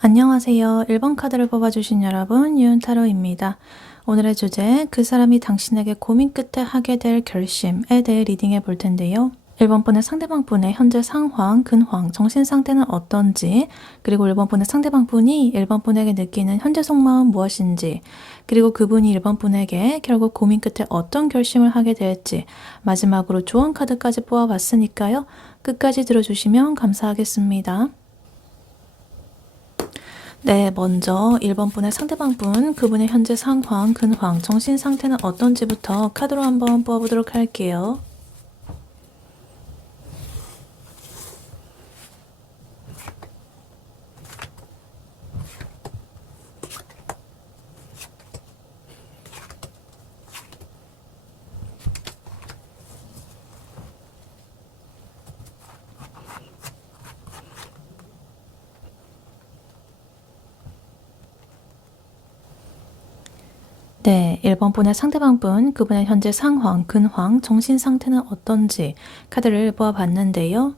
안녕하세요. 1번 카드를 뽑아주신 여러분, 유은타로입니다. 오늘의 주제, 그 사람이 당신에게 고민 끝에 하게 될 결심에 대해 리딩해 볼 텐데요. 1번 분의 상대방 분의 현재 상황, 근황, 정신 상태는 어떤지, 그리고 1번 분의 상대방 분이 1번 분에게 느끼는 현재 속마음 무엇인지, 그리고 그분이 1번 분에게 결국 고민 끝에 어떤 결심을 하게 될지, 마지막으로 조언 카드까지 뽑아봤으니까요. 끝까지 들어주시면 감사하겠습니다. 네, 먼저 1번 분의 상대방 분, 그분의 현재 상황, 근황, 정신 상태는 어떤지부터 카드로 한번 뽑아보도록 할게요. 네, 1번 분의 상대방 분, 그분의 현재 상황, 근황, 정신 상태는 어떤지 카드를 뽑아봤는데요.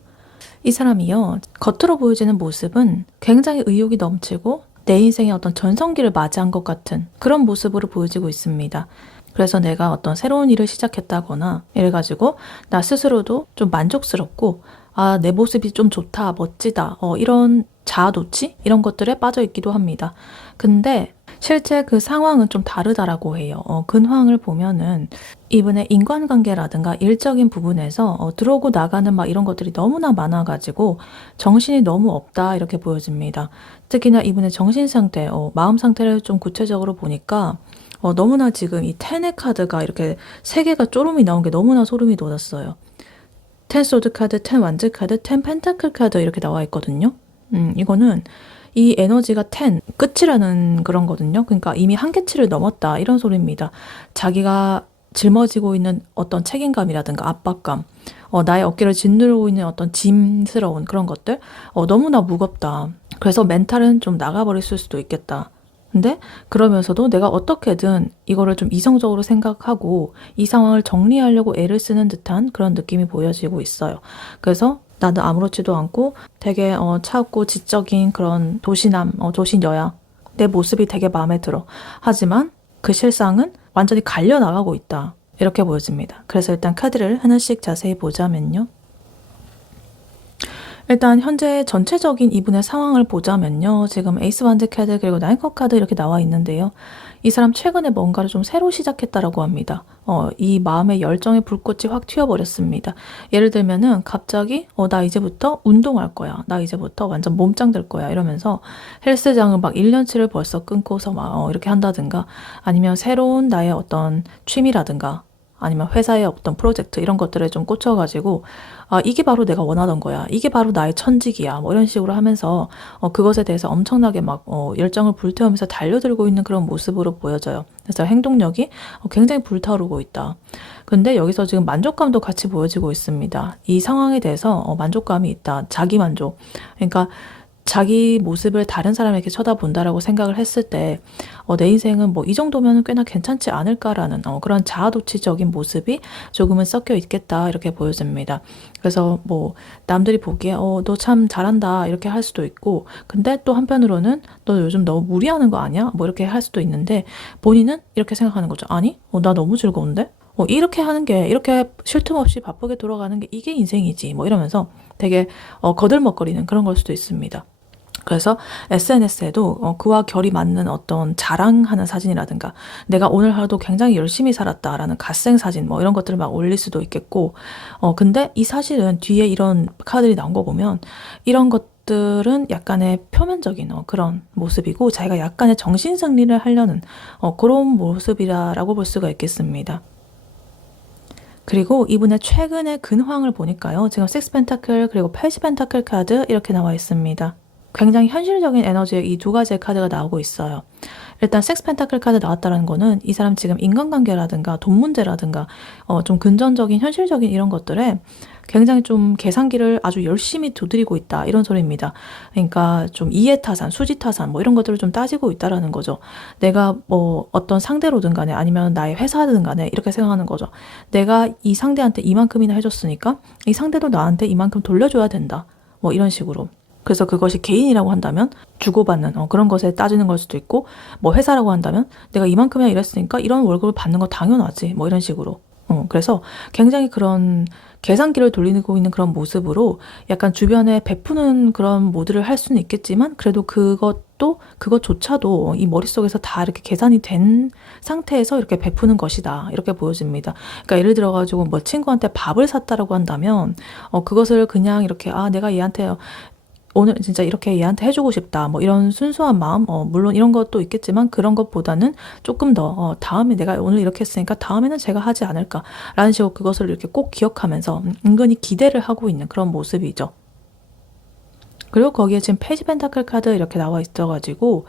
이 사람이요, 겉으로 보여지는 모습은 굉장히 의욕이 넘치고 내 인생의 어떤 전성기를 맞이한 것 같은 그런 모습으로 보여지고 있습니다. 그래서 내가 어떤 새로운 일을 시작했다거나 이래가지고 나 스스로도 좀 만족스럽고 아, 내 모습이 좀 좋다, 멋지다, 이런 자아도취? 이런 것들에 빠져 있기도 합니다. 근데 실제 그 상황은 좀 다르다라고 해요. 근황을 보면은 이분의 인간관계라든가 일적인 부분에서 들어오고 나가는 막 이런 것들이 너무나 많아가지고 정신이 너무 없다 이렇게 보여집니다. 특히나 이분의 정신 상태, 마음 상태를 좀 구체적으로 보니까 너무나 지금 이 텐의 카드가 이렇게 세 개가 쪼름이 나온 게 너무나 소름이 돋았어요. 텐 소드 카드, 텐 완즈 카드, 텐 펜타클 카드 이렇게 나와 있거든요. 이거는 이 에너지가 10, 끝이라는 그런 거거든요. 그러니까 이미 한계치를 넘었다 이런 소리입니다. 자기가 짊어지고 있는 어떤 책임감이라든가 압박감, 나의 어깨를 짓누르고 있는 어떤 짐스러운 그런 것들, 너무나 무겁다. 그래서 멘탈은 좀 나가버릴 수도 있겠다. 근데 그러면서도 내가 어떻게든 이거를 좀 이성적으로 생각하고 이 상황을 정리하려고 애를 쓰는 듯한 그런 느낌이 보여지고 있어요. 그래서 나는 아무렇지도 않고 되게 차갑고 지적인 그런 도시남, 도시녀야. 내 모습이 되게 마음에 들어. 하지만 그 실상은 완전히 갈려나가고 있다. 이렇게 보여집니다. 그래서 일단 카드를 하나씩 자세히 보자면요. 일단 현재 전체적인 이분의 상황을 보자면요. 지금 에이스 반지 카드 그리고 나인컵 카드 이렇게 나와 있는데요. 이 사람 최근에 뭔가를 좀 새로 시작했다라고 합니다. 이 마음의 열정의 불꽃이 확 튀어버렸습니다. 예를 들면은 갑자기 나 이제부터 운동할 거야. 나 이제부터 완전 몸짱 될 거야. 이러면서 헬스장을 막 1년치를 벌써 끊고서 막 이렇게 한다든가 아니면 새로운 나의 어떤 취미라든가 아니면 회사의 어떤 프로젝트 이런 것들에 좀 꽂혀가지고 이게 바로 내가 원하던 거야. 이게 바로 나의 천직이야. 뭐 이런 식으로 하면서 그것에 대해서 엄청나게 막 열정을 불태우면서 달려들고 있는 그런 모습으로 보여져요. 그래서 행동력이 굉장히 불타오르고 있다. 근데 여기서 지금 만족감도 같이 보여지고 있습니다. 이 상황에 대해서 만족감이 있다. 자기 만족. 그러니까 자기 모습을 다른 사람에게 쳐다본다라고 생각을 했을 때 내 인생은 뭐 이 정도면 꽤나 괜찮지 않을까라는 그런 자아도취적인 모습이 조금은 섞여 있겠다 이렇게 보여집니다. 그래서 뭐 남들이 보기에 너 참 잘한다 이렇게 할 수도 있고, 근데 또 한편으로는 너 요즘 너무 무리하는 거 아니야? 뭐 이렇게 할 수도 있는데 본인은 이렇게 생각하는 거죠. 아니, 나 너무 즐거운데? 이렇게 하는 게, 이렇게 쉴 틈 없이 바쁘게 돌아가는 게 이게 인생이지 뭐 이러면서 되게 거들먹거리는 그런 걸 수도 있습니다. 그래서 SNS에도 그와 결이 맞는 어떤 자랑하는 사진이라든가 내가 오늘 하루도 굉장히 열심히 살았다라는 갓생 사진 뭐 이런 것들을 막 올릴 수도 있겠고, 근데 이 사실은 뒤에 이런 카드들이 나온 거 보면 이런 것들은 약간의 표면적인 그런 모습이고 자기가 약간의 정신승리를 하려는 그런 모습이라고 볼 수가 있겠습니다. 그리고 이분의 최근의 근황을 보니까요. 지금 6 펜타클 그리고 8 펜타클 카드 이렇게 나와 있습니다. 굉장히 현실적인 에너지의 이 두 가지의 카드가 나오고 있어요. 일단 6 펜타클 카드 나왔다는 거는 이 사람 지금 인간관계라든가 돈 문제라든가 좀 근전적인 현실적인 이런 것들에 굉장히 좀 계산기를 아주 열심히 두드리고 있다 이런 소리입니다. 그러니까 좀 이해타산, 수지타산 뭐 이런 것들을 좀 따지고 있다라는 거죠. 내가 뭐 어떤 상대로든 간에 아니면 나의 회사든 간에 이렇게 생각하는 거죠. 내가 이 상대한테 이만큼이나 해줬으니까 이 상대도 나한테 이만큼 돌려줘야 된다. 뭐 이런 식으로. 그래서 그것이 개인이라고 한다면 주고받는 그런 것에 따지는 걸 수도 있고, 뭐 회사라고 한다면 내가 이만큼이나 일했으니까 이런 월급을 받는 거 당연하지 뭐 이런 식으로. 그래서 굉장히 그런 계산기를 돌리고 있는 그런 모습으로 약간 주변에 베푸는 그런 모드를 할 수는 있겠지만, 그래도 그것조차도 이 머릿속에서 다 이렇게 계산이 된 상태에서 이렇게 베푸는 것이다 이렇게 보여집니다. 그러니까 예를 들어가지고 뭐 친구한테 밥을 샀다라고 한다면 그것을 그냥 이렇게 내가 얘한테 오늘 진짜 이렇게 얘한테 해주고 싶다 뭐 이런 순수한 마음, 물론 이런 것도 있겠지만 그런 것보다는 조금 더 다음에 내가 오늘 이렇게 했으니까 다음에는 제가 하지 않을까 라는 식으로 그것을 이렇게 꼭 기억하면서 은근히 기대를 하고 있는 그런 모습이죠. 그리고 거기에 지금 페이지 펜타클 카드 이렇게 나와 있어가지고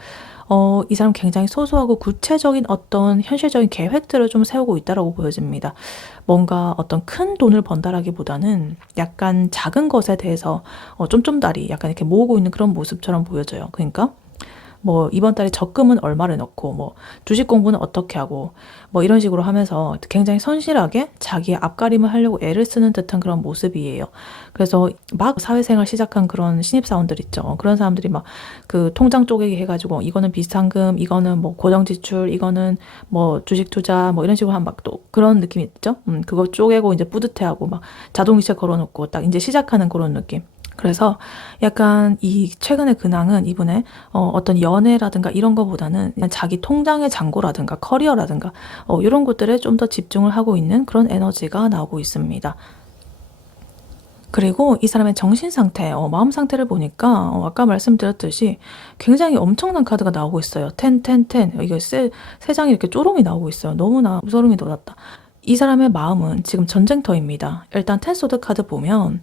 이 사람 굉장히 소소하고 구체적인 어떤 현실적인 계획들을 좀 세우고 있다고 보여집니다. 뭔가 어떤 큰 돈을 번다라기보다는 약간 작은 것에 대해서 쫌쫌다리 약간 이렇게 모으고 있는 그런 모습처럼 보여져요. 그러니까 뭐 이번 달에 적금은 얼마를 넣고 뭐 주식 공부는 어떻게 하고 뭐 이런 식으로 하면서 굉장히 선실하게 자기의 앞가림을 하려고 애를 쓰는 듯한 그런 모습이에요. 그래서 막 사회생활 시작한 그런 신입사원들 있죠. 그런 사람들이 막 그 통장 쪼개기 해가지고 이거는 비상금, 이거는 뭐 고정지출, 이거는 뭐 주식 투자 뭐 이런 식으로 한 막 또 그런 느낌 있죠. 그거 쪼개고 이제 뿌듯해하고 막 자동이체 걸어놓고 딱 이제 시작하는 그런 느낌. 그래서 약간 이 최근의 근황은 이분의 어떤 연애라든가 이런 거보다는 그냥 자기 통장의 잔고라든가 커리어라든가 이런 것들에 좀 더 집중을 하고 있는 그런 에너지가 나오고 있습니다. 그리고 이 사람의 정신 상태, 마음 상태를 보니까 아까 말씀드렸듯이 굉장히 엄청난 카드가 나오고 있어요. 10, 10, 10. 이게 세 장이 이렇게 쪼름이 나오고 있어요. 너무나 소름이 돋았다. 이 사람의 마음은 지금 전쟁터입니다. 일단 10 소드 카드 보면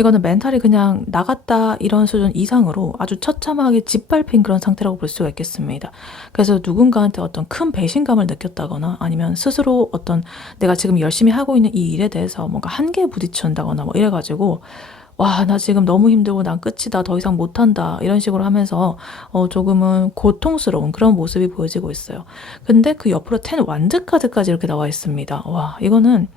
이거는 멘탈이 그냥 나갔다 이런 수준 이상으로 아주 처참하게 짓밟힌 그런 상태라고 볼 수가 있겠습니다. 그래서 누군가한테 어떤 큰 배신감을 느꼈다거나 아니면 스스로 어떤 내가 지금 열심히 하고 있는 이 일에 대해서 뭔가 한계에 부딪힌다거나 뭐 이래가지고 와, 나 지금 너무 힘들고 난 끝이다, 더 이상 못한다 이런 식으로 하면서 조금은 고통스러운 그런 모습이 보여지고 있어요. 근데 그 옆으로 10 완드 카드까지 이렇게 나와 있습니다. 와, 이거는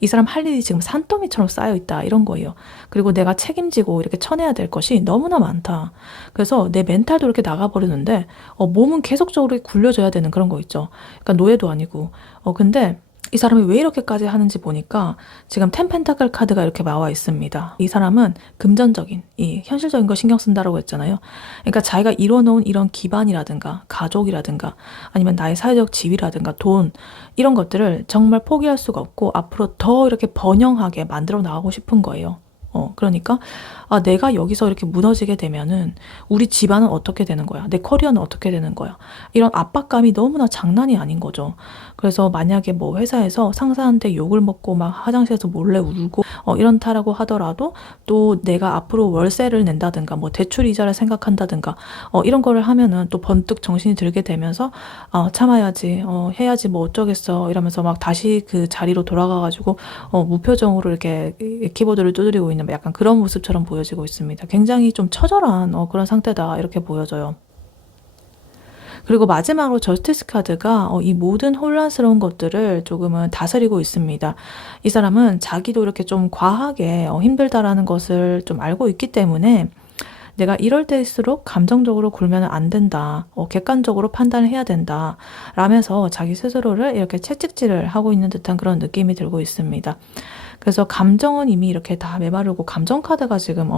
이 사람 할 일이 지금 산더미처럼 쌓여 있다 이런 거예요. 그리고 내가 책임지고 이렇게 쳐내야 될 것이 너무나 많다. 그래서 내 멘탈도 이렇게 나가버리는데 몸은 계속적으로 굴려줘야 되는 그런 거 있죠. 그러니까 노예도 아니고. 근데 이 사람이 왜 이렇게까지 하는지 보니까 지금 10 펜타클 카드가 이렇게 나와 있습니다. 이 사람은 금전적인, 이 현실적인 거 신경 쓴다라고 했잖아요. 그러니까 자기가 이뤄놓은 이런 기반이라든가 가족이라든가 아니면 나의 사회적 지위라든가 돈 이런 것들을 정말 포기할 수가 없고 앞으로 더 이렇게 번영하게 만들어 나가고 싶은 거예요. 그러니까 내가 여기서 이렇게 무너지게 되면은 우리 집안은 어떻게 되는 거야? 내 커리어는 어떻게 되는 거야? 이런 압박감이 너무나 장난이 아닌 거죠. 그래서 만약에 뭐 회사에서 상사한테 욕을 먹고 막 화장실에서 몰래 울고 이런다라고 하더라도 또 내가 앞으로 월세를 낸다든가 뭐 대출 이자를 생각한다든가 이런 거를 하면은 또 번뜩 정신이 들게 되면서 참아야지, 해야지 뭐 어쩌겠어 이러면서 막 다시 그 자리로 돌아가가지고 무표정으로 이렇게 키보드를 두드리고 있는 약간 그런 모습처럼 보여지고 있습니다. 굉장히 좀 처절한 그런 상태다 이렇게 보여져요. 그리고 마지막으로 저스티스 카드가 이 모든 혼란스러운 것들을 조금은 다스리고 있습니다. 이 사람은 자기도 이렇게 좀 과하게 힘들다라는 것을 좀 알고 있기 때문에 내가 이럴 때일수록 감정적으로 굴면 안 된다. 객관적으로 판단을 해야 된다. 라면서 자기 스스로를 이렇게 채찍질을 하고 있는 듯한 그런 느낌이 들고 있습니다. 그래서 감정은 이미 이렇게 다 메마르고 감정 카드가 지금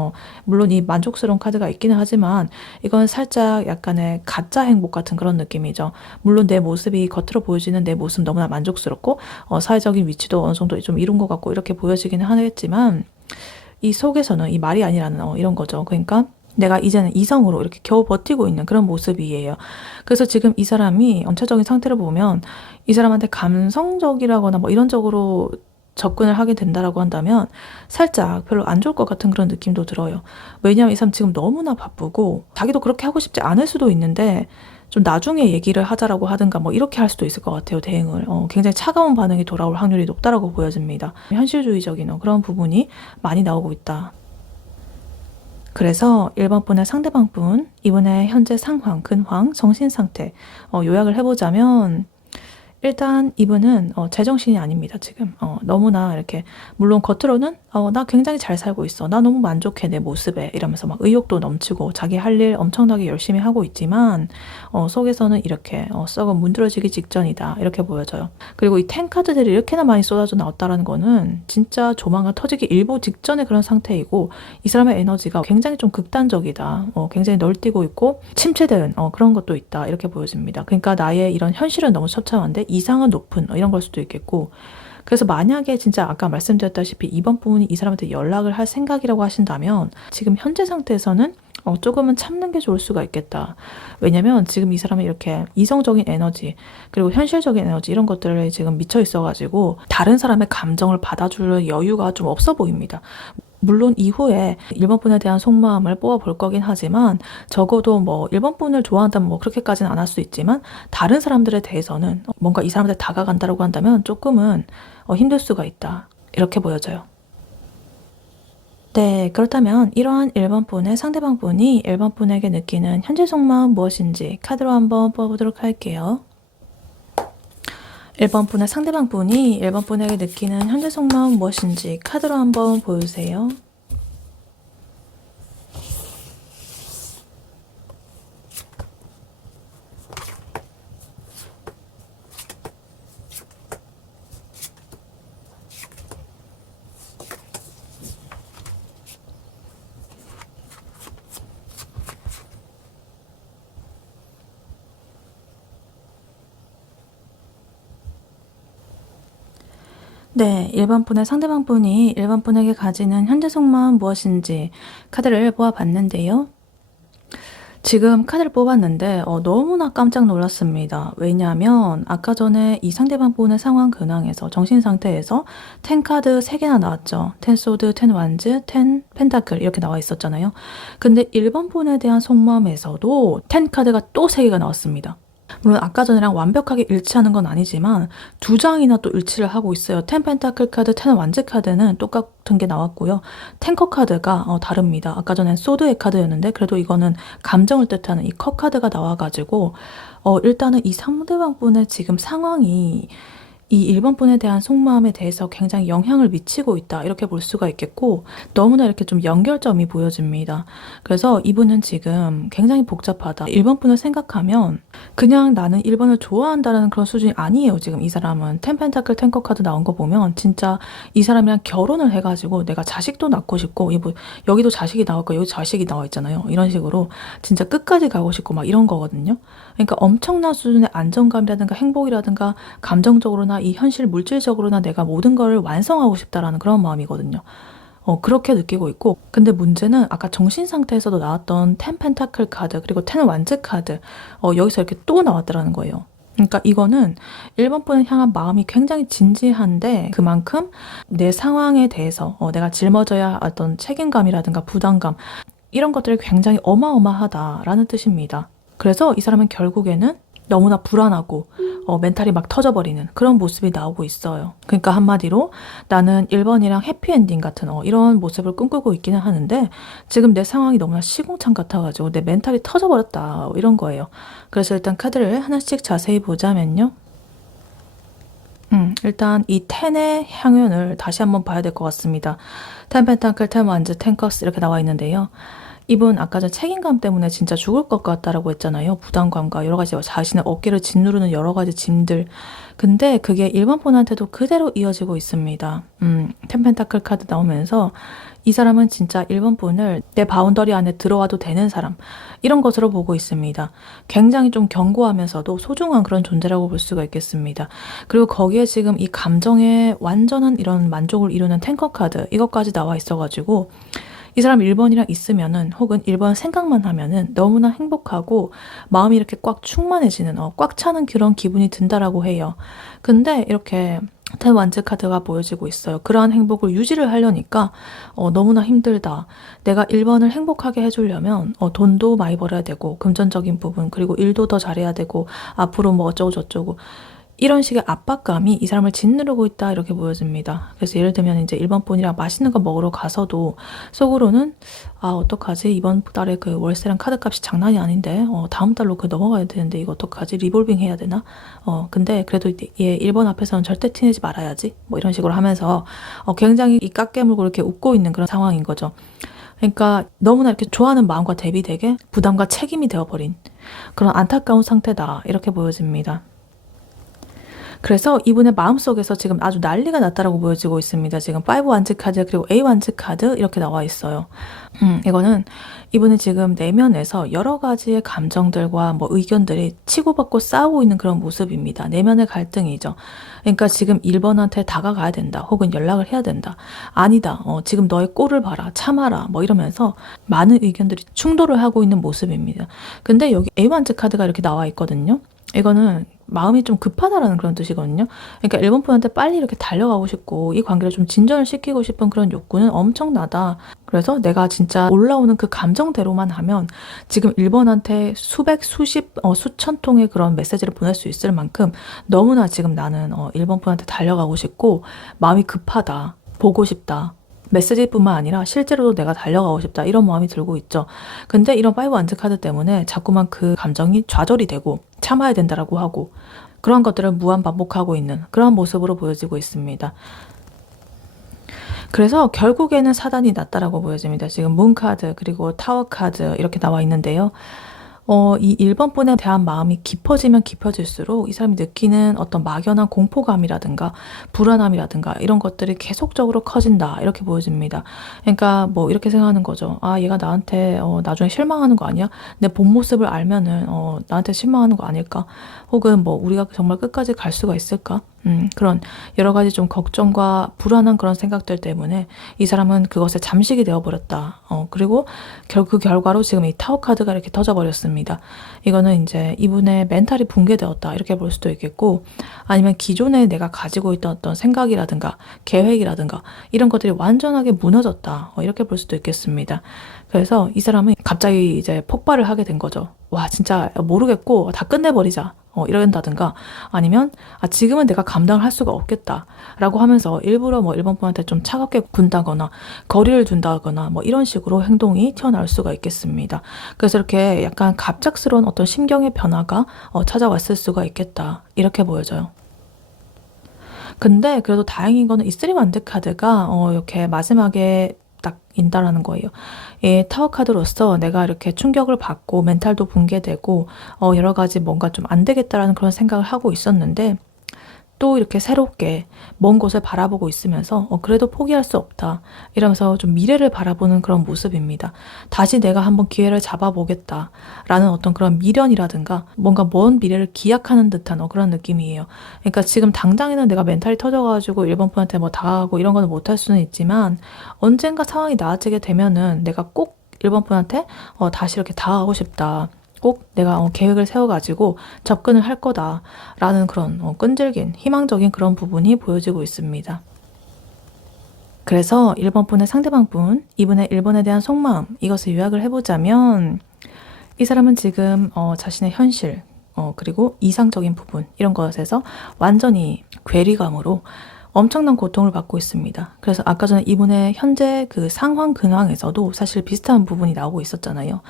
물론 이 만족스러운 카드가 있기는 하지만 이건 살짝 약간의 가짜 행복 같은 그런 느낌이죠. 물론 내 모습이 겉으로 보여지는 내 모습 너무나 만족스럽고 사회적인 위치도 어느 정도 좀 이룬 것 같고 이렇게 보여지기는 하겠지만 이 속에서는 이 말이 아니라는 이런 거죠. 그러니까 내가 이제는 이성으로 이렇게 겨우 버티고 있는 그런 모습이에요. 그래서 지금 이 사람이 전체적인 상태를 보면 이 사람한테 감성적이라거나 뭐 이런 쪽으로 접근을 하게 된다라고 한다면 살짝 별로 안 좋을 것 같은 그런 느낌도 들어요. 왜냐하면 이 사람 지금 너무나 바쁘고 자기도 그렇게 하고 싶지 않을 수도 있는데 좀 나중에 얘기를 하자라고 하든가 뭐 이렇게 할 수도 있을 것 같아요. 대응을. 굉장히 차가운 반응이 돌아올 확률이 높다라고 보여집니다. 현실주의적인 그런 부분이 많이 나오고 있다. 그래서 1번 분의 상대방 분, 이분의 현재 상황, 근황, 정신상태 요약을 해보자면 일단 이분은 제정신이 아닙니다. 지금 너무나 이렇게 물론 겉으로는 나 굉장히 잘 살고 있어. 나 너무 만족해 내 모습에 이러면서 막 의욕도 넘치고 자기 할 일 엄청나게 열심히 하고 있지만 속에서는 이렇게 썩어 문드러지기 직전이다 이렇게 보여져요. 그리고 이 10카드들이 이렇게나 많이 쏟아져 나왔다는 거는 진짜 조만간 터지기 일보 직전의 그런 상태이고 이 사람의 에너지가 굉장히 좀 극단적이다. 굉장히 널뛰고 있고 침체된 그런 것도 있다 이렇게 보여집니다. 그러니까 나의 이런 현실은 너무 처참한데 이상은 높은 이런 걸 수도 있겠고 그래서 만약에 진짜 아까 말씀드렸다시피 이번 부분이 이 사람한테 연락을 할 생각이라고 하신다면 지금 현재 상태에서는 조금은 참는 게 좋을 수가 있겠다. 왜냐면 지금 이 사람이 이렇게 이성적인 에너지 그리고 현실적인 에너지 이런 것들을 지금 미쳐 있어가지고 다른 사람의 감정을 받아줄 여유가 좀 없어 보입니다. 물론 이후에 1번 분에 대한 속마음을 뽑아볼 거긴 하지만 적어도 뭐 1번 분을 좋아한다면 뭐 그렇게까지는 안 할 수 있지만 다른 사람들에 대해서는 뭔가 이 사람한테 다가간다고 한다면 조금은 힘들 수가 있다. 이렇게 보여져요. 네, 그렇다면 이러한 1번 분의 상대방 분이 1번 분에게 느끼는 현재 속마음 무엇인지 카드로 한번 뽑아보도록 할게요. 1번 분의 상대방 분이 1번 분에게 느끼는 현재 속마음 무엇인지 카드로 한번 보여주세요. 네, 1번 분의 상대방 분이 1번 분에게 가지는 현재 속마음 무엇인지 카드를 뽑아봤는데요. 지금 카드를 뽑았는데 너무나 깜짝 놀랐습니다. 왜냐하면 아까 전에 이 상대방 분의 상황 근황에서 정신 상태에서 10카드 3개나 나왔죠. 10소드, 10완즈, 10 펜타클 이렇게 나와 있었잖아요. 근데 1번 분에 대한 속마음에서도 10카드가 또 3개가 나왔습니다. 물론 아까 전이랑 완벽하게 일치하는 건 아니지만 2장이나 또 일치를 하고 있어요. 10 펜타클 카드, 10 완즈 카드는 똑같은 게 나왔고요. 탱커 카드가 다릅니다. 아까 전엔 소드의 카드였는데 그래도 이거는 감정을 뜻하는 이 컵 카드가 나와가지고 일단은 이 상대방 분의 지금 상황이 이 1번 분에 대한 속마음에 대해서 굉장히 영향을 미치고 있다 이렇게 볼 수가 있겠고 너무나 이렇게 좀 연결점이 보여집니다. 그래서 이분은 지금 굉장히 복잡하다. 1번 분을 생각하면 그냥 나는 1번을 좋아한다는 그런 수준이 아니에요. 지금 이 사람은 10 펜타클 탱커 카드 나온 거 보면 진짜 이 사람이랑 결혼을 해가지고 내가 자식도 낳고 싶고 여기도 자식이 나왔고 여기 자식이 나와 있잖아요. 이런 식으로 진짜 끝까지 가고 싶고 막 이런 거거든요. 그러니까 엄청난 수준의 안정감이라든가 행복이라든가 감정적으로나 이 현실 물질적으로나 내가 모든 걸 완성하고 싶다라는 그런 마음이거든요. 그렇게 느끼고 있고, 근데 문제는 아까 정신 상태에서도 나왔던 텐 펜타클 카드 그리고 텐 완즈 카드 여기서 이렇게 또 나왔더라는 거예요. 그러니까 이거는 1번 분을 향한 마음이 굉장히 진지한데 그만큼 내 상황에 대해서 내가 짊어져야 어떤 책임감이라든가 부담감 이런 것들이 굉장히 어마어마하다라는 뜻입니다. 그래서 이 사람은 결국에는 너무나 불안하고 멘탈이 막 터져버리는 그런 모습이 나오고 있어요. 그러니까 한마디로 나는 1번이랑 해피엔딩 같은 이런 모습을 꿈꾸고 있기는 하는데 지금 내 상황이 너무나 시궁창 같아가지고 내 멘탈이 터져버렸다 이런 거예요. 그래서 일단 카드를 하나씩 자세히 보자면요. 일단 이 텐의 향연을 다시 한번 봐야 될 것 같습니다. 텐 펜타클, 텐 완즈, 텐 컵스 이렇게 나와 있는데요. 이분 아까 전 책임감 때문에 진짜 죽을 것 같다라고 했잖아요. 부담감과 여러 가지 자신의 어깨를 짓누르는 여러 가지 짐들. 근데 그게 1번 분한테도 그대로 이어지고 있습니다. 텐 펜타클 카드 나오면서 이 사람은 진짜 1번 분을 내 바운더리 안에 들어와도 되는 사람 이런 것으로 보고 있습니다. 굉장히 좀 견고하면서도 소중한 그런 존재라고 볼 수가 있겠습니다. 그리고 거기에 지금 이 감정의 완전한 이런 만족을 이루는 탱커 카드 이것까지 나와 있어가지고 이 사람 1번이랑 있으면은 혹은 1번 생각만 하면은 너무나 행복하고 마음이 이렇게 꽉 충만해지는 꽉 차는 그런 기분이 든다라고 해요. 근데 이렇게 텐 완즈 카드가 보여지고 있어요. 그러한 행복을 유지를 하려니까 너무나 힘들다. 내가 1번을 행복하게 해주려면 돈도 많이 벌어야 되고 금전적인 부분 그리고 일도 더 잘해야 되고 앞으로 뭐 어쩌고 저쩌고 이런 식의 압박감이 이 사람을 짓누르고 있다 이렇게 보여집니다. 그래서 예를 들면 이제 1번 분이랑 맛있는 거 먹으러 가서도 속으로는 어떡하지? 이번 달에 그 월세랑 카드값이 장난이 아닌데 다음 달로 그 넘어가야 되는데 이거 어떡하지? 리볼빙 해야 되나? 근데 그래도 얘 1번 앞에서는 절대 티내지 말아야지. 뭐 이런 식으로 하면서 굉장히 이 깎깨물고 이렇게 웃고 있는 그런 상황인 거죠. 그러니까 너무나 이렇게 좋아하는 마음과 대비되게 부담과 책임이 되어버린 그런 안타까운 상태다 이렇게 보여집니다. 그래서 이분의 마음속에서 지금 아주 난리가 났다라고 보여지고 있습니다. 지금 5 완즈 카드 그리고 A 완즈 카드 이렇게 나와 있어요. 이거는 이분은 지금 내면에서 여러 가지의 감정들과 뭐 의견들이 치고받고 싸우고 있는 그런 모습입니다. 내면의 갈등이죠. 그러니까 지금 1번한테 다가가야 된다. 혹은 연락을 해야 된다. 아니다. 지금 너의 꼴을 봐라. 참아라. 뭐 이러면서 많은 의견들이 충돌을 하고 있는 모습입니다. 근데 여기 A 완즈 카드가 이렇게 나와 있거든요. 이거는 마음이 좀 급하다라는 그런 뜻이거든요. 그러니까 일본 분한테 빨리 이렇게 달려가고 싶고 이 관계를 좀 진전을 시키고 싶은 그런 욕구는 엄청나다. 그래서 내가 진짜 올라오는 그 감정대로만 하면 지금 일본한테 수백, 수십, 수천 통의 그런 메시지를 보낼 수 있을 만큼 너무나 지금 나는 일본 분한테 달려가고 싶고 마음이 급하다. 보고 싶다. 메시지뿐만 아니라 실제로도 내가 달려가고 싶다 이런 마음이 들고 있죠. 근데 이런 5 완즈 카드 때문에 자꾸만 그 감정이 좌절이 되고 참아야 된다라고 하고 그런 것들을 무한 반복하고 있는 그런 모습으로 보여지고 있습니다. 그래서 결국에는 사단이 났다라고 보여집니다. 지금 문 카드 그리고 타워 카드 이렇게 나와 있는데요. 이 1번 분에 대한 마음이 깊어지면 깊어질수록 이 사람이 느끼는 어떤 막연한 공포감이라든가 불안함이라든가 이런 것들이 계속적으로 커진다 이렇게 보여집니다. 그러니까 뭐 이렇게 생각하는 거죠. 얘가 나한테 나중에 실망하는 거 아니야? 내 본 모습을 알면은 나한테 실망하는 거 아닐까? 혹은 뭐 우리가 정말 끝까지 갈 수가 있을까? 그런 여러 가지 좀 걱정과 불안한 그런 생각들 때문에 이 사람은 그것에 잠식이 되어버렸다. 그리고 그 결과로 지금 이 타워 카드가 이렇게 터져버렸습니다. 이거는 이제 이분의 멘탈이 붕괴되었다. 이렇게 볼 수도 있겠고, 아니면 기존에 내가 가지고 있던 어떤 생각이라든가 계획이라든가 이런 것들이 완전하게 무너졌다. 이렇게 볼 수도 있겠습니다. 그래서 이 사람은 갑자기 이제 폭발을 하게 된 거죠. 와, 진짜 모르겠고 다 끝내버리자. 이런다든가 아니면 지금은 내가 감당을 할 수가 없겠다 라고 하면서 일부러 뭐 일본 분한테 좀 차갑게 군다거나 거리를 둔다거나 뭐 이런 식으로 행동이 튀어나올 수가 있겠습니다. 그래서 이렇게 약간 갑작스러운 어떤 심경의 변화가 찾아왔을 수가 있겠다 이렇게 보여져요. 근데 그래도 다행인 거는 이 3 완드 카드가 이렇게 마지막에 딱 인다라는 거예요. 이 타워 카드로서 내가 이렇게 충격을 받고 멘탈도 붕괴되고 여러 가지 뭔가 좀 안 되겠다라는 그런 생각을 하고 있었는데 또 이렇게 새롭게 먼 곳을 바라보고 있으면서 그래도 포기할 수 없다 이러면서 좀 미래를 바라보는 그런 모습입니다. 다시 내가 한번 기회를 잡아보겠다 라는 어떤 그런 미련이라든가 뭔가 먼 미래를 기약하는 듯한 그런 느낌이에요. 그러니까 지금 당장에는 내가 멘탈이 터져가지고 일본 분한테 뭐 다가가고 이런 거는 못할 수는 있지만 언젠가 상황이 나아지게 되면은 내가 꼭 일본 분한테 다시 이렇게 다가가고 싶다. 꼭 내가 계획을 세워가지고 접근을 할 거다라는 그런 끈질긴 희망적인 그런 부분이 보여지고 있습니다. 그래서 1번 분의 상대방 분, 이분의 일본에 대한 속마음 이것을 요약을 해보자면 이 사람은 지금 자신의 현실 그리고 이상적인 부분 이런 것에서 완전히 괴리감으로 엄청난 고통을 받고 있습니다. 그래서 아까 전에 이분의 현재 그 상황 근황에서도 사실 비슷한 부분이 나오고 있었잖아요.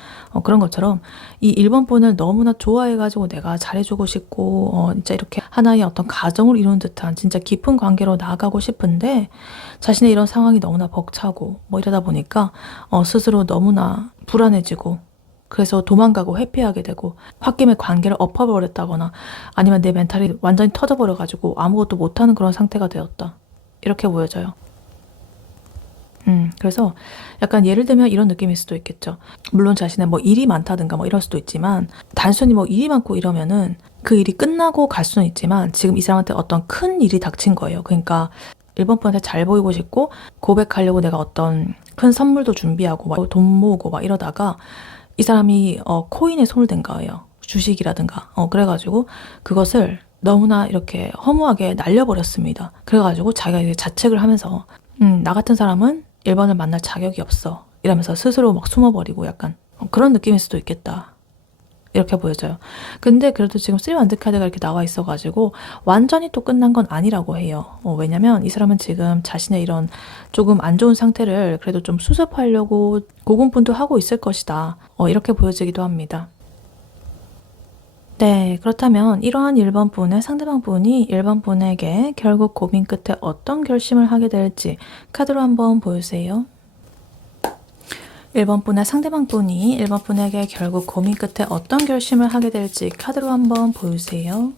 그런 것처럼 이 1번 분을 너무나 좋아해가지고 내가 잘해주고 싶고 진짜 이렇게 하나의 어떤 가정을 이룬 듯한 진짜 깊은 관계로 나아가고 싶은데 자신의 이런 상황이 너무나 벅차고 뭐 이러다 보니까 스스로 너무나 불안해지고 그래서 도망가고 회피하게 되고 홧김에 관계를 엎어버렸다거나 아니면 내 멘탈이 완전히 터져버려가지고 아무것도 못하는 그런 상태가 되었다. 이렇게 보여져요. 그래서 약간 예를 들면 이런 느낌일 수도 있겠죠. 물론 자신의 뭐 일이 많다든가 뭐 이럴 수도 있지만 단순히 뭐 일이 많고 이러면은 그 일이 끝나고 갈 수는 있지만 지금 이 사람한테 어떤 큰 일이 닥친 거예요. 그러니까 일본 분한테 잘 보이고 싶고 고백하려고 내가 어떤 큰 선물도 준비하고 막 돈 모으고 막 이러다가 이 사람이 코인에 손을 댄 거예요. 주식이라든가. 그래가지고 그것을 너무나 이렇게 허무하게 날려버렸습니다. 그래가지고 자기가 이제 자책을 하면서 나 같은 사람은 1번을 만날 자격이 없어. 이러면서 스스로 막 숨어버리고 약간 그런 느낌일 수도 있겠다. 이렇게 보여져요. 근데 그래도 지금 3원드 카드가 이렇게 나와 있어가지고 완전히 또 끝난 건 아니라고 해요. 왜냐면 이 사람은 지금 자신의 이런 조금 안 좋은 상태를 그래도 좀 수습하려고 고군분투 하고 있을 것이다. 이렇게 보여지기도 합니다. 네, 그렇다면 이러한 1번 분의 상대방 분이 1번 분에게 결국 고민 끝에 어떤 결심을 하게 될지 카드로 한번 보여주세요. 1번 분의 상대방 분이 1번 분에게 결국 고민 끝에 어떤 결심을 하게 될지 카드로 한번 보여주세요.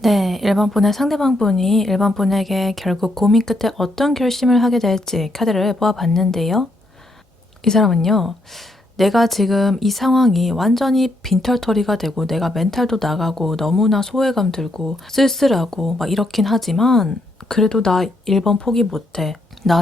네, 1번 분의 상대방 분이 1번 분에게 결국 고민 끝에 어떤 결심을 하게 될지 카드를 보아봤는데요. 이 사람은요, 내가 지금 이 상황이 완전히 빈털터리가 되고 내가 멘탈도 나가고 너무나 소외감 들고 쓸쓸하고 막 이렇긴 하지만 그래도 나 1번 포기 못해.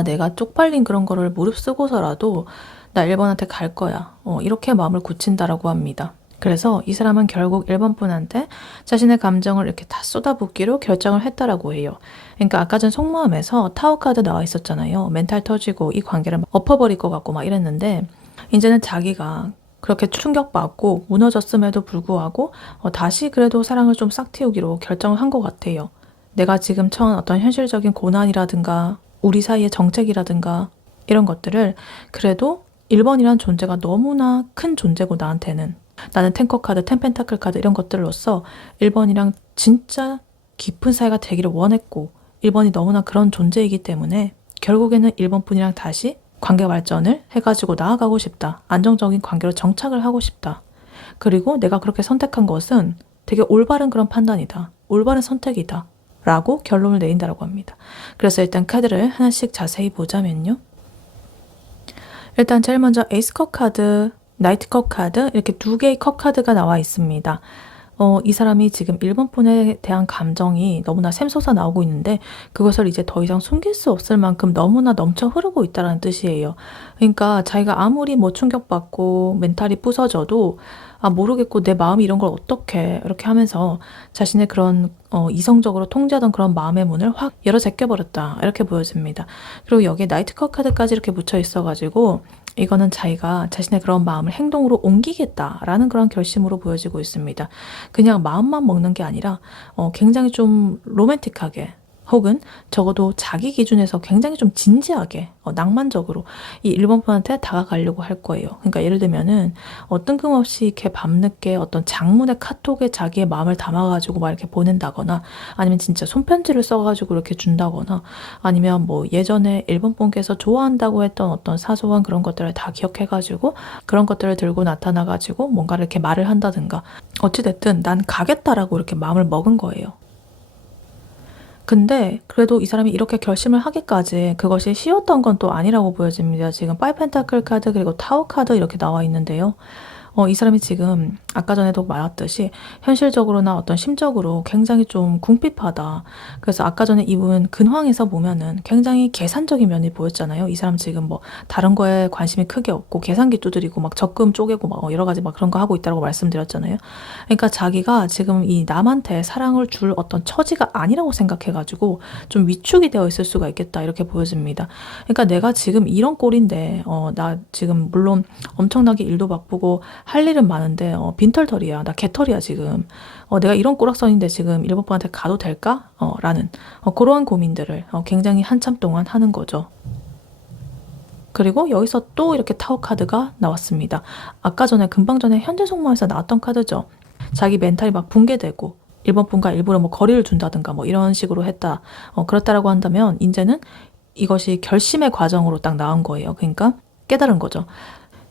내가 쪽팔린 그런 거를 무릅쓰고서라도 나 1번한테 갈 거야. 이렇게 마음을 굳힌다라고 합니다. 그래서 이 사람은 결국 1번 분한테 자신의 감정을 이렇게 다 쏟아붓기로 결정을 했다라고 해요. 그러니까 아까 전 속마음에서 타워 카드 나와 있었잖아요. 멘탈 터지고 이 관계를 막 엎어버릴 것 같고 막 이랬는데 이제는 자기가 그렇게 충격받고 무너졌음에도 불구하고 다시 그래도 사랑을 좀 싹 틔우기로 결정을 한 것 같아요. 내가 지금 처한 어떤 현실적인 고난이라든가 우리 사이의 정책이라든가 이런 것들을 그래도 1번이란 존재가 너무나 큰 존재고 나한테는 나는 탱커 카드, 텐펜타클 카드 이런 것들로서 1번이랑 진짜 깊은 사이가 되기를 원했고 1번이 너무나 그런 존재이기 때문에 결국에는 1번 분이랑 다시 관계 발전을 해가지고 나아가고 싶다. 안정적인 관계로 정착을 하고 싶다. 그리고 내가 그렇게 선택한 것은 되게 올바른 그런 판단이다. 올바른 선택이다. 라고 결론을 내린다고 합니다. 그래서 일단 카드를 하나씩 자세히 보자면요. 일단 제일 먼저 에이스컵 카드, 나이트컵 카드 이렇게 두 개의 컵 카드가 나와 있습니다. 이 사람이 지금 1번 분에 대한 감정이 너무나 샘솟아 나오고 있는데 그것을 이제 더 이상 숨길 수 없을 만큼 너무나 넘쳐 흐르고 있다는 뜻이에요. 그러니까 자기가 아무리 뭐 충격받고 멘탈이 부서져도 모르겠고 내 마음이 이런 걸 어떻게 이렇게 하면서 자신의 그런 이성적으로 통제하던 그런 마음의 문을 확 열어 제껴버렸다 이렇게 보여집니다. 그리고 여기에 나이트컵 카드까지 이렇게 붙여 있어가지고 이거는 자기가 자신의 그런 마음을 행동으로 옮기겠다라는 그런 결심으로 보여지고 있습니다. 그냥 마음만 먹는 게 아니라 굉장히 좀 로맨틱하게 혹은 적어도 자기 기준에서 굉장히 좀 진지하게 낭만적으로 이 일본 분한테 다가가려고 할 거예요. 그러니까 예를 들면은 뜬금없이 이렇게 밤늦게 어떤 장문의 카톡에 자기의 마음을 담아가지고 막 이렇게 보낸다거나 아니면 진짜 손편지를 써가지고 이렇게 준다거나 아니면 뭐 예전에 일본 분께서 좋아한다고 했던 어떤 사소한 그런 것들을 다 기억해가지고 그런 것들을 들고 나타나가지고 뭔가를 이렇게 말을 한다든가 어찌됐든 난 가겠다라고 이렇게 마음을 먹은 거예요. 근데 그래도 이 사람이 이렇게 결심을 하기까지 그것이 쉬웠던 건 또 아니라고 보여집니다. 지금 파이 펜타클 카드 그리고 타워 카드 이렇게 나와 있는데요. 이 사람이 지금 아까 전에도 말했듯이 현실적으로나 어떤 심적으로 굉장히 좀 궁핍하다. 그래서 아까 전에 이분 근황에서 보면은 굉장히 계산적인 면이 보였잖아요. 이 사람 지금 뭐 다른 거에 관심이 크게 없고 계산기 두드리고 막 적금 쪼개고 막 여러 가지 막 그런 거 하고 있다고 말씀드렸잖아요. 그러니까 자기가 지금 이 남한테 사랑을 줄 어떤 처지가 아니라고 생각해가지고 좀 위축이 되어 있을 수가 있겠다 이렇게 보여집니다. 그러니까 내가 지금 이런 꼴인데 나 지금 물론 엄청나게 일도 바쁘고 할 일은 많은데 빈털털이야. 나 개털이야 지금. 내가 이런 꼬락선인데 지금 일본 분한테 가도 될까? 라는 그러한 고민들을 굉장히 한참 동안 하는 거죠. 그리고 여기서 또 이렇게 타워 카드가 나왔습니다. 아까 전에 금방 전에 현재 속마에서 나왔던 카드죠. 자기 멘탈이 막 붕괴되고 일본 분과 일부러 뭐 거리를 둔다든가 뭐 이런 식으로 했다. 그렇다라고 한다면 이제는 이것이 결심의 과정으로 딱 나온 거예요. 그러니까 깨달은 거죠.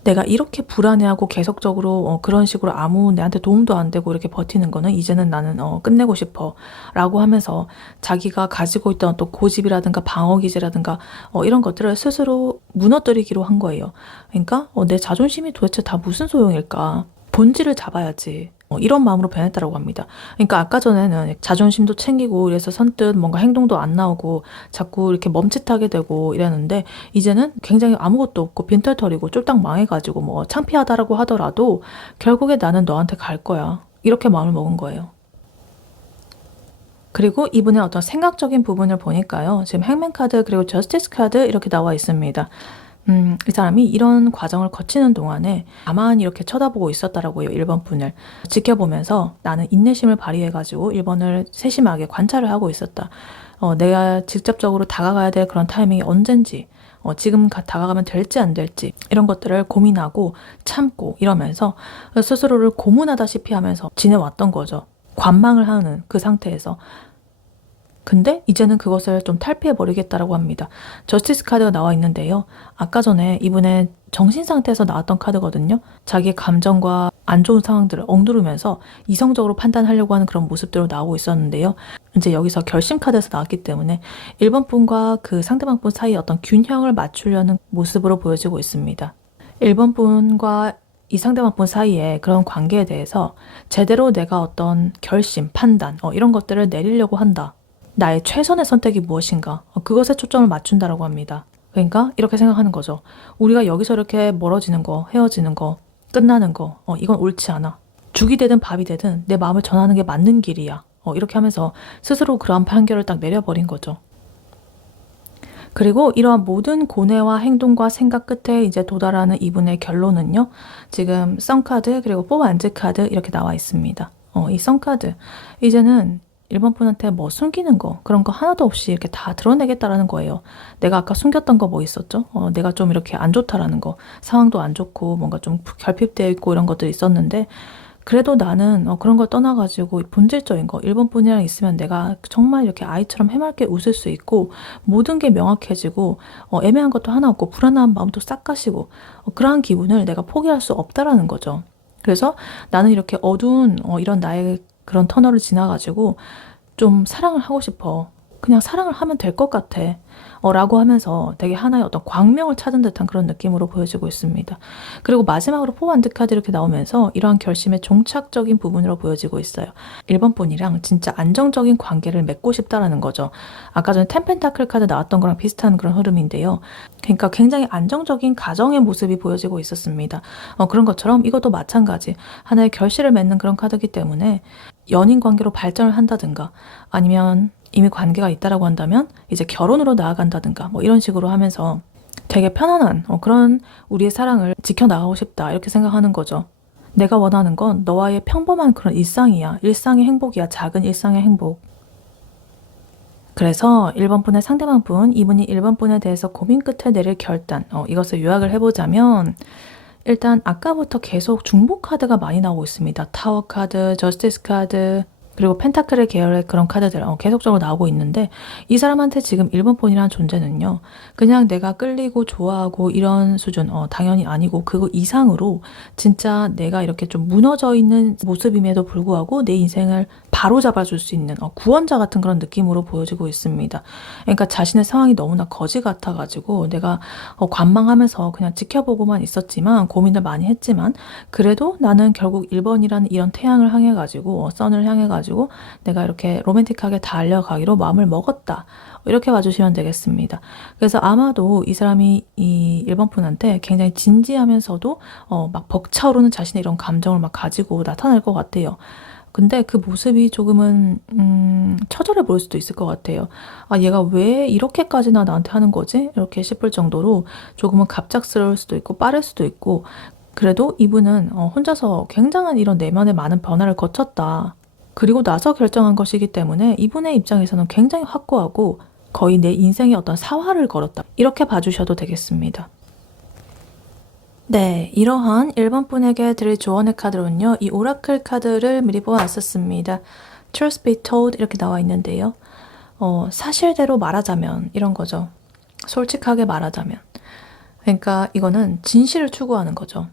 내가 이렇게 불안해하고 계속적으로 그런 식으로 아무 내한테 도움도 안 되고 이렇게 버티는 거는 이제는 나는 끝내고 싶어 라고 하면서 자기가 가지고 있던 또 고집이라든가 방어기제라든가 이런 것들을 스스로 무너뜨리기로 한 거예요. 그러니까 내 자존심이 도대체 다 무슨 소용일까? 본질을 잡아야지. 이런 마음으로 변했다고 합니다. 그러니까 아까 전에는 자존심도 챙기고 이래서 선뜻 뭔가 행동도 안 나오고 자꾸 이렇게 멈칫하게 되고 이랬는데 이제는 굉장히 아무것도 없고 빈털터리고 쫄딱 망해가지고 뭐 창피하다라고 하더라도 결국에 나는 너한테 갈 거야. 이렇게 마음을 먹은 거예요. 그리고 이분의 어떤 생각적인 부분을 보니까요. 지금 행맨 카드 그리고 저스티스 카드 이렇게 나와 있습니다. 이 사람이 이런 과정을 거치는 동안에 가만히 이렇게 쳐다보고 있었다라고요. 1번 분을 지켜보면서 나는 인내심을 발휘해가지고 1번을 세심하게 관찰을 하고 있었다. 내가 직접적으로 다가가야 될 그런 타이밍이 언젠지 지금 다가가면 될지 안 될지 이런 것들을 고민하고 참고 이러면서 스스로를 고문하다시피 하면서 지내왔던 거죠. 관망을 하는 그 상태에서 근데 이제는 그것을 좀 탈피해버리겠다라고 합니다. 저스티스 카드가 나와 있는데요. 아까 전에 이분의 정신 상태에서 나왔던 카드거든요. 자기의 감정과 안 좋은 상황들을 억누르면서 이성적으로 판단하려고 하는 그런 모습들로 나오고 있었는데요. 이제 여기서 결심 카드에서 나왔기 때문에 1번 분과 그 상대방 분 사이에 어떤 균형을 맞추려는 모습으로 보여지고 있습니다. 1번 분과 이 상대방 분 사이에 그런 관계에 대해서 제대로 내가 어떤 결심, 판단 이런 것들을 내리려고 한다. 나의 최선의 선택이 무엇인가 그것에 초점을 맞춘다라고 합니다. 그러니까 이렇게 생각하는 거죠. 우리가 여기서 이렇게 멀어지는 거, 헤어지는 거, 끝나는 거 이건 옳지 않아. 죽이 되든 밥이 되든 내 마음을 전하는 게 맞는 길이야. 이렇게 하면서 스스로 그러한 판결을 딱 내려버린 거죠. 그리고 이러한 모든 고뇌와 행동과 생각 끝에 이제 도달하는 이분의 결론은요. 지금 썬카드 그리고 뽀반즈 카드 이렇게 나와 있습니다. 이 썬카드 이제는 1번 분한테 뭐 숨기는 거 그런 거 하나도 없이 이렇게 다 드러내겠다라는 거예요. 내가 아까 숨겼던 거 뭐 있었죠? 내가 좀 이렇게 안 좋다라는 거 상황도 안 좋고 뭔가 좀 결핍되어 있고 이런 것들이 있었는데 그래도 나는 그런 걸 떠나가지고 본질적인 거 1번 분이랑 있으면 내가 정말 이렇게 아이처럼 해맑게 웃을 수 있고 모든 게 명확해지고 애매한 것도 하나 없고 불안한 마음도 싹 가시고 그러한 기분을 내가 포기할 수 없다라는 거죠. 그래서 나는 이렇게 어두운 이런 나의 그런 터널을 지나가지고 좀 사랑을 하고 싶어. 그냥 사랑을 하면 될 것 같아. 라고 하면서 되게 하나의 어떤 광명을 찾은 듯한 그런 느낌으로 보여지고 있습니다. 그리고 마지막으로 포완드 카드 이렇게 나오면서 이러한 결심의 종착적인 부분으로 보여지고 있어요. 1번 분이랑 진짜 안정적인 관계를 맺고 싶다라는 거죠. 아까 전에 템펜타클 카드 나왔던 거랑 비슷한 그런 흐름인데요. 그러니까 굉장히 안정적인 가정의 모습이 보여지고 있었습니다. 그런 것처럼 이것도 마찬가지. 하나의 결실을 맺는 그런 카드이기 때문에 연인 관계로 발전을 한다든가 아니면 이미 관계가 있다라고 한다면 이제 결혼으로 나아간다든가 뭐 이런 식으로 하면서 되게 편안한 그런 우리의 사랑을 지켜나가고 싶다 이렇게 생각하는 거죠. 내가 원하는 건 너와의 평범한 그런 일상이야. 일상의 행복이야. 작은 일상의 행복. 그래서 1번 분의 상대방분, 이분이 1번 분에 대해서 고민 끝에 내릴 결단, 이것을 요약을 해보자면 일단 아까부터 계속 중복 카드가 많이 나오고 있습니다. 타워 카드, 저스티스 카드, 그리고 펜타클의 계열의 그런 카드들 계속적으로 나오고 있는데 이 사람한테 지금 1번 폰이라는 존재는요. 그냥 내가 끌리고 좋아하고 이런 수준 당연히 아니고 그거 이상으로 진짜 내가 이렇게 좀 무너져 있는 모습임에도 불구하고 내 인생을 바로 잡아줄 수 있는 구원자 같은 그런 느낌으로 보여지고 있습니다. 그러니까 자신의 상황이 너무나 거지 같아가지고 내가 관망하면서 그냥 지켜보고만 있었지만 고민을 많이 했지만 그래도 나는 결국 1번이라는 이런 태양을 향해가지고 선을 향해가지고 내가 이렇게 로맨틱하게 달려가기로 마음을 먹었다. 이렇게 봐주시면 되겠습니다. 그래서 아마도 이 사람이 이 1번 분한테 굉장히 진지하면서도 막 벅차오르는 자신의 이런 감정을 막 가지고 나타날 것 같아요. 근데 그 모습이 조금은 처절해 보일 수도 있을 것 같아요. 아, 얘가 왜 이렇게까지나 나한테 하는 거지? 이렇게 싶을 정도로 조금은 갑작스러울 수도 있고 빠를 수도 있고 그래도 이분은 혼자서 굉장한 이런 내면의 많은 변화를 거쳤다. 그리고 나서 결정한 것이기 때문에 이분의 입장에서는 굉장히 확고하고 거의 내 인생의 어떤 사활을 걸었다. 이렇게 봐주셔도 되겠습니다. 네, 이러한 1번 분에게 드릴 조언의 카드로는요. 이 오라클 카드를 미리 보아왔었습니다. Truth be told 이렇게 나와 있는데요. 사실대로 말하자면 이런 거죠. 솔직하게 말하자면. 그러니까 이거는 진실을 추구하는 거죠.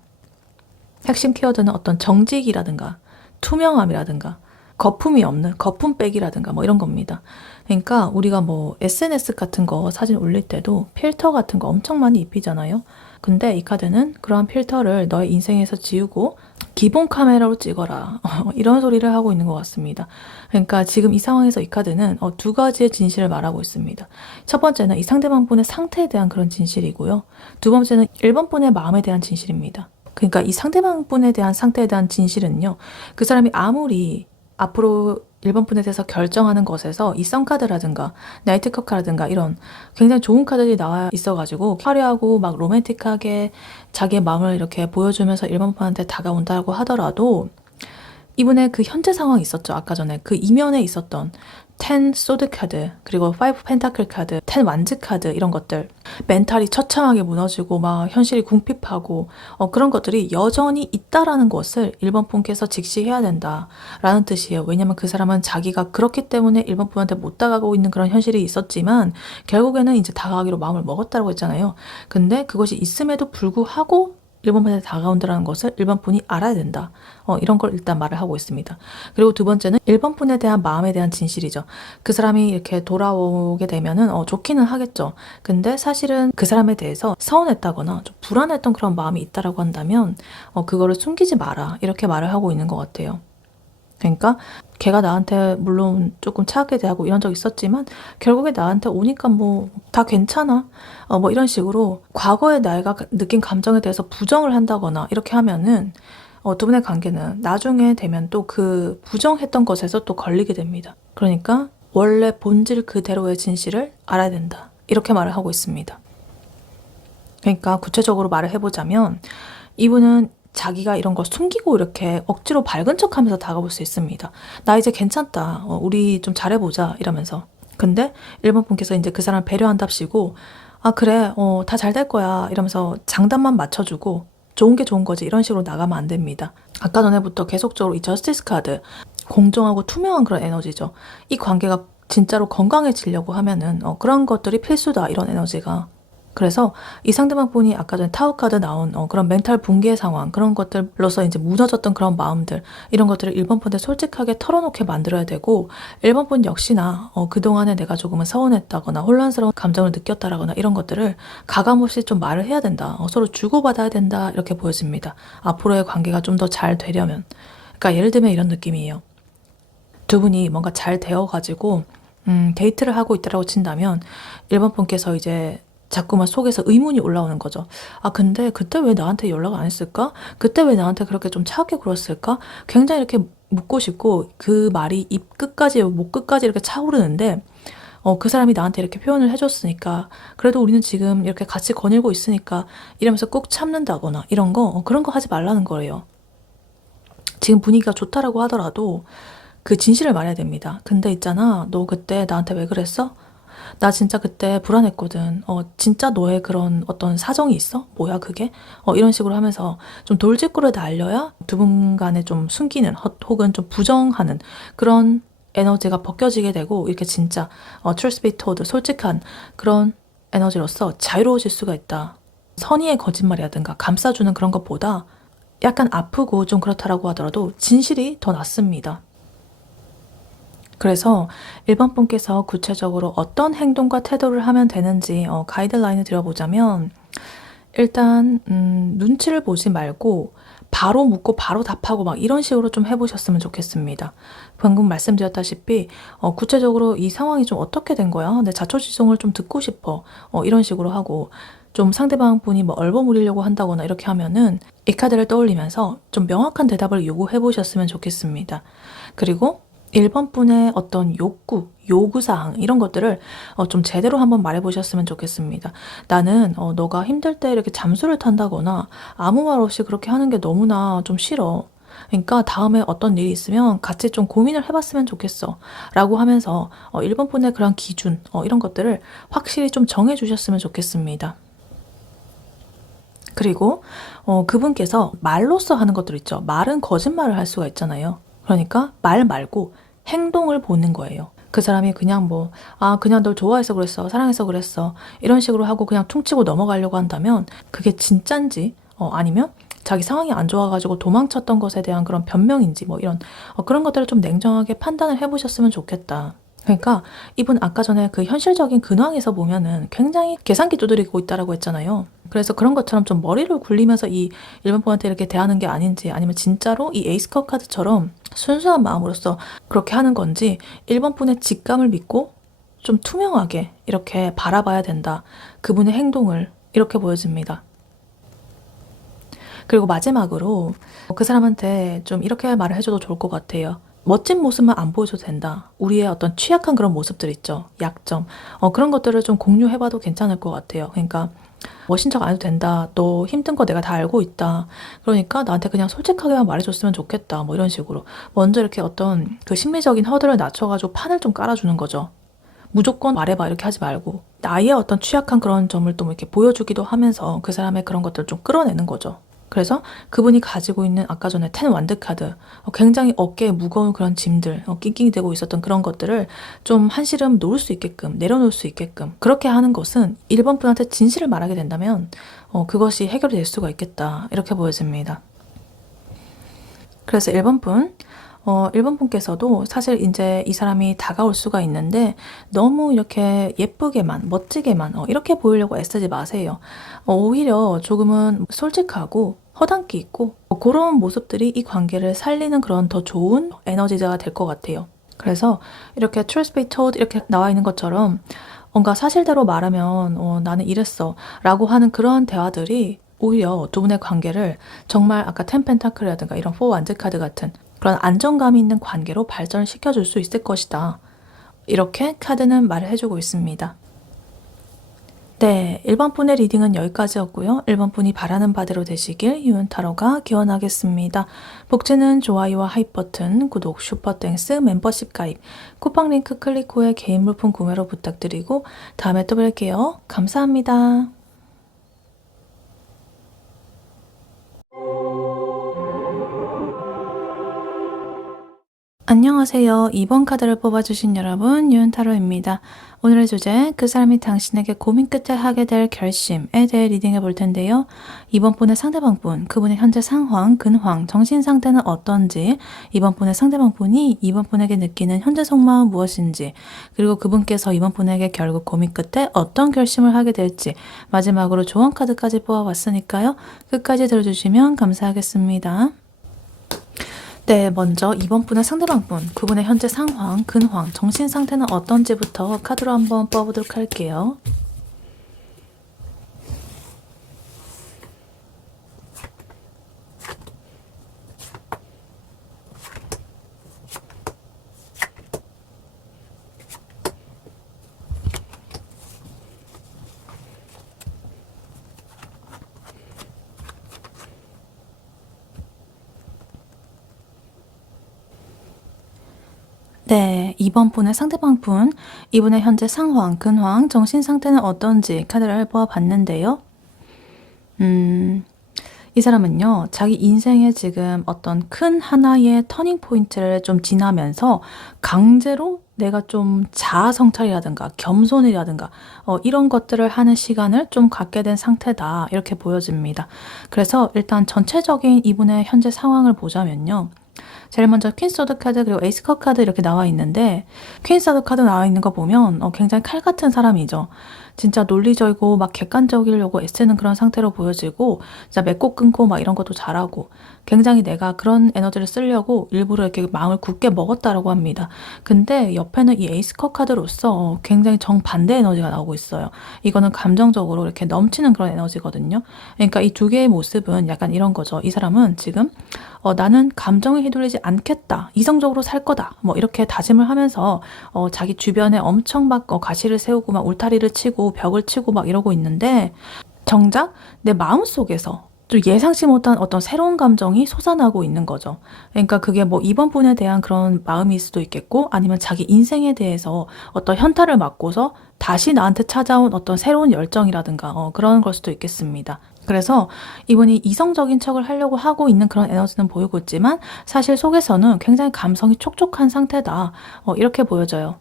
핵심 키워드는 어떤 정직이라든가 투명함이라든가 거품이 없는 거품 빼기라든가 뭐 이런 겁니다. 그러니까 우리가 뭐 SNS 같은 거 사진 올릴 때도 필터 같은 거 엄청 많이 입히잖아요. 근데 이 카드는 그러한 필터를 너의 인생에서 지우고 기본 카메라로 찍어라. 이런 소리를 하고 있는 것 같습니다. 그러니까 지금 이 상황에서 이 카드는 두 가지의 진실을 말하고 있습니다. 첫 번째는 이 상대방 분의 상태에 대한 그런 진실이고요. 두 번째는 1번 분의 마음에 대한 진실입니다. 그러니까 이 상대방 분에 대한 상태에 대한 진실은요. 그 사람이 아무리 앞으로 1번 분에 대해서 결정하는 것에서 이 썬카드라든가 나이트컵 카드라든가 이런 굉장히 좋은 카드들이 나와 있어가지고 화려하고 막 로맨틱하게 자기의 마음을 이렇게 보여주면서 1번 분한테 다가온다고 하더라도 이분의 그 현재 상황이 있었죠. 아까 전에 그 이면에 있었던 10 소드 카드 그리고 5 펜타클 카드 10 완즈 카드 이런 것들 멘탈이 처참하게 무너지고 막 현실이 궁핍하고 그런 것들이 여전히 있다라는 것을 1번 분께서 직시해야 된다라는 뜻이에요. 왜냐면 그 사람은 자기가 그렇기 때문에 1번 분한테 못 다가가고 있는 그런 현실이 있었지만 결국에는 이제 다가가기로 마음을 먹었다고 했잖아요. 근데 그것이 있음에도 불구하고 1번 분한테 다가온다는 것을 1번 분이 알아야 된다. 이런 걸 일단 말을 하고 있습니다. 그리고 두 번째는 1번 분에 대한 마음에 대한 진실이죠. 그 사람이 이렇게 돌아오게 되면은 좋기는 하겠죠. 근데 사실은 그 사람에 대해서 서운했다거나 좀 불안했던 그런 마음이 있다라고 한다면 그거를 숨기지 마라. 이렇게 말을 하고 있는 것 같아요. 그러니까 걔가 나한테 물론 조금 차갑게 대하고 이런 적 있었지만 결국에 나한테 오니까 뭐 다 괜찮아 뭐 이런 식으로 과거에 내가 느낀 감정에 대해서 부정을 한다거나 이렇게 하면은 두 분의 관계는 나중에 되면 또 그 부정했던 것에서 또 걸리게 됩니다. 그러니까 원래 본질 그대로의 진실을 알아야 된다. 이렇게 말을 하고 있습니다. 그러니까 구체적으로 말을 해보자면 이분은 자기가 이런 걸 숨기고 이렇게 억지로 밝은 척하면서 다가올 수 있습니다. 나 이제 괜찮다. 우리 좀 잘해보자 이러면서. 근데 1번 분께서 이제 그 사람을 배려한답시고 아 그래 다 잘 될 거야 이러면서 장단만 맞춰주고 좋은 게 좋은 거지 이런 식으로 나가면 안 됩니다. 아까 전에부터 계속적으로 이 저스티스 카드 공정하고 투명한 그런 에너지죠. 이 관계가 진짜로 건강해지려고 하면은 그런 것들이 필수다 이런 에너지가. 그래서 이 상대방 분이 아까 전에 타워 카드 나온 그런 멘탈 붕괴 상황 그런 것들로서 이제 무너졌던 그런 마음들 이런 것들을 1번 분한테 솔직하게 털어놓게 만들어야 되고 1번 분 역시나 그동안에 내가 조금은 서운했다거나 혼란스러운 감정을 느꼈다라거나 이런 것들을 가감없이 좀 말을 해야 된다. 서로 주고받아야 된다 이렇게 보여집니다. 앞으로의 관계가 좀 더 잘 되려면 그러니까 예를 들면 이런 느낌이에요. 두 분이 뭔가 잘 되어가지고 데이트를 하고 있다라고 친다면 1번 분께서 이제 자꾸만 속에서 의문이 올라오는 거죠. 아 근데 그때 왜 나한테 연락 안 했을까? 그때 왜 나한테 그렇게 좀 차갑게 굴었을까? 굉장히 이렇게 묻고 싶고 그 말이 입 끝까지 목 끝까지 이렇게 차오르는데 그 사람이 나한테 이렇게 표현을 해줬으니까 그래도 우리는 지금 이렇게 같이 거닐고 있으니까 이러면서 꾹 참는다거나 이런 거 그런 거 하지 말라는 거예요. 지금 분위기가 좋다라고 하더라도 그 진실을 말해야 됩니다. 근데 있잖아, 너 그때 나한테 왜 그랬어? 나 진짜 그때 불안했거든. 진짜 너의 그런 어떤 사정이 있어? 뭐야, 그게? 이런 식으로 하면서 좀 돌직구를 날려야 두 분 간에 좀 숨기는, 혹은 좀 부정하는 그런 에너지가 벗겨지게 되고, 이렇게 진짜, truth be told, 솔직한 그런 에너지로서 자유로워질 수가 있다. 선의의 거짓말이라든가 감싸주는 그런 것보다 약간 아프고 좀 그렇다라고 하더라도 진실이 더 낫습니다. 그래서 1번 분께서 구체적으로 어떤 행동과 태도를 하면 되는지 가이드라인을 드려보자면, 일단 눈치를 보지 말고 바로 묻고 바로 답하고 막 이런 식으로 좀 해보셨으면 좋겠습니다. 방금 말씀드렸다시피 구체적으로 이 상황이 좀 어떻게 된 거야? 내 자초지종을 좀 듣고 싶어. 이런 식으로 하고, 좀 상대방 분이 뭐 얼버무리려고 한다거나 이렇게 하면은 이 카드를 떠올리면서 좀 명확한 대답을 요구해 보셨으면 좋겠습니다. 그리고 1번 분의 어떤 욕구, 요구사항 이런 것들을 좀 제대로 한번 말해보셨으면 좋겠습니다. 나는 너가 힘들 때 이렇게 잠수를 탄다거나 아무 말 없이 그렇게 하는 게 너무나 좀 싫어. 그러니까 다음에 어떤 일이 있으면 같이 좀 고민을 해봤으면 좋겠어. 라고 하면서 1번 분의 그런 기준, 이런 것들을 확실히 좀 정해주셨으면 좋겠습니다. 그리고 그분께서 말로써 하는 것들 있죠. 말은 거짓말을 할 수가 있잖아요. 그러니까 말 말고 행동을 보는 거예요. 그 사람이 그냥 뭐, 그냥 널 좋아해서 그랬어, 사랑해서 그랬어, 이런 식으로 하고 그냥 퉁치고 넘어가려고 한다면 그게 진짠지, 아니면 자기 상황이 안 좋아가지고 도망쳤던 것에 대한 그런 변명인지 뭐 이런 그런 것들을 좀 냉정하게 판단을 해보셨으면 좋겠다. 그러니까 이분 아까 전에 그 현실적인 근황에서 보면은 굉장히 계산기 두드리고 있다라고 했잖아요. 그래서 그런 것처럼 좀 머리를 굴리면서 이 일반 분한테 이렇게 대하는 게 아닌지, 아니면 진짜로 이 에이스컵 카드처럼 순수한 마음으로서 그렇게 하는 건지, 1번 분의 직감을 믿고 좀 투명하게 이렇게 바라봐야 된다. 그분의 행동을 이렇게 보여집니다. 그리고 마지막으로 그 사람한테 좀 이렇게 말을 해줘도 좋을 것 같아요. 멋진 모습만 안 보여줘도 된다. 우리의 어떤 취약한 그런 모습들 있죠. 약점. 그런 것들을 좀 공유해봐도 괜찮을 것 같아요. 그러니까 멋진 척 안 해도 된다. 너 힘든 거 내가 다 알고 있다. 그러니까 나한테 그냥 솔직하게만 말해줬으면 좋겠다. 뭐 이런 식으로. 먼저 이렇게 어떤 그 심리적인 허들을 낮춰가지고 판을 좀 깔아주는 거죠. 무조건 말해봐 이렇게 하지 말고 나의 어떤 취약한 그런 점을 또 이렇게 보여주기도 하면서 그 사람의 그런 것들을 좀 끌어내는 거죠. 그래서 그분이 가지고 있는 아까 전에 10 완드 카드, 굉장히 어깨에 무거운 그런 짐들, 낑낑대고 있었던 그런 것들을 좀 한시름 놓을 수 있게끔, 내려놓을 수 있게끔 그렇게 하는 것은 1번 분한테 진실을 말하게 된다면 그것이 해결이 될 수가 있겠다, 이렇게 보여집니다. 그래서 1번 분, 1번 분께서도 사실 이제 이 사람이 다가올 수가 있는데 너무 이렇게 예쁘게만, 멋지게만 이렇게 보이려고 애쓰지 마세요. 오히려 조금은 솔직하고 허당기 있고 그런 모습들이 이 관계를 살리는 그런 더 좋은 에너지가 될 것 같아요. 그래서 이렇게 truth be told 이렇게 나와 있는 것처럼 뭔가 사실대로 말하면 나는 이랬어 라고 하는 그런 대화들이 오히려 두 분의 관계를 정말 아까 텐 펜타클이라든가 이런 4 완즈 카드 같은 그런 안정감이 있는 관계로 발전시켜 줄 수 있을 것이다. 이렇게 카드는 말을 해주고 있습니다. 네, 1번 분의 리딩은 여기까지였고요. 1번 분이 바라는 바대로 되시길 유은타로가 기원하겠습니다. 복채는 좋아요와 하이 버튼, 구독, 슈퍼땡스, 멤버십 가입, 쿠팡 링크 클릭 후에 개인 물품 구매로 부탁드리고 다음에 또 뵐게요. 감사합니다. 안녕하세요. 2번 카드를 뽑아주신 여러분, 유은타로입니다. 오늘의 주제, 그 사람이 당신에게 고민 끝에 하게 될 결심에 대해 리딩해 볼 텐데요. 2번 분의 상대방 분, 그분의 현재 상황, 근황, 정신 상태는 어떤지, 2번 분의 상대방 분이 2번 분에게 느끼는 현재 속마음 무엇인지, 그리고 그분께서 2번 분에게 결국 고민 끝에 어떤 결심을 하게 될지, 마지막으로 조언 카드까지 뽑아봤으니까요. 끝까지 들어주시면 감사하겠습니다. 네, 먼저 2번 분의 상대방 분, 그분의 현재 상황, 근황, 정신 상태는 어떤지부터 카드로 한번 뽑아보도록 할게요. 네, 이번 분의 상대방 분, 이분의 현재 상황, 근황, 정신 상태는 어떤지 카드를 보아봤는데요. 이 사람은요, 자기 인생에 지금 어떤 큰 하나의 터닝 포인트를 좀 지나면서 강제로 내가 좀 자아 성찰이라든가 겸손이라든가 이런 것들을 하는 시간을 좀 갖게 된 상태다. 이렇게 보여집니다. 그래서 일단 전체적인 이분의 현재 상황을 보자면요. 제일 먼저 퀸 소드 카드 그리고 에이스 컵 카드 이렇게 나와 있는데 퀸 소드 카드 나와 있는 거 보면 굉장히 칼 같은 사람이죠. 진짜 논리적이고 막 객관적이려고 애쓰는 그런 상태로 보여지고 진짜 맺고 끊고 막 이런 것도 잘하고 굉장히 내가 그런 에너지를 쓰려고 일부러 이렇게 마음을 굳게 먹었다라고 합니다. 근데 옆에는 이 에이스 컵 카드로서 굉장히 정반대 에너지가 나오고 있어요. 이거는 감정적으로 이렇게 넘치는 그런 에너지거든요. 그러니까 이 두 개의 모습은 약간 이런 거죠. 이 사람은 지금 나는 감정에 휘둘리지 않겠다. 이성적으로 살 거다. 뭐 이렇게 다짐을 하면서 자기 주변에 엄청 막 가시를 세우고 막 울타리를 치고 벽을 치고 막 이러고 있는데 정작 내 마음속에서 좀 예상치 못한 어떤 새로운 감정이 솟아나고 있는 거죠. 그러니까 그게 뭐 이번 분에 대한 그런 마음일 수도 있겠고 아니면 자기 인생에 대해서 어떤 현타를 맞고서 다시 나한테 찾아온 어떤 새로운 열정이라든가 그런 걸 수도 있겠습니다. 그래서 이분이 이성적인 척을 하려고 하고 있는 그런 에너지는 보이고 있지만 사실 속에서는 굉장히 감성이 촉촉한 상태다. 이렇게 보여져요.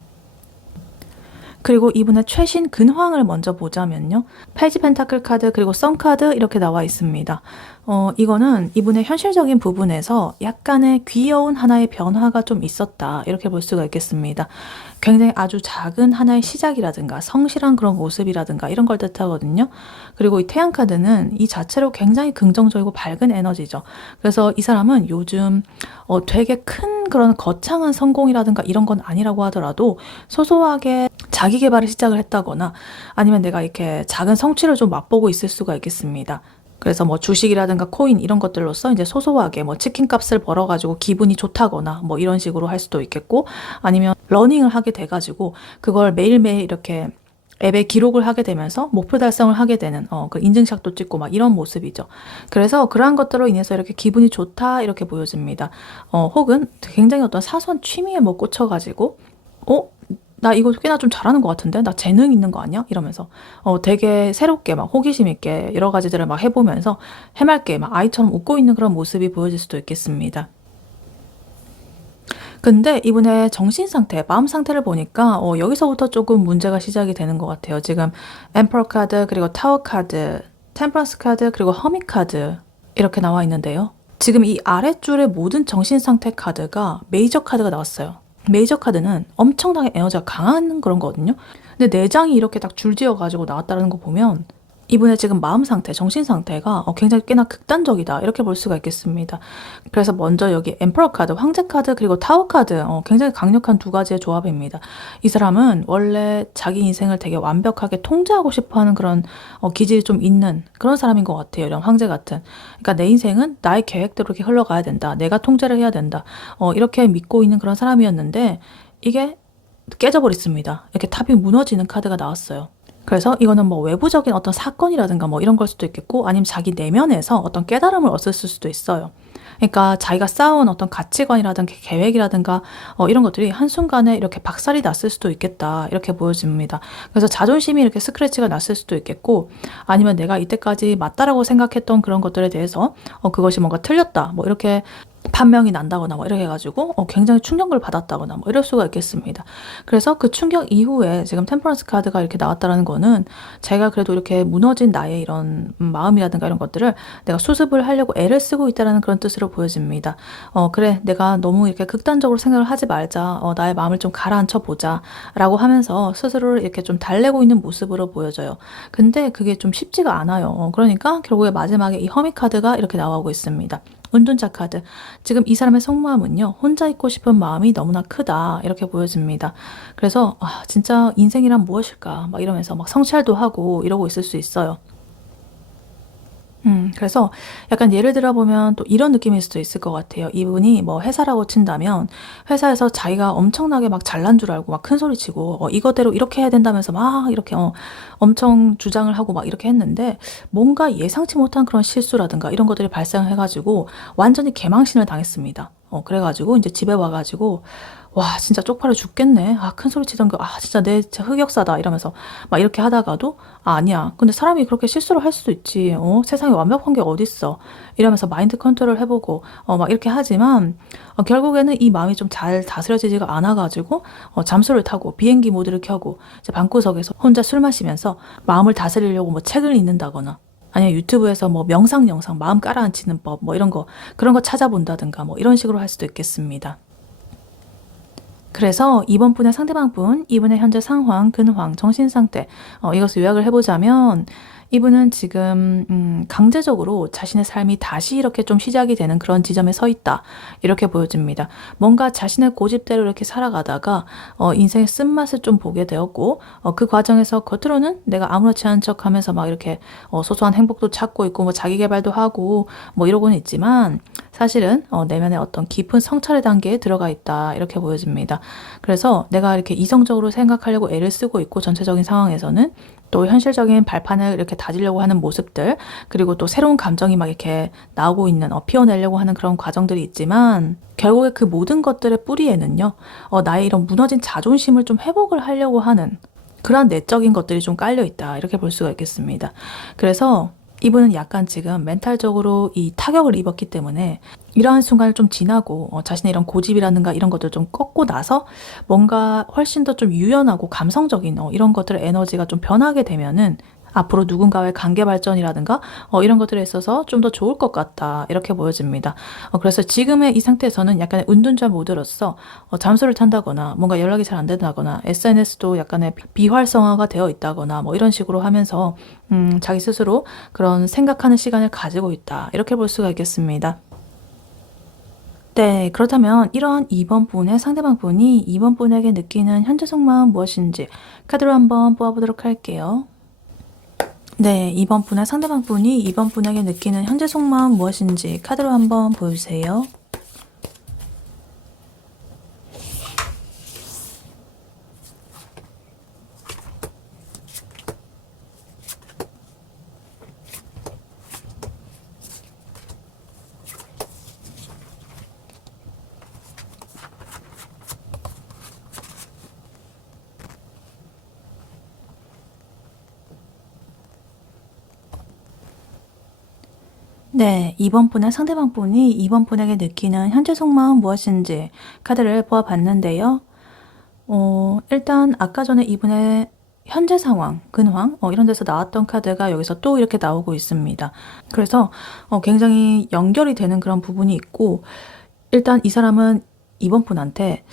그리고 이분의 최신 근황을 먼저 보자면요. 페이지 펜타클 카드 그리고 선 카드 이렇게 나와 있습니다. 이거는 이분의 현실적인 부분에서 약간의 귀여운 하나의 변화가 좀 있었다. 이렇게 볼 수가 있겠습니다. 굉장히 아주 작은 하나의 시작이라든가 성실한 그런 모습이라든가 이런 걸 뜻하거든요. 그리고 이 태양 카드는 이 자체로 굉장히 긍정적이고 밝은 에너지죠. 그래서 이 사람은 요즘 되게 큰 그런 거창한 성공이라든가 이런 건 아니라고 하더라도 소소하게 자기 개발을 시작을 했다거나 아니면 내가 이렇게 작은 성취를 좀 맛보고 있을 수가 있겠습니다. 그래서 뭐 주식이라든가 코인 이런 것들로서 이제 소소하게 뭐 치킨 값을 벌어가지고 기분이 좋다거나 뭐 이런 식으로 할 수도 있겠고 아니면 러닝을 하게 돼가지고 그걸 매일매일 이렇게 앱에 기록을 하게 되면서 목표 달성을 하게 되는 그 인증샷도 찍고 막 이런 모습이죠. 그래서 그러한 것들로 인해서 이렇게 기분이 좋다 이렇게 보여집니다. 혹은 굉장히 어떤 사소한 취미에 뭐 꽂혀가지고 나 이거 꽤나 좀 잘하는 것 같은데? 나 재능 있는 거 아니야? 이러면서 되게 새롭게 막 호기심 있게 여러 가지들을 막 해보면서 해맑게 막 아이처럼 웃고 있는 그런 모습이 보여질 수도 있겠습니다. 근데 이분의 정신 상태, 마음 상태를 보니까 여기서부터 조금 문제가 시작이 되는 것 같아요. 지금 엠퍼러 카드, 그리고 타워 카드, 템퍼런스 카드, 그리고 허밋 카드 이렇게 나와 있는데요. 지금 이 아랫줄의 모든 정신 상태 카드가 메이저 카드가 나왔어요. 메이저 카드는 엄청나게 에너지가 강한 그런 거거든요. 근데 내장이 이렇게 딱 줄지어 가지고 나왔다는 거 보면 이분의 지금 마음 상태, 정신 상태가 굉장히 꽤나 극단적이다 이렇게 볼 수가 있겠습니다. 그래서 먼저 여기 엠퍼러 카드, 황제 카드 그리고 타워 카드 굉장히 강력한 두 가지의 조합입니다. 이 사람은 원래 자기 인생을 되게 완벽하게 통제하고 싶어하는 그런 기질이 좀 있는 그런 사람인 것 같아요. 이런 황제 같은. 그러니까 내 인생은 나의 계획대로 이렇게 흘러가야 된다. 내가 통제를 해야 된다. 이렇게 믿고 있는 그런 사람이었는데 이게 깨져버렸습니다. 이렇게 탑이 무너지는 카드가 나왔어요. 그래서 이거는 뭐 외부적인 어떤 사건이라든가 뭐 이런 걸 수도 있겠고 아니면 자기 내면에서 어떤 깨달음을 얻었을 수도 있어요. 그러니까 자기가 쌓아온 어떤 가치관이라든가 계획이라든가 이런 것들이 한순간에 이렇게 박살이 났을 수도 있겠다 이렇게 보여집니다. 그래서 자존심이 이렇게 스크래치가 났을 수도 있겠고 아니면 내가 이때까지 맞다라고 생각했던 그런 것들에 대해서 그것이 뭔가 틀렸다 뭐 이렇게 판명이 난다거나 뭐 이렇게 해가지고 굉장히 충격을 받았다거나 뭐 이럴 수가 있겠습니다. 그래서 그 충격 이후에 지금 템퍼런스 카드가 이렇게 나왔다는 거는 제가 그래도 이렇게 무너진 나의 이런 마음이라든가 이런 것들을 내가 수습을 하려고 애를 쓰고 있다는 그런 뜻으로 보여집니다. 그래 내가 너무 이렇게 극단적으로 생각을 하지 말자. 나의 마음을 좀 가라앉혀 보자 라고 하면서 스스로를 이렇게 좀 달래고 있는 모습으로 보여져요. 근데 그게 좀 쉽지가 않아요. 그러니까 결국에 마지막에 이 허밋 카드가 이렇게 나오고 있습니다. 은둔자 카드. 지금 이 사람의 속마음은요. 혼자 있고 싶은 마음이 너무나 크다. 이렇게 보여집니다. 그래서 진짜 인생이란 무엇일까? 막 이러면서 막 성찰도 하고 이러고 있을 수 있어요. 그래서 약간 예를 들어보면 또 이런 느낌일 수도 있을 것 같아요. 이분이 뭐 회사라고 친다면 회사에서 자기가 엄청나게 막 잘난 줄 알고 막 큰 소리 치고 이거대로 이렇게 해야 된다면서 막 이렇게 엄청 주장을 하고 막 이렇게 했는데 뭔가 예상치 못한 그런 실수라든가 이런 것들이 발생해가지고 완전히 개망신을 당했습니다. 그래가지고 이제 집에 와가지고 와 진짜 쪽팔려 죽겠네. 아 큰 소리 치던 거 아 진짜 내 진짜 흑역사다 이러면서 막 이렇게 하다가도 아 아니야. 근데 사람이 그렇게 실수를 할 수도 있지. 세상에 완벽한 게 어딨어. 이러면서 마인드 컨트롤 해보고 막 이렇게 하지만 결국에는 이 마음이 좀 잘 다스려지지가 않아가지고 잠수를 타고 비행기 모드를 켜고 이제 방구석에서 혼자 술 마시면서 마음을 다스리려고 뭐 책을 읽는다거나 아니면 유튜브에서 뭐 명상 영상 마음 깔아앉히는 법 뭐 이런 거 그런 거 찾아본다든가 뭐 이런 식으로 할 수도 있겠습니다. 그래서 이번 분의 상대방분, 이분의 현재 상황, 근황, 정신상태 이것을 요약을 해보자면 이분은 지금 강제적으로 자신의 삶이 다시 이렇게 좀 시작이 되는 그런 지점에 서 있다. 이렇게 보여집니다. 뭔가 자신의 고집대로 이렇게 살아가다가 인생의 쓴맛을 좀 보게 되었고 그 과정에서 겉으로는 내가 아무렇지 않은 척하면서 막 이렇게 소소한 행복도 찾고 있고 뭐 자기 개발도 하고 뭐 이러고는 있지만 사실은 내면의 어떤 깊은 성찰의 단계에 들어가 있다. 이렇게 보여집니다. 그래서 내가 이렇게 이성적으로 생각하려고 애를 쓰고 있고 전체적인 상황에서는 또 현실적인 발판을 이렇게 다지려고 하는 모습들 그리고 또 새로운 감정이 막 이렇게 나오고 있는 피워내려고 하는 그런 과정들이 있지만 결국에 그 모든 것들의 뿌리에는요 나의 이런 무너진 자존심을 좀 회복을 하려고 하는 그런 내적인 것들이 좀 깔려 있다 이렇게 볼 수가 있겠습니다. 그래서 이분은 약간 지금 멘탈적으로 이 타격을 입었기 때문에 이러한 순간을 좀 지나고 자신의 이런 고집이라든가 이런 것들을 좀 꺾고 나서 뭔가 훨씬 더 좀 유연하고 감성적인 이런 것들의 에너지가 좀 변하게 되면은 앞으로 누군가와의 관계 발전이라든가 이런 것들에 있어서 좀 더 좋을 것 같다 이렇게 보여집니다. 그래서 지금의 이 상태에서는 약간의 은둔자 모드로서 잠수를 탄다거나 뭔가 연락이 잘 안 된다거나 SNS도 약간의 비활성화가 되어 있다거나 뭐 이런 식으로 하면서 자기 스스로 그런 생각하는 시간을 가지고 있다 이렇게 볼 수가 있겠습니다. 네, 그렇다면 이런 2번 분의 상대방 분이 2번 분에게 느끼는 현재 속마음 무엇인지 카드로 한번 뽑아보도록 할게요. 네, 2번 분의 상대방 분이 2번 분에게 느끼는 현재 속마음 무엇인지 카드로 한번 보여주세요. 네, 2번 분의 상대방 분이 2번 분에게 느끼는 현재 속마음 무엇인지 카드를 보아봤는데요. 일단 아까 전에 이분의 현재 상황, 근황 이런 데서 나왔던 카드가 여기서 또 이렇게 나오고 있습니다. 그래서 굉장히 연결이 되는 그런 부분이 있고 일단 이 사람은 이번 분한테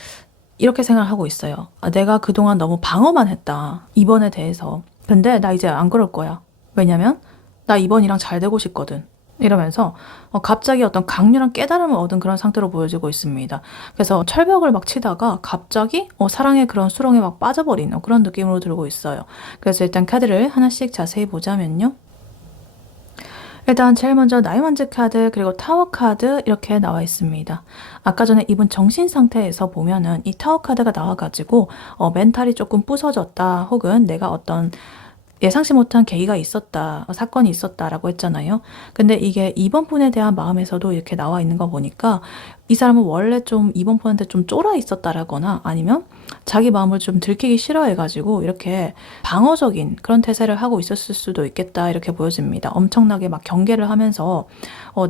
이렇게 생각을 하고 있어요. 내가 그동안 너무 방어만 했다. 이번에 대해서. 근데 나 이제 안 그럴 거야. 왜냐면 나 이번이랑 잘 되고 싶거든. 이러면서 갑자기 어떤 강렬한 깨달음을 얻은 그런 상태로 보여지고 있습니다. 그래서 철벽을 막 치다가 갑자기 사랑의 그런 수렁에 막 빠져버리는 그런 느낌으로 들고 있어요. 그래서 일단 카드를 하나씩 자세히 보자면요. 일단 제일 먼저 나이만즈 카드 그리고 타워 카드 이렇게 나와 있습니다. 아까 전에 이분 정신 상태에서 보면은 이 타워 카드가 나와가지고 멘탈이 조금 부서졌다 혹은 내가 어떤 예상치 못한 계기가 있었다, 사건이 있었다라고 했잖아요. 근데 이게 이번 분에 대한 마음에서도 이렇게 나와 있는 거 보니까 이 사람은 원래 좀 이번 분한테 좀 쫄아 있었다라거나 아니면 자기 마음을 좀 들키기 싫어해가지고 이렇게 방어적인 그런 태세를 하고 있었을 수도 있겠다 이렇게 보여집니다. 엄청나게 막 경계를 하면서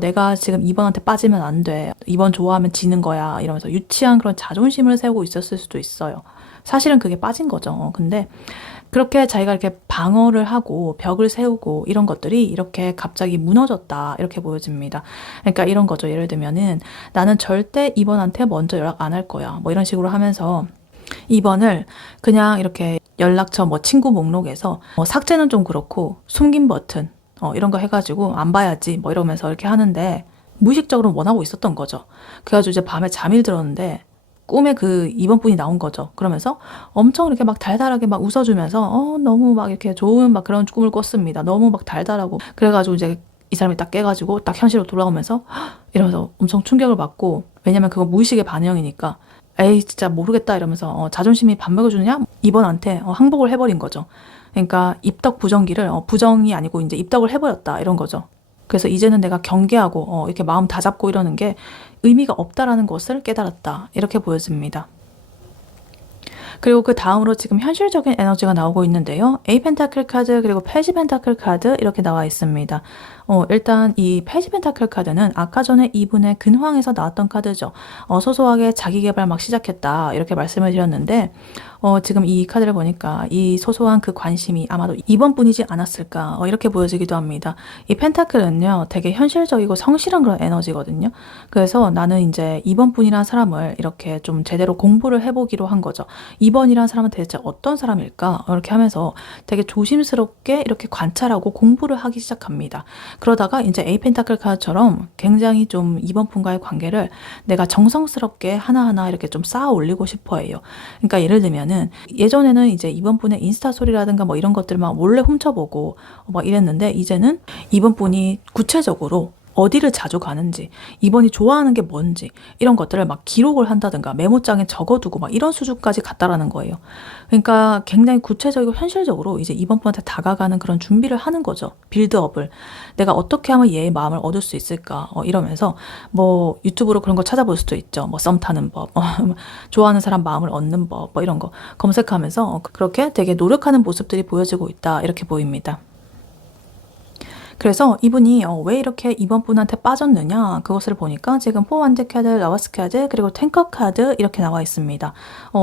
내가 지금 이번한테 빠지면 안 돼. 이번 좋아하면 지는 거야 이러면서 유치한 그런 자존심을 세우고 있었을 수도 있어요. 사실은 그게 빠진 거죠. 근데 그렇게 자기가 이렇게 방어를 하고 벽을 세우고 이런 것들이 이렇게 갑자기 무너졌다 이렇게 보여집니다. 그러니까 이런 거죠. 예를 들면은 나는 절대 이번한테 먼저 연락 안 할 거야. 뭐 이런 식으로 하면서 이번을 그냥 이렇게 연락처 뭐 친구 목록에서 삭제는 좀 그렇고 숨긴 버튼 이런 거 해가지고 안 봐야지 뭐 이러면서 이렇게 하는데 무의식적으로 원하고 있었던 거죠. 그래가지고 이제 밤에 잠이 들었는데 꿈에 그 2번 분이 나온 거죠. 그러면서 엄청 이렇게 막 달달하게 막 웃어주면서 너무 막 이렇게 좋은 막 그런 꿈을 꿨습니다. 너무 막 달달하고 그래가지고 이제 이 사람이 딱 깨가지고 딱 현실로 돌아오면서 이러면서 엄청 충격을 받고 왜냐면 그거 무의식의 반영이니까 에이 진짜 모르겠다 이러면서 자존심이 밥 먹여주느냐? 2번한테 항복을 해버린 거죠. 그러니까 입덕 부정기를 부정이 아니고 이제 입덕을 해버렸다 이런 거죠. 그래서 이제는 내가 경계하고 이렇게 마음 다잡고 이러는 게 의미가 없다라는 것을 깨달았다. 이렇게 보여집니다. 그리고 그 다음으로 지금 현실적인 에너지가 나오고 있는데요. 에이 펜타클 카드 그리고 페이지 펜타클 카드 이렇게 나와 있습니다. 일단 이 페이지 펜타클 카드는 아까 전에 이분의 근황에서 나왔던 카드죠. 소소하게 자기 개발 막 시작했다 이렇게 말씀을 드렸는데 지금 이 카드를 보니까 이 소소한 그 관심이 아마도 이번 분이지 않았을까 이렇게 보여지기도 합니다. 이 펜타클은요 되게 현실적이고 성실한 그런 에너지거든요. 그래서 나는 이제 이번 분이란 사람을 이렇게 좀 제대로 공부를 해보기로 한 거죠. 이번이란 사람은 대체 어떤 사람일까 이렇게 하면서 되게 조심스럽게 이렇게 관찰하고 공부를 하기 시작합니다. 그러다가 이제 에이 펜타클 카드처럼 굉장히 좀 이번 분과의 관계를 내가 정성스럽게 하나하나 이렇게 좀 쌓아 올리고 싶어 해요. 그러니까 예를 들면은 예전에는 이제 이번 분의 인스타 소리라든가 뭐 이런 것들 막 몰래 훔쳐보고 막 이랬는데 이제는 이번 분이 구체적으로 어디를 자주 가는지, 이번이 좋아하는 게 뭔지, 이런 것들을 막 기록을 한다든가 메모장에 적어두고 막 이런 수준까지 갔다라는 거예요. 그러니까 굉장히 구체적이고 현실적으로 이제 이번 분한테 다가가는 그런 준비를 하는 거죠. 빌드업을. 내가 어떻게 하면 얘의 마음을 얻을 수 있을까? 이러면서 뭐 유튜브로 그런 거 찾아볼 수도 있죠. 뭐 썸 타는 법, 좋아하는 사람 마음을 얻는 법, 뭐 이런 거 검색하면서 그렇게 되게 노력하는 모습들이 보여지고 있다. 이렇게 보입니다. 그래서 이분이 왜 이렇게 이번 분한테 빠졌느냐 그것을 보니까 지금 4원드 카드, 러버스 카드, 그리고 탱커 카드 이렇게 나와 있습니다.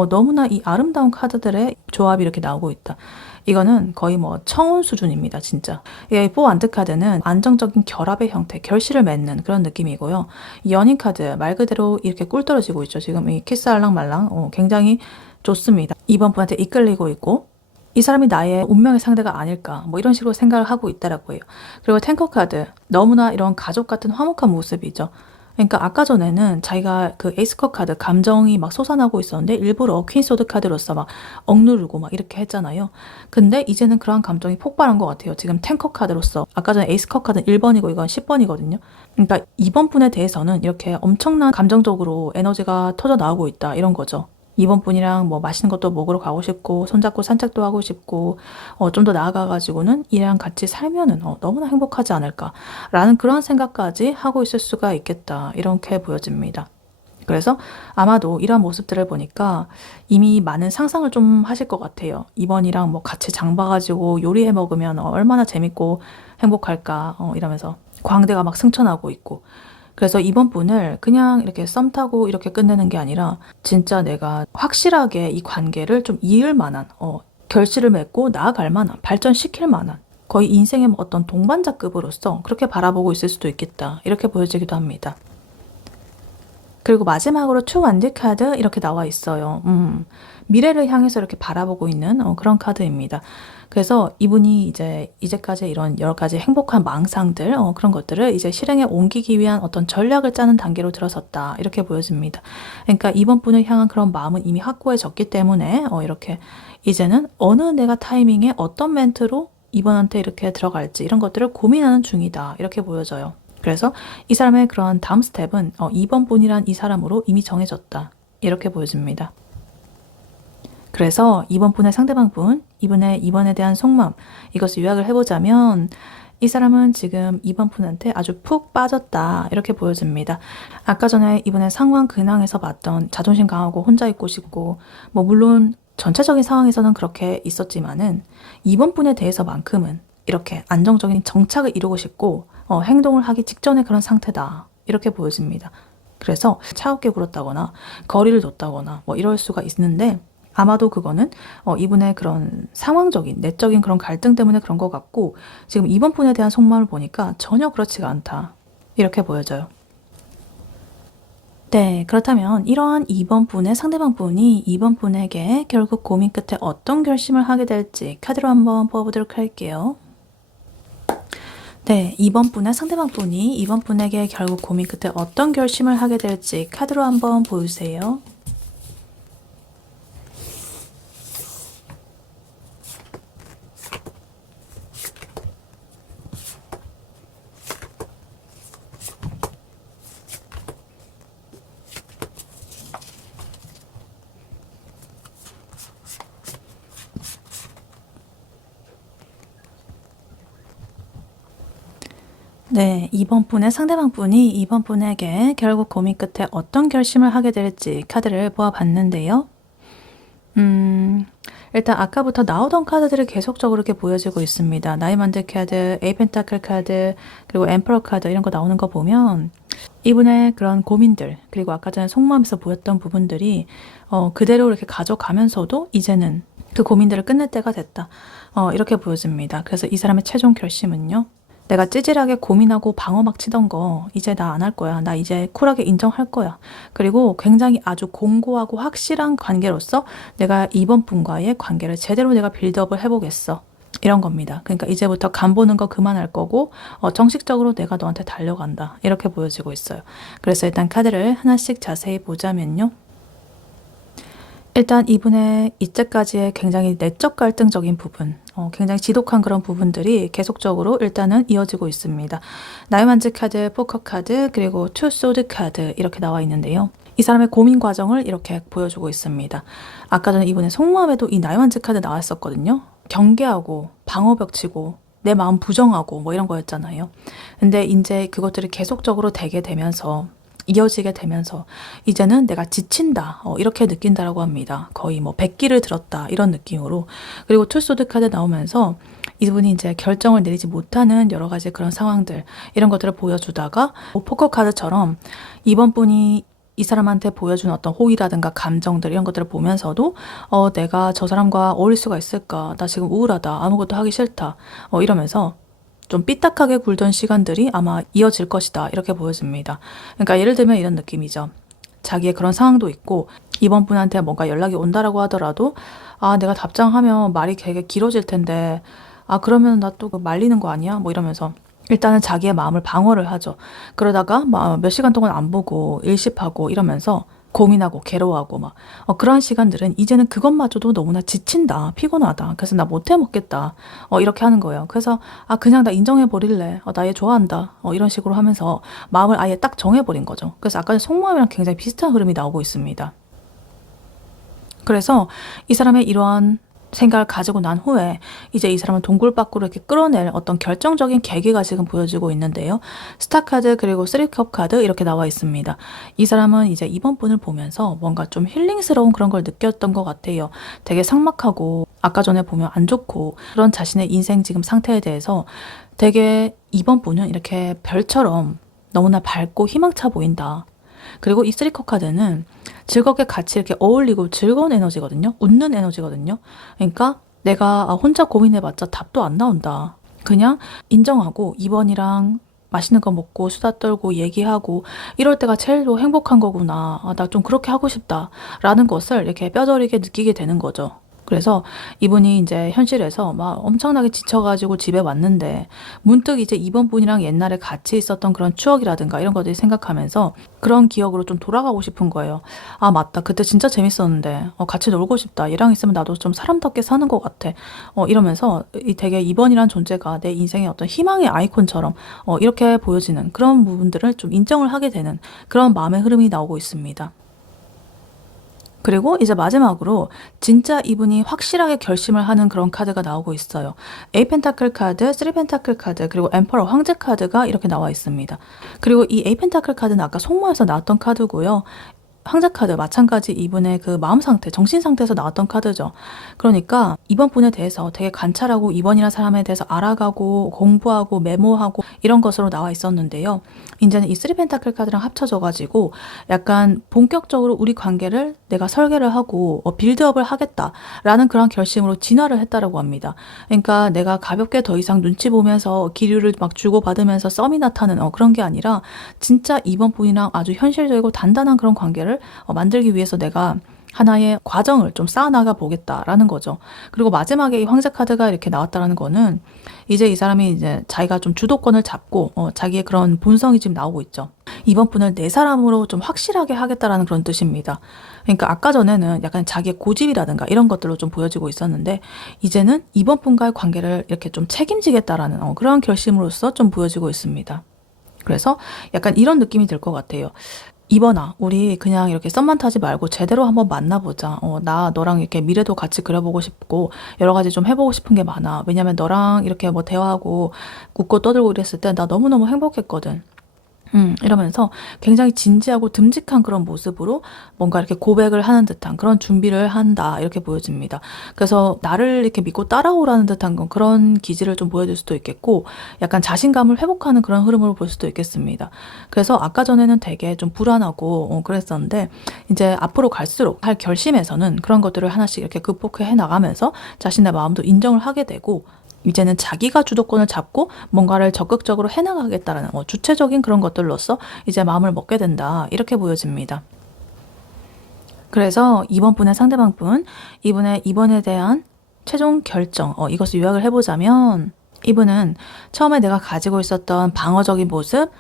너무나 이 아름다운 카드들의 조합이 이렇게 나오고 있다. 이거는 거의 뭐 청혼 수준입니다, 진짜. 이 4원드 카드는 안정적인 결합의 형태, 결실을 맺는 그런 느낌이고요. 이 연인 카드 말 그대로 이렇게 꿀 떨어지고 있죠. 지금 이 키스알랑 말랑 굉장히 좋습니다. 이번 분한테 이끌리고 있고 이 사람이 나의 운명의 상대가 아닐까 뭐 이런 식으로 생각을 하고 있다라고 해요. 그리고 탱커 카드 너무나 이런 가족 같은 화목한 모습이죠. 그러니까 아까 전에는 자기가 그 에이스컵 카드 감정이 막 솟아나고 있었는데 일부러 퀸소드 카드로서 막 억누르고 막 이렇게 했잖아요. 근데 이제는 그러한 감정이 폭발한 것 같아요. 지금 탱커 카드로서 아까 전에 에이스컵 카드는 1번이고 이건 10번이거든요. 그러니까 이번 분에 대해서는 이렇게 엄청난 감정적으로 에너지가 터져 나오고 있다 이런 거죠. 이번 분이랑 뭐 맛있는 것도 먹으러 가고 싶고 손잡고 산책도 하고 싶고 좀 더 나아가가지고는 이랑 같이 살면은 너무나 행복하지 않을까라는 그런 생각까지 하고 있을 수가 있겠다 이렇게 보여집니다. 그래서 아마도 이런 모습들을 보니까 이미 많은 상상을 좀 하실 것 같아요. 이번이랑 뭐 같이 장 봐가지고 요리해 먹으면 얼마나 재밌고 행복할까 이러면서 광대가 막 승천하고 있고 그래서 이번 분을 그냥 이렇게 썸 타고 이렇게 끝내는 게 아니라 진짜 내가 확실하게 이 관계를 좀 이을 만한 결실을 맺고 나아갈 만한 발전시킬 만한 거의 인생의 뭐 어떤 동반자급으로서 그렇게 바라보고 있을 수도 있겠다 이렇게 보여지기도 합니다. 그리고 마지막으로 투 완드 카드 이렇게 나와 있어요. 미래를 향해서 이렇게 바라보고 있는 그런 카드입니다. 그래서 이분이 이제까지 이런 여러 가지 행복한 망상들 그런 것들을 이제 실행에 옮기기 위한 어떤 전략을 짜는 단계로 들어섰다 이렇게 보여집니다. 그러니까 이번 분을 향한 그런 마음은 이미 확고해졌기 때문에 이렇게 이제는 어느 내가 타이밍에 어떤 멘트로 이분한테 이렇게 들어갈지 이런 것들을 고민하는 중이다 이렇게 보여져요. 그래서 이 사람의 그런 다음 스텝은 2번 분이란 이 사람으로 이미 정해졌다 이렇게 보여집니다. 그래서 2번 분의 상대방 분, 이분의 2번에 대한 속마음 이것을 요약을 해보자면 이 사람은 지금 2번 분한테 아주 푹 빠졌다 이렇게 보여집니다. 아까 전에 이분의 상황 근황에서 봤던 자존심 강하고 혼자 있고 싶고 뭐 물론 전체적인 상황에서는 그렇게 있었지만은 2번 분에 대해서만큼은 이렇게 안정적인 정착을 이루고 싶고 행동을 하기 직전의 그런 상태다 이렇게 보여집니다. 그래서 차갑게 굴었다거나 거리를 뒀다거나 뭐 이럴 수가 있는데 아마도 그거는 이분의 그런 상황적인 내적인 그런 갈등 때문에 그런 것 같고 지금 이번 분에 대한 속마음을 보니까 전혀 그렇지가 않다 이렇게 보여져요. 네, 그렇다면 이러한 2번 분의 상대방 분이 2번 분에게 결국 고민 끝에 어떤 결심을 하게 될지 카드로 한번 뽑아보도록 할게요. 네, 2번 분의 상대방 분이 2번 분에게 결국 고민 끝에 어떤 결심을 하게 될지 카드로 한번 보여주세요. 네, 이번 분의 상대방 분이 이번 분에게 결국 고민 끝에 어떤 결심을 하게 될지 카드를 보아봤는데요. 일단 아까부터 나오던 카드들이 계속적으로 이렇게 보여지고 있습니다. 나이만드 카드, 에이 펜타클 카드, 그리고 엠퍼러 카드 이런 거 나오는 거 보면 이분의 그런 고민들, 그리고 아까 전에 속마음에서 보였던 부분들이 그대로 이렇게 가져가면서도 이제는 그 고민들을 끝낼 때가 됐다. 이렇게 보여집니다. 그래서 이 사람의 최종 결심은요. 내가 찌질하게 고민하고 방어막 치던 거 이제 나 안 할 거야. 나 이제 쿨하게 인정할 거야. 그리고 굉장히 아주 공고하고 확실한 관계로서 내가 이번 분과의 관계를 제대로 내가 빌드업을 해보겠어. 이런 겁니다. 그러니까 이제부터 간 보는 거 그만할 거고 정식적으로 내가 너한테 달려간다. 이렇게 보여지고 있어요. 그래서 일단 카드를 하나씩 자세히 보자면요. 일단 이분의 이때까지의 굉장히 내적 갈등적인 부분, 굉장히 지독한 그런 부분들이 계속적으로 일단은 이어지고 있습니다. 나이만즈 카드, 포커 카드, 그리고 투 소드 카드 이렇게 나와 있는데요. 이 사람의 고민 과정을 이렇게 보여주고 있습니다. 아까 전에 이분의 속마음에도 이 나이만즈 카드 나왔었거든요. 경계하고 방어벽 치고 내 마음 부정하고 뭐 이런 거였잖아요. 근데 이제 그것들이 계속적으로 되게 되면서 이어지게 되면서 이제는 내가 지친다 이렇게 느낀다라고 합니다. 거의 뭐 백기를 들었다 이런 느낌으로. 그리고 투소드 카드 나오면서 이분이 이제 결정을 내리지 못하는 여러 가지 그런 상황들 이런 것들을 보여주다가 포커 카드처럼 이번 분이 이 사람한테 보여준 어떤 호의라든가 감정들 이런 것들을 보면서도 내가 저 사람과 어울릴 수가 있을까? 나 지금 우울하다. 아무것도 하기 싫다. 이러면서 좀 삐딱하게 굴던 시간들이 아마 이어질 것이다. 이렇게 보여집니다. 그러니까 예를 들면 이런 느낌이죠. 자기의 그런 상황도 있고 이번 분한테 뭔가 연락이 온다라고 하더라도 내가 답장하면 말이 되게 길어질 텐데 그러면 나 또 말리는 거 아니야? 뭐 이러면서 일단은 자기의 마음을 방어를 하죠. 그러다가 몇 시간 동안 안 보고 일십하고 이러면서 고민하고 괴로워하고 막 그러한 시간들은 이제는 그것마저도 너무나 지친다, 피곤하다. 그래서 나 못해 먹겠다. 이렇게 하는 거예요. 그래서 그냥 나 인정해 버릴래. 나 얘 좋아한다. 이런 식으로 하면서 마음을 아예 딱 정해 버린 거죠. 그래서 아까 속마음이랑 굉장히 비슷한 흐름이 나오고 있습니다. 그래서 이 사람의 이러한 생각을 가지고 난 후에 이제 이 사람을 동굴 밖으로 이렇게 끌어낼 어떤 결정적인 계기가 지금 보여지고 있는데요. 스타 카드 그리고 쓰리컵 카드 이렇게 나와 있습니다. 이 사람은 이제 이번 분을 보면서 뭔가 좀 힐링스러운 그런 걸 느꼈던 것 같아요. 되게 삭막하고 아까 전에 보면 안 좋고 그런 자신의 인생 지금 상태에 대해서 되게 이번 분은 이렇게 별처럼 너무나 밝고 희망차 보인다. 그리고 이 쓰리컵 카드는 즐겁게 같이 이렇게 어울리고 즐거운 에너지거든요. 웃는 에너지거든요. 그러니까 내가 혼자 고민해봤자 답도 안 나온다. 그냥 인정하고 2번이랑 맛있는 거 먹고 수다 떨고 얘기하고 이럴 때가 제일 행복한 거구나. 나 좀 그렇게 하고 싶다. 라는 것을 이렇게 뼈저리게 느끼게 되는 거죠. 그래서 이분이 이제 현실에서 막 엄청나게 지쳐가지고 집에 왔는데 문득 이제 이번 분이랑 옛날에 같이 있었던 그런 추억이라든가 이런 것들이 생각하면서 그런 기억으로 좀 돌아가고 싶은 거예요. 맞다. 그때 진짜 재밌었는데 같이 놀고 싶다. 얘랑 있으면 나도 좀 사람답게 사는 것 같아. 이러면서 되게 이번이란 존재가 내 인생의 어떤 희망의 아이콘처럼 이렇게 보여지는 그런 부분들을 좀 인정을 하게 되는 그런 마음의 흐름이 나오고 있습니다. 그리고 이제 마지막으로 진짜 이분이 확실하게 결심을 하는 그런 카드가 나오고 있어요. 에이 펜타클 카드, 쓰리 펜타클 카드, 그리고 엠퍼러 황제 카드가 이렇게 나와 있습니다. 그리고 이 에이 펜타클 카드는 아까 속마에서 나왔던 카드고요. 황제 카드 마찬가지 이분의 그 마음 상태, 정신 상태에서 나왔던 카드죠. 그러니까 이번 분에 대해서 되게 관찰하고 이번이라는 사람에 대해서 알아가고 공부하고 메모하고 이런 것으로 나와 있었는데요. 이제는 이 쓰리 펜타클 카드랑 합쳐져가지고 약간 본격적으로 우리 관계를 내가 설계를 하고 빌드업을 하겠다라는 그런 결심으로 진화를 했다라고 합니다. 그러니까 내가 가볍게 더 이상 눈치 보면서 기류를 막 주고받으면서 썸이나 타는 그런 게 아니라 진짜 이번 분이랑 아주 현실적이고 단단한 그런 관계를 만들기 위해서 내가 하나의 과정을 좀 쌓아나가 보겠다라는 거죠. 그리고 마지막에 이 황제 카드가 이렇게 나왔다라는 거는 이제 이 사람이 이제 자기가 좀 주도권을 잡고 자기의 그런 본성이 지금 나오고 있죠. 이번 분을 내 사람으로 좀 확실하게 하겠다라는 그런 뜻입니다. 그러니까 아까 전에는 약간 자기의 고집이라든가 이런 것들로 좀 보여지고 있었는데 이제는 이번 분과의 관계를 이렇게 좀 책임지겠다라는 그런 결심으로서 좀 보여지고 있습니다. 그래서 약간 이런 느낌이 들 것 같아요. 이번아, 우리 그냥 이렇게 썸만 타지 말고 제대로 한번 만나보자. 나 너랑 이렇게 미래도 같이 그려보고 싶고, 여러 가지 좀 해보고 싶은 게 많아. 왜냐면 너랑 이렇게 뭐 대화하고, 웃고 떠들고 이랬을 때 나 너무너무 행복했거든. 이러면서 굉장히 진지하고 듬직한 그런 모습으로 뭔가 이렇게 고백을 하는 듯한 그런 준비를 한다. 이렇게 보여집니다. 그래서 나를 이렇게 믿고 따라오라는 듯한 그런 기질을 좀 보여줄 수도 있겠고, 약간 자신감을 회복하는 그런 흐름으로 볼 수도 있겠습니다. 그래서 아까 전에는 되게 좀 불안하고 그랬었는데, 이제 앞으로 갈수록 할 결심에서는 그런 것들을 하나씩 이렇게 극복해 나가면서 자신의 마음도 인정을 하게 되고, 이제는 자기가 주도권을 잡고 뭔가를 적극적으로 해나가겠다라는 주체적인 그런 것들로서 이제 마음을 먹게 된다. 이렇게 보여집니다. 그래서 이번 분의 상대방 분, 이분의 이번에 대한 최종 결정, 이것을 요약을 해보자면, 이분은 처음에 내가 가지고 있었던 방어적인 모습,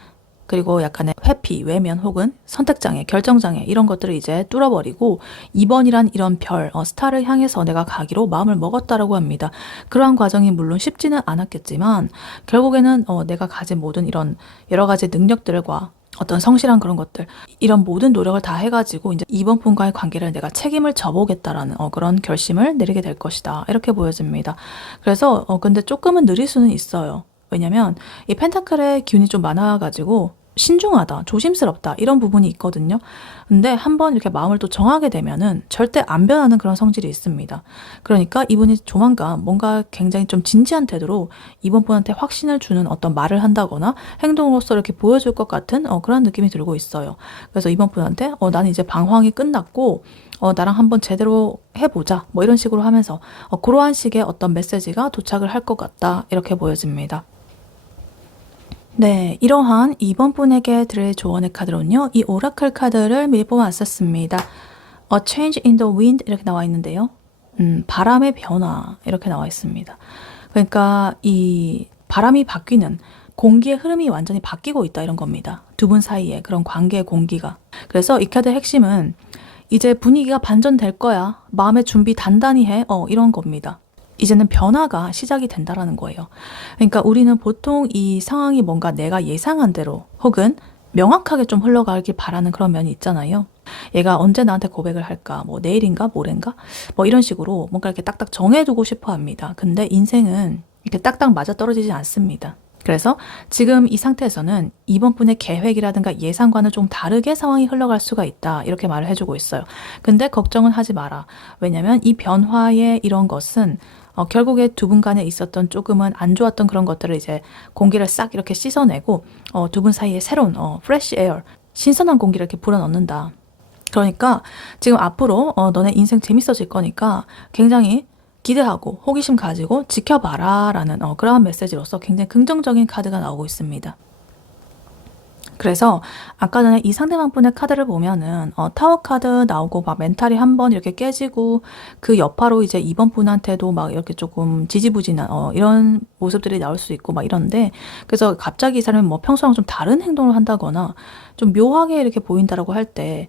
그리고 약간의 회피, 외면 혹은 선택장애, 결정장애 이런 것들을 이제 뚫어버리고 2번이란 이런 별, 스타를 향해서 내가 가기로 마음을 먹었다라고 합니다. 그러한 과정이 물론 쉽지는 않았겠지만 결국에는 내가 가진 모든 이런 여러 가지 능력들과 어떤 성실한 그런 것들, 이런 모든 노력을 다 해가지고 이제 이번 분과의 관계를 내가 책임을 져보겠다라는 그런 결심을 내리게 될 것이다. 이렇게 보여집니다. 그래서 근데 조금은 느릴 수는 있어요. 왜냐면 이 펜타클의 기운이 좀 많아가지고 신중하다, 조심스럽다 이런 부분이 있거든요. 근데 한번 이렇게 마음을 또 정하게 되면은 절대 안 변하는 그런 성질이 있습니다. 그러니까 이분이 조만간 뭔가 굉장히 좀 진지한 태도로 이번 분한테 확신을 주는 어떤 말을 한다거나 행동으로서 이렇게 보여줄 것 같은 그런 느낌이 들고 있어요. 그래서 이번 분한테 나는 이제 방황이 끝났고 나랑 한번 제대로 해보자 뭐 이런 식으로 하면서 그러한 식의 어떤 메시지가 도착을 할 것 같다 이렇게 보여집니다. 네, 이러한 이번 분에게 드릴 조언의 카드로는요, 이 오라클 카드를 미리 뽑아왔었습니다. A change in the wind 이렇게 나와 있는데요. 바람의 변화 이렇게 나와 있습니다. 그러니까 이 바람이 바뀌는 공기의 흐름이 완전히 바뀌고 있다 이런 겁니다. 두 분 사이에 그런 관계의 공기가. 그래서 이 카드의 핵심은 이제 분위기가 반전될 거야. 마음의 준비 단단히 해. 이런 겁니다. 이제는 변화가 시작이 된다라는 거예요. 그러니까 우리는 보통 이 상황이 뭔가 내가 예상한 대로 혹은 명확하게 좀 흘러가길 바라는 그런 면이 있잖아요. 얘가 언제 나한테 고백을 할까? 뭐 내일인가? 모레인가? 뭐 이런 식으로 뭔가 이렇게 딱딱 정해두고 싶어 합니다. 근데 인생은 이렇게 딱딱 맞아떨어지지 않습니다. 그래서 지금 이 상태에서는 이번 분의 계획이라든가 예상과는 좀 다르게 상황이 흘러갈 수가 있다. 이렇게 말을 해주고 있어요. 근데 걱정은 하지 마라. 왜냐면 이 변화의 이런 것은 결국에 두 분 간에 있었던 조금은 안 좋았던 그런 것들을 이제 공기를 싹 이렇게 씻어내고 두 분 사이에 새로운 fresh air, 신선한 공기를 이렇게 불어넣는다. 그러니까 지금 앞으로 너네 인생 재밌어질 거니까 굉장히 기대하고 호기심 가지고 지켜봐라 라는 그러한 메시지로서 굉장히 긍정적인 카드가 나오고 있습니다. 그래서 아까 전에 이 상대방 분의 카드를 보면은 타워 카드 나오고 막 멘탈이 한번 이렇게 깨지고 그 여파로 이제 이번 분한테도 막 이렇게 조금 지지부진한 이런 모습들이 나올 수 있고 막 이런데, 그래서 갑자기 이 사람이 뭐 평소랑 좀 다른 행동을 한다거나 좀 묘하게 이렇게 보인다라고 할 때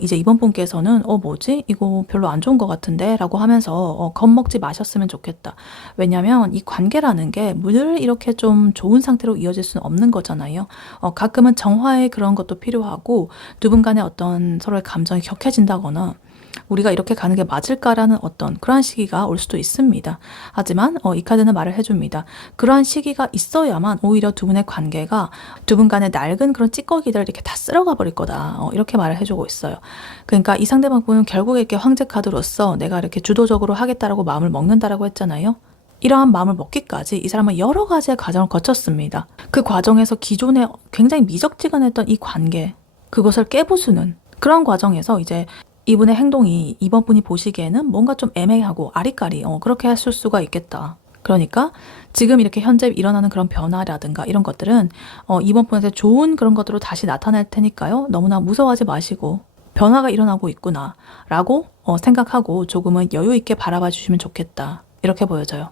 이제 이번 분께서는 뭐지? 이거 별로 안 좋은 것 같은데? 라고 하면서 겁먹지 마셨으면 좋겠다. 왜냐면 이 관계라는 게 늘 이렇게 좀 좋은 상태로 이어질 수는 없는 거잖아요. 가끔은 정화의 그런 것도 필요하고 두 분 간의 어떤 서로의 감정이 격해진다거나 우리가 이렇게 가는 게 맞을까라는 어떤 그러한 시기가 올 수도 있습니다. 하지만 이 카드는 말을 해줍니다. 그러한 시기가 있어야만 오히려 두 분의 관계가 두 분 간의 낡은 그런 찌꺼기들을 이렇게 다 쓸어가 버릴 거다. 이렇게 말을 해주고 있어요. 그러니까 이 상대방 분은 결국에 이렇게 황제 카드로서 내가 이렇게 주도적으로 하겠다라고 마음을 먹는다라고 했잖아요. 이러한 마음을 먹기까지 이 사람은 여러 가지의 과정을 거쳤습니다. 그 과정에서 기존에 굉장히 미적지근했던 이 관계, 그것을 깨부수는 그런 과정에서 이제 이분의 행동이 이번 분이 보시기에는 뭔가 좀 애매하고 아리까리 그렇게 했을 수가 있겠다. 그러니까 지금 이렇게 현재 일어나는 그런 변화라든가 이런 것들은 이번 분한테 좋은 그런 것들로 다시 나타날 테니까요. 너무나 무서워하지 마시고 변화가 일어나고 있구나 라고 생각하고 조금은 여유 있게 바라봐 주시면 좋겠다. 이렇게 보여져요.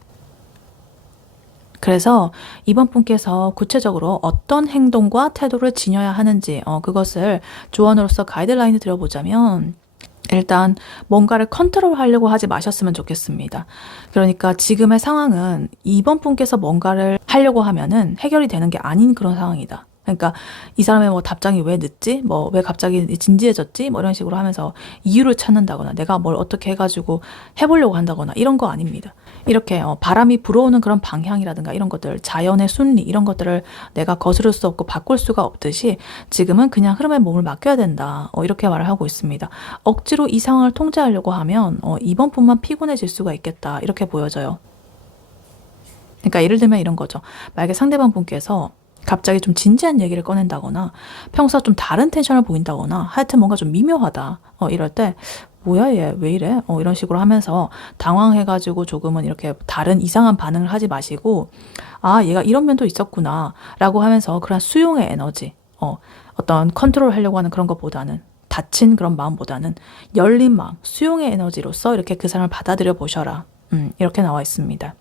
그래서 이번 분께서 구체적으로 어떤 행동과 태도를 지녀야 하는지 그것을 조언으로서 가이드라인을 드려보자면, 일단 뭔가를 컨트롤하려고 하지 마셨으면 좋겠습니다. 그러니까 지금의 상황은 이번 분께서 뭔가를 하려고 하면은 해결이 되는 게 아닌 그런 상황이다. 그러니까 이 사람의 뭐 답장이 왜 늦지? 뭐 왜 갑자기 진지해졌지? 뭐 이런 식으로 하면서 이유를 찾는다거나 내가 뭘 어떻게 해가지고 해보려고 한다거나 이런 거 아닙니다. 이렇게 바람이 불어오는 그런 방향이라든가 이런 것들, 자연의 순리 이런 것들을 내가 거스를 수 없고 바꿀 수가 없듯이 지금은 그냥 흐름에 몸을 맡겨야 된다. 이렇게 말을 하고 있습니다. 억지로 이 상황을 통제하려고 하면 이번 분만 피곤해질 수가 있겠다. 이렇게 보여져요. 그러니까 예를 들면 이런 거죠. 만약에 상대방 분께서 갑자기 좀 진지한 얘기를 꺼낸다거나 평소와 좀 다른 텐션을 보인다거나 하여튼 뭔가 좀 미묘하다. 이럴 때 뭐야 얘 왜 이래? 이런 식으로 하면서 당황해가지고 조금은 이렇게 다른 이상한 반응을 하지 마시고 아 얘가 이런 면도 있었구나 라고 하면서 그런 수용의 에너지 어떤 컨트롤 하려고 하는 그런 것보다는 다친 그런 마음보다는 열린 마음, 수용의 에너지로서 이렇게 그 사람을 받아들여 보셔라. 이렇게 나와 있습니다.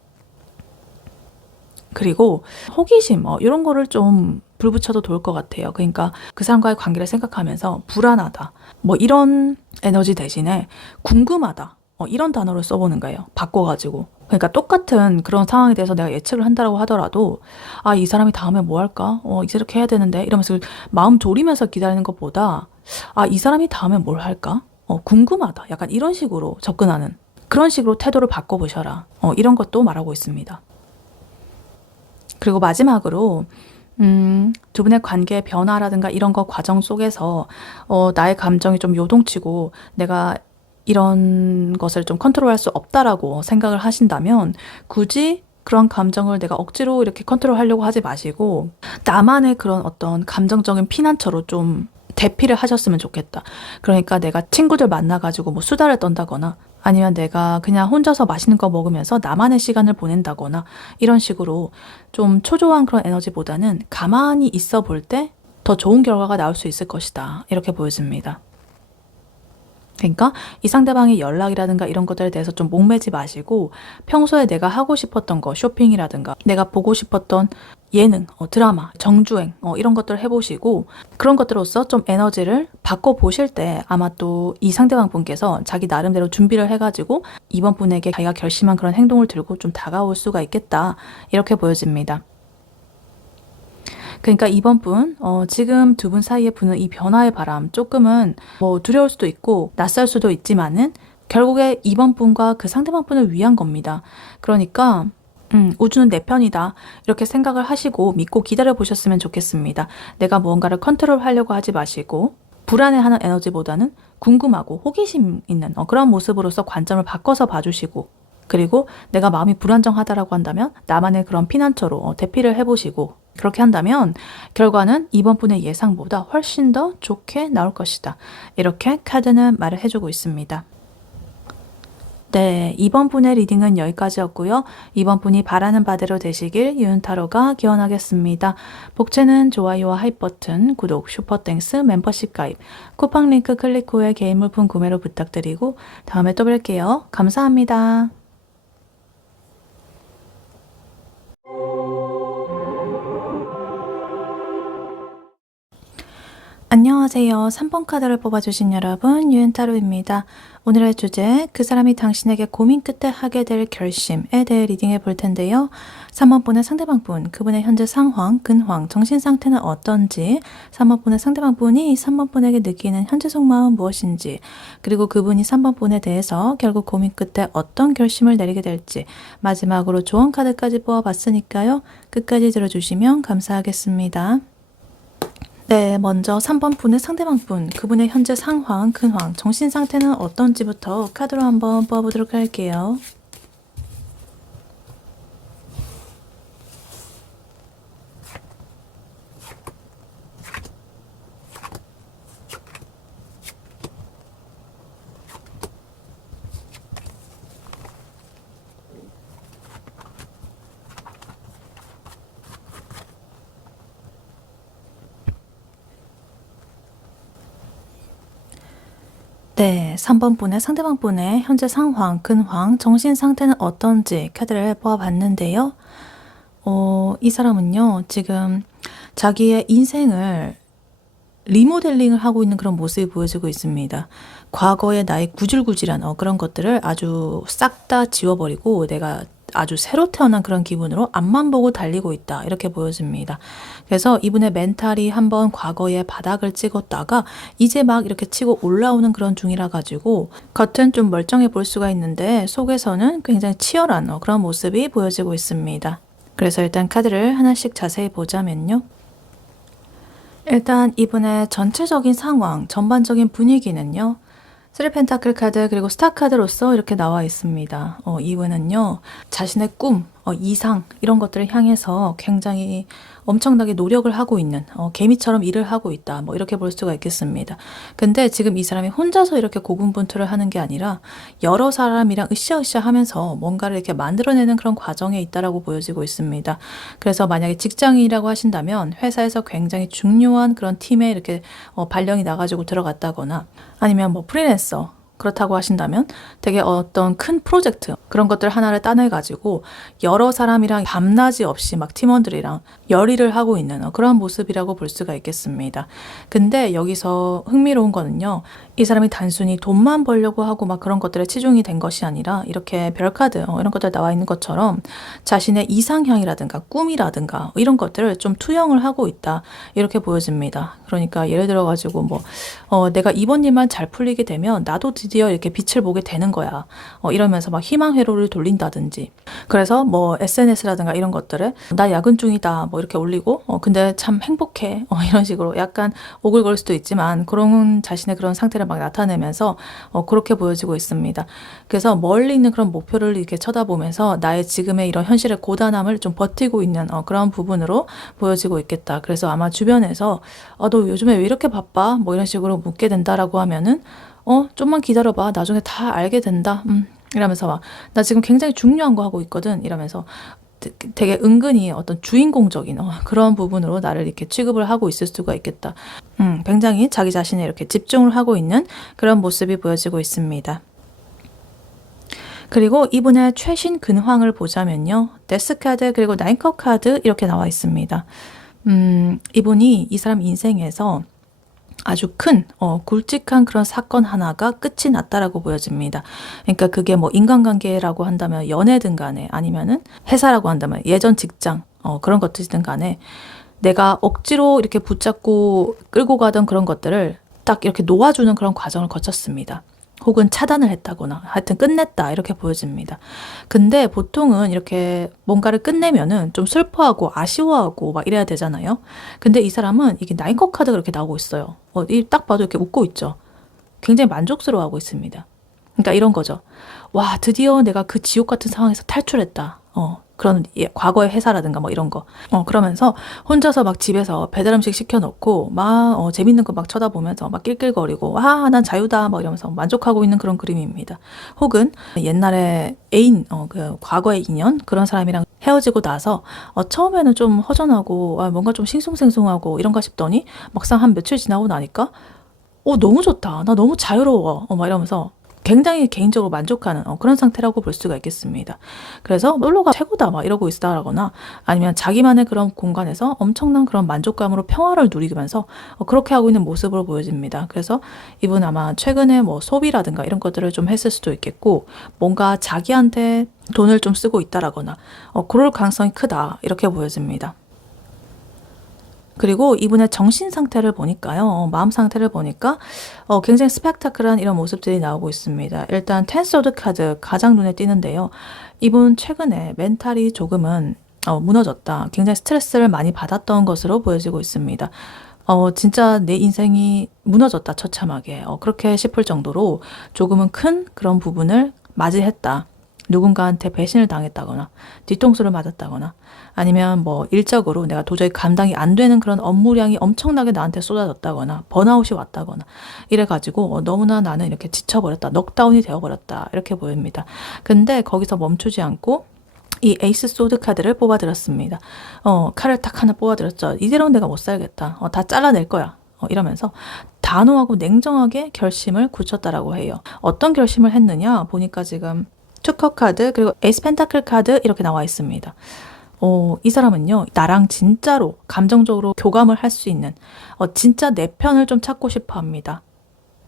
그리고 호기심 이런 거를 좀 불붙여도 좋을 것 같아요. 그러니까 그 사람과의 관계를 생각하면서 불안하다 뭐 이런 에너지 대신에 궁금하다 이런 단어를 써보는 거예요. 바꿔가지고. 그러니까 똑같은 그런 상황에 대해서 내가 예측을 한다고 하더라도 아, 이 사람이 다음에 뭐 할까? 이제 이렇게 해야 되는데 이러면서 마음 졸이면서 기다리는 것보다 아, 이 사람이 다음에 뭘 할까? 궁금하다. 약간 이런 식으로 접근하는 그런 식으로 태도를 바꿔보셔라. 이런 것도 말하고 있습니다. 그리고 마지막으로 두 분의 관계의 변화라든가 이런 거 과정 속에서 나의 감정이 좀 요동치고 내가 이런 것을 좀 컨트롤할 수 없다라고 생각을 하신다면 굳이 그런 감정을 내가 억지로 이렇게 컨트롤하려고 하지 마시고 나만의 그런 어떤 감정적인 피난처로 좀 대피를 하셨으면 좋겠다. 그러니까 내가 친구들 만나가지고 뭐 수다를 떤다거나 아니면 내가 그냥 혼자서 맛있는 거 먹으면서 나만의 시간을 보낸다거나 이런 식으로 좀 초조한 그런 에너지보다는 가만히 있어 볼 때 더 좋은 결과가 나올 수 있을 것이다. 이렇게 보여집니다. 그러니까 이 상대방의 연락이라든가 이런 것들에 대해서 좀 목매지 마시고 평소에 내가 하고 싶었던 거 쇼핑이라든가 내가 보고 싶었던 예능, 드라마, 정주행 이런 것들을 해보시고 그런 것들로서 좀 에너지를 바꿔보실 때 아마 또 이 상대방 분께서 자기 나름대로 준비를 해가지고 이번 분에게 자기가 결심한 그런 행동을 들고 좀 다가올 수가 있겠다. 이렇게 보여집니다. 그러니까 이번 분, 지금 두 분 사이에 부는 이 변화의 바람 조금은 뭐 두려울 수도 있고 낯설 수도 있지만은 결국에 이번 분과 그 상대방 분을 위한 겁니다. 그러니까 우주는 내 편이다. 이렇게 생각을 하시고 믿고 기다려 보셨으면 좋겠습니다. 내가 무언가를 컨트롤하려고 하지 마시고 불안해하는 에너지보다는 궁금하고 호기심 있는 그런 모습으로서 관점을 바꿔서 봐주시고 그리고 내가 마음이 불안정하다라고 한다면 나만의 그런 피난처로 대피를 해보시고 그렇게 한다면 결과는 이번 분의 예상보다 훨씬 더 좋게 나올 것이다. 이렇게 카드는 말을 해주고 있습니다. 네, 이번 분의 리딩은 여기까지였고요. 이번 분이 바라는 바대로 되시길 유은타로가 기원하겠습니다. 복채는 좋아요와 하이 버튼, 구독, 슈퍼땡스, 멤버십 가입, 쿠팡 링크 클릭 후에 개인 물품 구매로 부탁드리고 다음에 또 뵐게요. 감사합니다. 안녕하세요. 3번 카드를 뽑아주신 여러분, 유은타로입니다. 오늘의 주제, 그 사람이 당신에게 고민 끝에 하게 될 결심에 대해 리딩해 볼 텐데요. 3번 분의 상대방 분, 그분의 현재 상황, 근황, 정신 상태는 어떤지, 3번 분의 상대방 분이 3번 분에게 느끼는 현재 속마음은 무엇인지, 그리고 그분이 3번 분에 대해서 결국 고민 끝에 어떤 결심을 내리게 될지, 마지막으로 조언 카드까지 뽑아봤으니까요. 끝까지 들어주시면 감사하겠습니다. 네, 먼저 3번 분의 상대방 분, 그분의 현재 상황, 근황, 정신 상태는 어떤지부터 카드로 한번 뽑아보도록 할게요. 네, 3번 분의 상대방 분의 현재 상황, 근황, 정신 상태는 어떤지 카드를 뽑아봤는데요. 이 사람은요, 지금 자기의 인생을 리모델링을 하고 있는 그런 모습이 보여지고 있습니다. 과거의 나의 구질구질한 그런 것들을 아주 싹 다 지워버리고 내가 아주 새로 태어난 그런 기분으로 앞만 보고 달리고 있다. 이렇게 보여집니다. 그래서 이분의 멘탈이 한번 과거에 바닥을 찍었다가 이제 막 이렇게 치고 올라오는 그런 중이라 가지고 겉은 좀 멀쩡해 볼 수가 있는데 속에서는 굉장히 치열한 그런 모습이 보여지고 있습니다. 그래서 일단 카드를 하나씩 자세히 보자면요. 일단 이분의 전체적인 상황, 전반적인 분위기는요. 3펜타클 카드 그리고 스타 카드로서 이렇게 나와 있습니다. 이분은요. 자신의 꿈, 이상 이런 것들을 향해서 굉장히 엄청나게 노력을 하고 있는 개미처럼 일을 하고 있다. 뭐 이렇게 볼 수가 있겠습니다. 근데 지금 이 사람이 혼자서 이렇게 고군분투를 하는 게 아니라 여러 사람이랑 으쌰으쌰 하면서 뭔가를 이렇게 만들어내는 그런 과정에 있다라고 보여지고 있습니다. 그래서 만약에 직장인이라고 하신다면 회사에서 굉장히 중요한 그런 팀에 이렇게 발령이 나가지고 들어갔다거나 아니면 뭐 프리랜서 그렇다고 하신다면 되게 어떤 큰 프로젝트 그런 것들 하나를 따내가지고 여러 사람이랑 밤낮이 없이 막 팀원들이랑 열일을 하고 있는 그런 모습이라고 볼 수가 있겠습니다. 근데 여기서 흥미로운 거는요. 이 사람이 단순히 돈만 벌려고 하고 막 그런 것들에 치중이 된 것이 아니라 이렇게 별카드 이런 것들 나와 있는 것처럼 자신의 이상향이라든가 꿈이라든가 이런 것들을 좀 투영을 하고 있다. 이렇게 보여집니다. 그러니까 예를 들어 가지고 내가 이번 일만 잘 풀리게 되면 나도 드디어 이렇게 빛을 보게 되는 거야. 이러면서 막 희망 회로를 돌린다든지. 그래서 SNS라든가 이런 것들을 나 야근 중이다 뭐 이렇게 올리고 근데 참 행복해 이런 식으로 약간 오글거릴 수도 있지만 그런 자신의 그런 상태를 막 나타내면서 그렇게 보여지고 있습니다. 그래서 멀리 있는 그런 목표를 이렇게 쳐다보면서 나의 지금의 이런 현실의 고단함을 좀 버티고 있는 그런 부분으로 보여지고 있겠다. 그래서 아마 주변에서 너 요즘에 왜 이렇게 바빠? 뭐 이런 식으로 묻게 된다라고 하면은 좀만 기다려봐. 나중에 다 알게 된다. 이러면서 막 나 지금 굉장히 중요한 거 하고 있거든. 이러면서 되게 은근히 어떤 주인공적인 그런 부분으로 나를 이렇게 취급을 하고 있을 수가 있겠다. 굉장히 자기 자신에 이렇게 집중을 하고 있는 그런 모습이 보여지고 있습니다. 그리고 이분의 최신 근황을 보자면요. 데스 카드 그리고 나인컵 카드 이렇게 나와 있습니다. 이분이 이 사람 인생에서 아주 큰 굵직한 그런 사건 하나가 끝이 났다라고 보여집니다. 그러니까 그게 뭐 인간관계라고 한다면 연애든 간에 아니면은 회사라고 한다면 예전 직장 그런 것들이든 간에 내가 억지로 이렇게 붙잡고 끌고 가던 그런 것들을 딱 이렇게 놓아주는 그런 과정을 거쳤습니다. 혹은 차단을 했다거나 하여튼 끝냈다 이렇게 보여집니다. 근데 보통은 이렇게 뭔가를 끝내면은 좀 슬퍼하고 아쉬워하고 막 이래야 되잖아요. 근데 이 사람은 이게 나인컵 카드가 이렇게 나오고 있어요. 이 딱 봐도 이렇게 웃고 있죠. 굉장히 만족스러워하고 있습니다. 그러니까 이런 거죠. 와, 드디어 내가 그 지옥 같은 상황에서 탈출했다. 그런 과거의 회사라든가 뭐 이런 거. 그러면서 혼자서 막 집에서 배달 음식 시켜놓고 막 재밌는 거 막 쳐다보면서 막 낄낄거리고 난 자유다 뭐 이러면서 만족하고 있는 그런 그림입니다. 혹은 옛날에 애인 그 과거의 인연 그런 사람이랑 헤어지고 나서 처음에는 좀 허전하고 뭔가 좀 싱숭생숭하고 이런가 싶더니 막상 한 며칠 지나고 나니까 너무 좋다. 나 너무 자유로워. 막 이러면서 굉장히 개인적으로 만족하는 그런 상태라고 볼 수가 있겠습니다. 그래서 놀러가 최고다 막 이러고 있다라거나 아니면 자기만의 그런 공간에서 엄청난 그런 만족감으로 평화를 누리면서 그렇게 하고 있는 모습으로 보여집니다. 그래서 이분 아마 최근에 뭐 소비라든가 이런 것들을 좀 했을 수도 있겠고 뭔가 자기한테 돈을 좀 쓰고 있다라거나 그럴 가능성이 크다 이렇게 보여집니다. 그리고 이분의 정신 상태를 보니까요. 마음 상태를 보니까 굉장히 스펙타클한 이런 모습들이 나오고 있습니다. 일단 텐소드 카드 가장 눈에 띄는데요. 이분 최근에 멘탈이 조금은 무너졌다. 굉장히 스트레스를 많이 받았던 것으로 보여지고 있습니다. 진짜 내 인생이 무너졌다. 처참하게. 그렇게 싶을 정도로 조금은 큰 그런 부분을 맞이했다. 누군가한테 배신을 당했다거나 뒤통수를 맞았다거나 아니면 뭐 일적으로 내가 도저히 감당이 안 되는 그런 업무량이 엄청나게 나한테 쏟아졌다거나 번아웃이 왔다거나 이래가지고 너무나 나는 이렇게 지쳐버렸다. 넉다운이 되어버렸다. 이렇게 보입니다. 근데 거기서 멈추지 않고 이 에이스 소드 카드를 뽑아들었습니다. 칼을 딱 하나 뽑아들었죠. 이대로는 내가 못 살겠다. 다 잘라낼 거야. 이러면서 단호하고 냉정하게 결심을 굳혔다라고 해요. 어떤 결심을 했느냐 보니까 지금 투컵 카드 그리고 에이스 펜타클 카드 이렇게 나와 있습니다. 이 사람은요 나랑 진짜로 감정적으로 교감을 할 수 있는 진짜 내 편을 좀 찾고 싶어 합니다.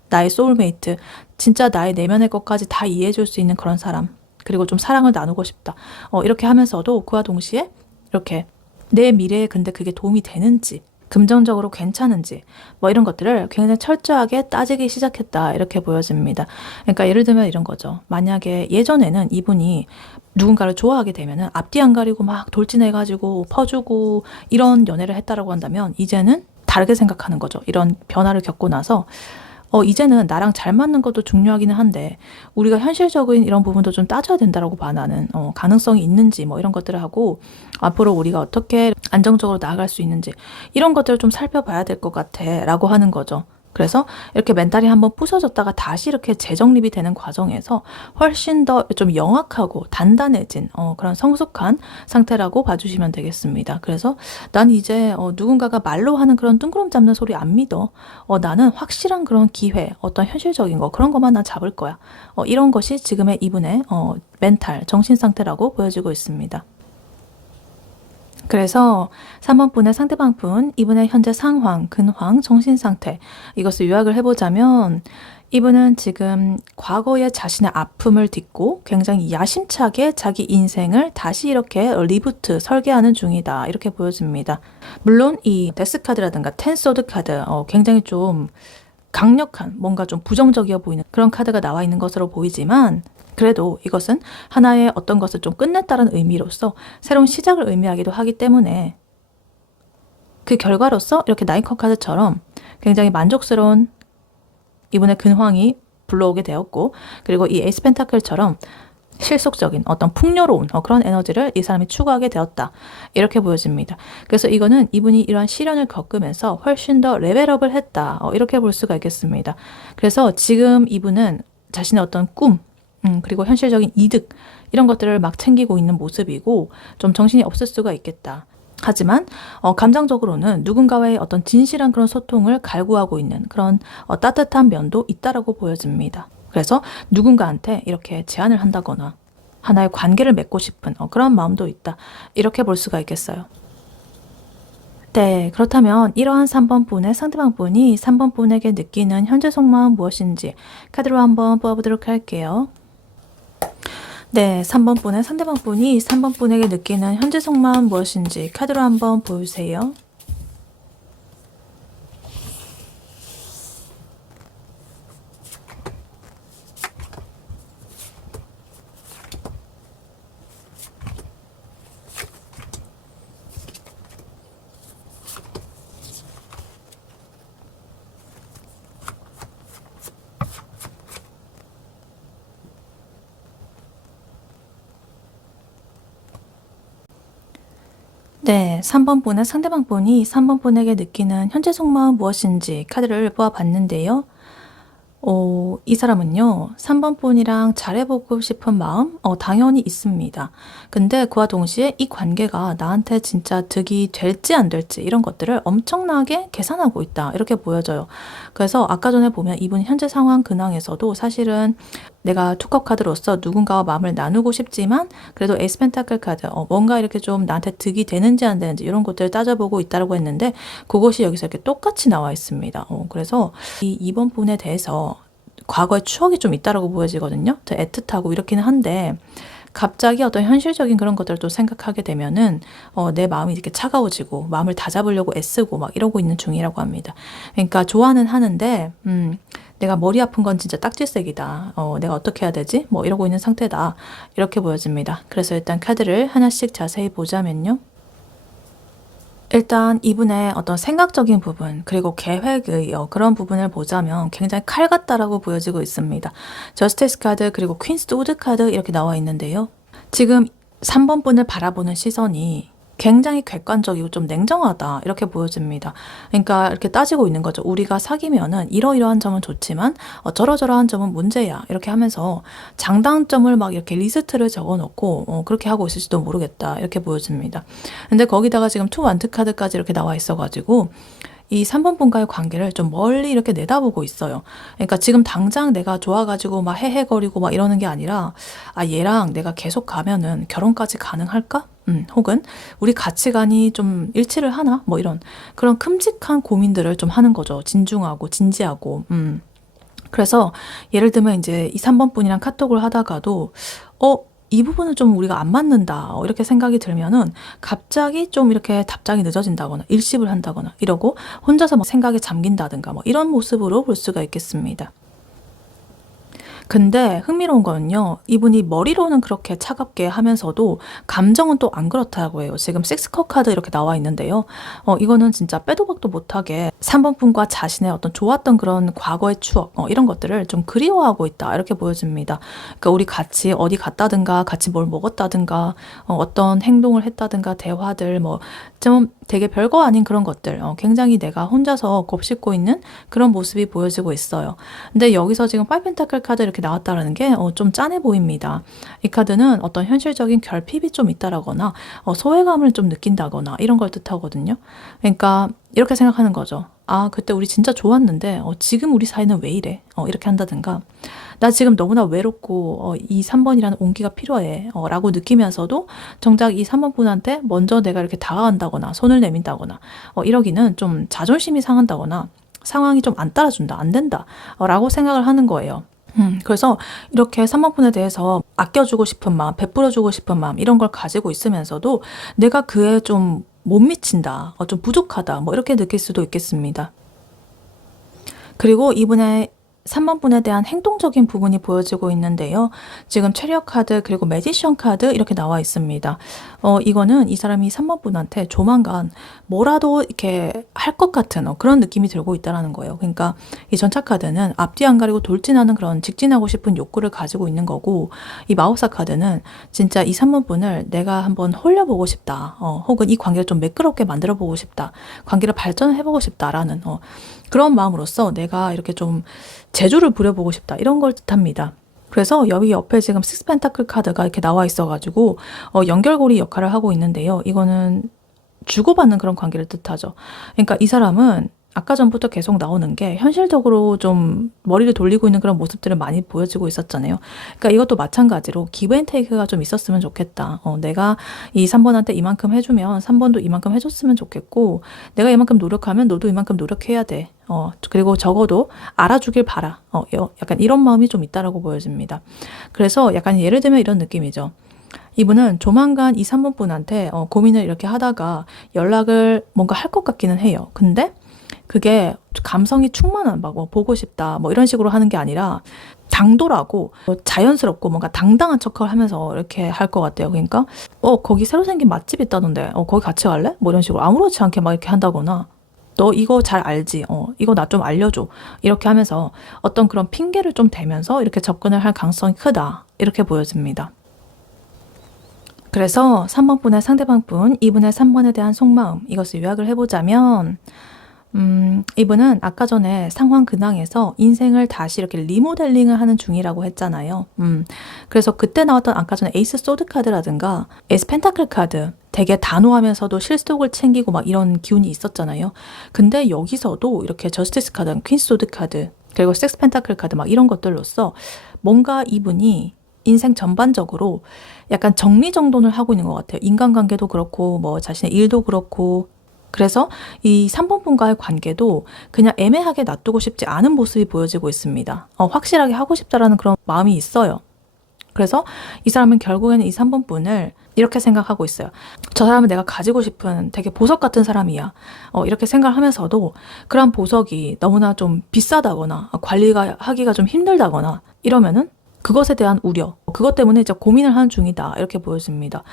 나의 소울메이트 진짜 나의 내면의 것까지 다 이해해 줄 수 있는 그런 사람 그리고 좀 사랑을 나누고 싶다. 이렇게 하면서도 그와 동시에 이렇게 내 미래에 근데 그게 도움이 되는지, 금전적으로 괜찮은지 뭐 이런 것들을 굉장히 철저하게 따지기 시작했다, 이렇게 보여집니다. 그러니까 예를 들면 이런 거죠. 만약에 예전에는 이분이 누군가를 좋아하게 되면은 앞뒤 안 가리고 막 돌진해가지고 퍼주고 이런 연애를 했다라고 한다면, 이제는 다르게 생각하는 거죠. 이런 변화를 겪고 나서 이제는 나랑 잘 맞는 것도 중요하기는 한데 우리가 현실적인 이런 부분도 좀 따져야 된다라고 봐. 나는 가능성이 있는지 뭐 이런 것들을 하고, 앞으로 우리가 어떻게 안정적으로 나아갈 수 있는지 이런 것들을 좀 살펴봐야 될 것 같아 라고 하는 거죠. 그래서 이렇게 멘탈이 한번 부서졌다가 다시 이렇게 재정립이 되는 과정에서 훨씬 더 좀 영악하고 단단해진 그런 성숙한 상태라고 봐주시면 되겠습니다. 그래서 난 이제 누군가가 말로 하는 그런 뜬구름 잡는 소리 안 믿어. 나는 확실한 그런 기회, 어떤 현실적인 거, 그런 것만 난 잡을 거야. 이런 것이 지금의 이분의 멘탈, 정신 상태라고 보여지고 있습니다. 그래서 3번 분의 상대방 분, 이분의 현재 상황, 근황, 정신 상태, 이것을 요약을 해보자면, 이분은 지금 과거의 자신의 아픔을 딛고 굉장히 야심차게 자기 인생을 다시 이렇게 리부트, 설계하는 중이다, 이렇게 보여집니다. 물론 이 데스카드라든가 텐소드 카드, 굉장히 좀 강력한, 뭔가 좀 부정적이어 보이는 그런 카드가 나와 있는 것으로 보이지만, 그래도 이것은 하나의 어떤 것을 좀 끝냈다는 의미로서 새로운 시작을 의미하기도 하기 때문에, 그 결과로서 이렇게 나인컵 카드처럼 굉장히 만족스러운 이분의 근황이 불러오게 되었고, 그리고 이 에이스 펜타클처럼 실속적인 어떤 풍요로운 그런 에너지를 이 사람이 추구하게 되었다, 이렇게 보여집니다. 그래서 이거는 이분이 이러한 시련을 겪으면서 훨씬 더 레벨업을 했다, 이렇게 볼 수가 있겠습니다. 그래서 지금 이분은 자신의 어떤 꿈, 그리고 현실적인 이득, 이런 것들을 막 챙기고 있는 모습이고 좀 정신이 없을 수가 있겠다. 하지만 감정적으로는 누군가와의 어떤 진실한 그런 소통을 갈구하고 있는 그런 따뜻한 면도 있다라고 보여집니다. 그래서 누군가한테 이렇게 제안을 한다거나 하나의 관계를 맺고 싶은 그런 마음도 있다, 이렇게 볼 수가 있겠어요. 네, 그렇다면 이러한 3번 분의 상대방 분이 3번 분에게 느끼는 현재 속마음 무엇인지 카드로 한번 뽑아보도록 할게요. 네, 3번 분의 상대방 분이 3번 분에게 느끼는 현재 속마음 무엇인지 카드로 한번 보여주세요. 네, 3번 분의 상대방 분이 3번 분에게 느끼는 현재 속마음 무엇인지 카드를 뽑아봤는데요. 이 사람은요, 3번 분이랑 잘해보고 싶은 마음, 당연히 있습니다. 근데 그와 동시에 이 관계가 나한테 진짜 득이 될지 안 될지 이런 것들을 엄청나게 계산하고 있다, 이렇게 보여져요. 그래서 아까 전에 보면 이분 현재 상황 근황에서도 사실은 내가 투컵 카드로서 누군가와 마음을 나누고 싶지만 그래도 에이스 펜타클 카드, 뭔가 이렇게 좀 나한테 득이 되는지 안 되는지 이런 것들을 따져보고 있다고 했는데, 그것이 여기서 이렇게 똑같이 나와 있습니다. 그래서 이 2번 분에 대해서 과거의 추억이 좀 있다라고 보여지거든요. 애틋하고 이렇기는 한데, 갑자기 어떤 현실적인 그런 것들을 또 생각하게 되면은 내 마음이 이렇게 차가워지고 마음을 다잡으려고 애쓰고 막 이러고 있는 중이라고 합니다. 그러니까 좋아는 하는데 내가 머리 아픈 건 진짜 딱지색이다. 내가 어떻게 해야 되지? 뭐 이러고 있는 상태다, 이렇게 보여집니다. 그래서 일단 카드를 하나씩 자세히 보자면요. 일단 이분의 어떤 생각적인 부분, 그리고 계획의 그런 부분을 보자면 굉장히 칼 같다라고 보여지고 있습니다. 저스티스 카드, 그리고 퀸스 우드 카드 이렇게 나와 있는데요. 지금 3번 분을 바라보는 시선이 굉장히 객관적이고 좀 냉정하다, 이렇게 보여집니다. 그러니까 이렇게 따지고 있는 거죠. 우리가 사귀면은 이러이러한 점은 좋지만 저러저러한 점은 문제야, 이렇게 하면서 장단점을 막 이렇게 리스트를 적어 놓고 그렇게 하고 있을지도 모르겠다, 이렇게 보여집니다. 근데 거기다가 지금 투 완트 카드까지 이렇게 나와 있어 가지고 이 3번 분과의 관계를 좀 멀리 이렇게 내다보고 있어요. 그러니까 지금 당장 내가 좋아가지고 막 헤헤거리고 막 이러는 게 아니라, 얘랑 내가 계속 가면은 결혼까지 가능할까? 혹은 우리 가치관이 좀 일치를 하나? 뭐 이런 그런 큼직한 고민들을 좀 하는 거죠. 진중하고 진지하고. 그래서 예를 들면 이제 이 3번 분이랑 카톡을 하다가도 이 부분은 좀 우리가 안 맞는다 이렇게 생각이 들면은 갑자기 좀 이렇게 답장이 늦어진다거나 일십을 한다거나 이러고 혼자서 막 생각에 잠긴다든가 뭐 이런 모습으로 볼 수가 있겠습니다. 근데 흥미로운 거는요, 이분이 머리로는 그렇게 차갑게 하면서도 감정은 또 안 그렇다고 해요. 지금 식스컵 카드 이렇게 나와 있는데요. 이거는 진짜 빼도 박도 못하게 3번 분과 자신의 어떤 좋았던 그런 과거의 추억, 이런 것들을 좀 그리워하고 있다. 이렇게 보여집니다. 그러니까 우리 같이 어디 갔다든가, 같이 뭘 먹었다든가, 어떤 행동을 했다든가, 대화들, 뭐, 좀 되게 별거 아닌 그런 것들, 굉장히 내가 혼자서 곱씹고 있는 그런 모습이 보여지고 있어요. 근데 여기서 지금 5펜타클 카드 이렇게 나왔다라는 게 좀 짠해 보입니다. 이 카드는 어떤 현실적인 결핍이 좀 있다라거나 소외감을 좀 느낀다거나 이런 걸 뜻하거든요. 그러니까 이렇게 생각하는 거죠. 아, 그때 우리 진짜 좋았는데 지금 우리 사이는 왜 이래? 이렇게 한다든가 나 지금 너무나 외롭고 이 3번이라는 온기가 필요해 라고 느끼면서도 정작 이 3번 분한테 먼저 내가 이렇게 다가간다거나 손을 내민다거나 이러기는 좀 자존심이 상한다거나 상황이 좀 안 따라준다, 안 된다 라고 생각을 하는 거예요. 그래서 이렇게 3번 분에 대해서 아껴주고 싶은 마음, 베풀어주고 싶은 마음 이런 걸 가지고 있으면서도 내가 그에 좀 못 미친다, 좀 부족하다 뭐 이렇게 느낄 수도 있겠습니다. 그리고 이분의 3번 분에 대한 행동적인 부분이 보여지고 있는데요. 지금 체력 카드 그리고 매지션 카드 이렇게 나와 있습니다. 이거는 이 사람이 3번 분한테 조만간 뭐라도 이렇게 할 것 같은 그런 느낌이 들고 있다는 거예요. 그러니까 이 전차 카드는 앞뒤 안 가리고 돌진하는 그런 직진하고 싶은 욕구를 가지고 있는 거고, 이 마법사 카드는 진짜 이 3번 분을 내가 한번 홀려보고 싶다. 혹은 이 관계를 좀 매끄럽게 만들어 보고 싶다. 관계를 발전해 보고 싶다라는 그런 마음으로써 내가 이렇게 좀 재주를 부려보고 싶다 이런 걸 뜻합니다. 그래서 여기 옆에 지금 식스펜타클 카드가 이렇게 나와 있어가지고 연결고리 역할을 하고 있는데요. 이거는 주고받는 그런 관계를 뜻하죠. 그러니까 이 사람은 아까 전부터 계속 나오는 게 현실적으로 좀 머리를 돌리고 있는 그런 모습들을 많이 보여지고 있었잖아요. 그러니까 이것도 마찬가지로 기브 앤 테이크가 좀 있었으면 좋겠다. 내가 이 3번한테 이만큼 해주면 3번도 이만큼 해줬으면 좋겠고, 내가 이만큼 노력하면 너도 이만큼 노력해야 돼. 그리고 적어도 알아주길 바라. 약간 이런 마음이 좀 있다라고 보여집니다. 그래서 약간 예를 들면 이런 느낌이죠. 이분은 조만간 이 3번 분한테 고민을 이렇게 하다가 연락을 뭔가 할 것 같기는 해요. 근데 그게 감성이 충만한 막 보고 싶다 뭐 이런 식으로 하는 게 아니라 당돌하고 자연스럽고 뭔가 당당한 척을 하면서 이렇게 할 것 같아요. 그러니까 거기 새로 생긴 맛집 있다던데 거기 같이 갈래? 뭐 이런 식으로 아무렇지 않게 막 이렇게 한다거나, 너 이거 잘 알지? 이거 나 좀 알려줘. 이렇게 하면서 어떤 그런 핑계를 좀 대면서 이렇게 접근을 할 가능성이 크다. 이렇게 보여집니다. 그래서 3번 분의 상대방 분, 이분의 3번에 대한 속마음, 이것을 요약을 해보자면 이분은 아까 전에 상황 근황에서 인생을 다시 이렇게 리모델링을 하는 중이라고 했잖아요. 그래서 그때 나왔던 아까 전에 에이스 소드 카드라든가 에이스 펜타클 카드, 되게 단호하면서도 실속을 챙기고 막 이런 기운이 있었잖아요. 근데 여기서도 이렇게 저스티스 카드, 퀸 소드 카드, 그리고 섹스 펜타클 카드 막 이런 것들로서 뭔가 이분이 인생 전반적으로 약간 정리정돈을 하고 있는 것 같아요. 인간관계도 그렇고 뭐 자신의 일도 그렇고. 그래서 이 3번 분과의 관계도 그냥 애매하게 놔두고 싶지 않은 모습이 보여지고 있습니다. 확실하게 하고 싶다라는 그런 마음이 있어요. 그래서 이 사람은 결국에는 이 3번 분을 이렇게 생각하고 있어요. 저 사람은 내가 가지고 싶은 되게 보석 같은 사람이야. 이렇게 생각하면서도 그런 보석이 너무나 좀 비싸다거나 관리가 하기가 좀 힘들다거나 이러면은 그것에 대한 우려, 그것 때문에 이제 고민을 하는 중이다. 이렇게 보여집니다.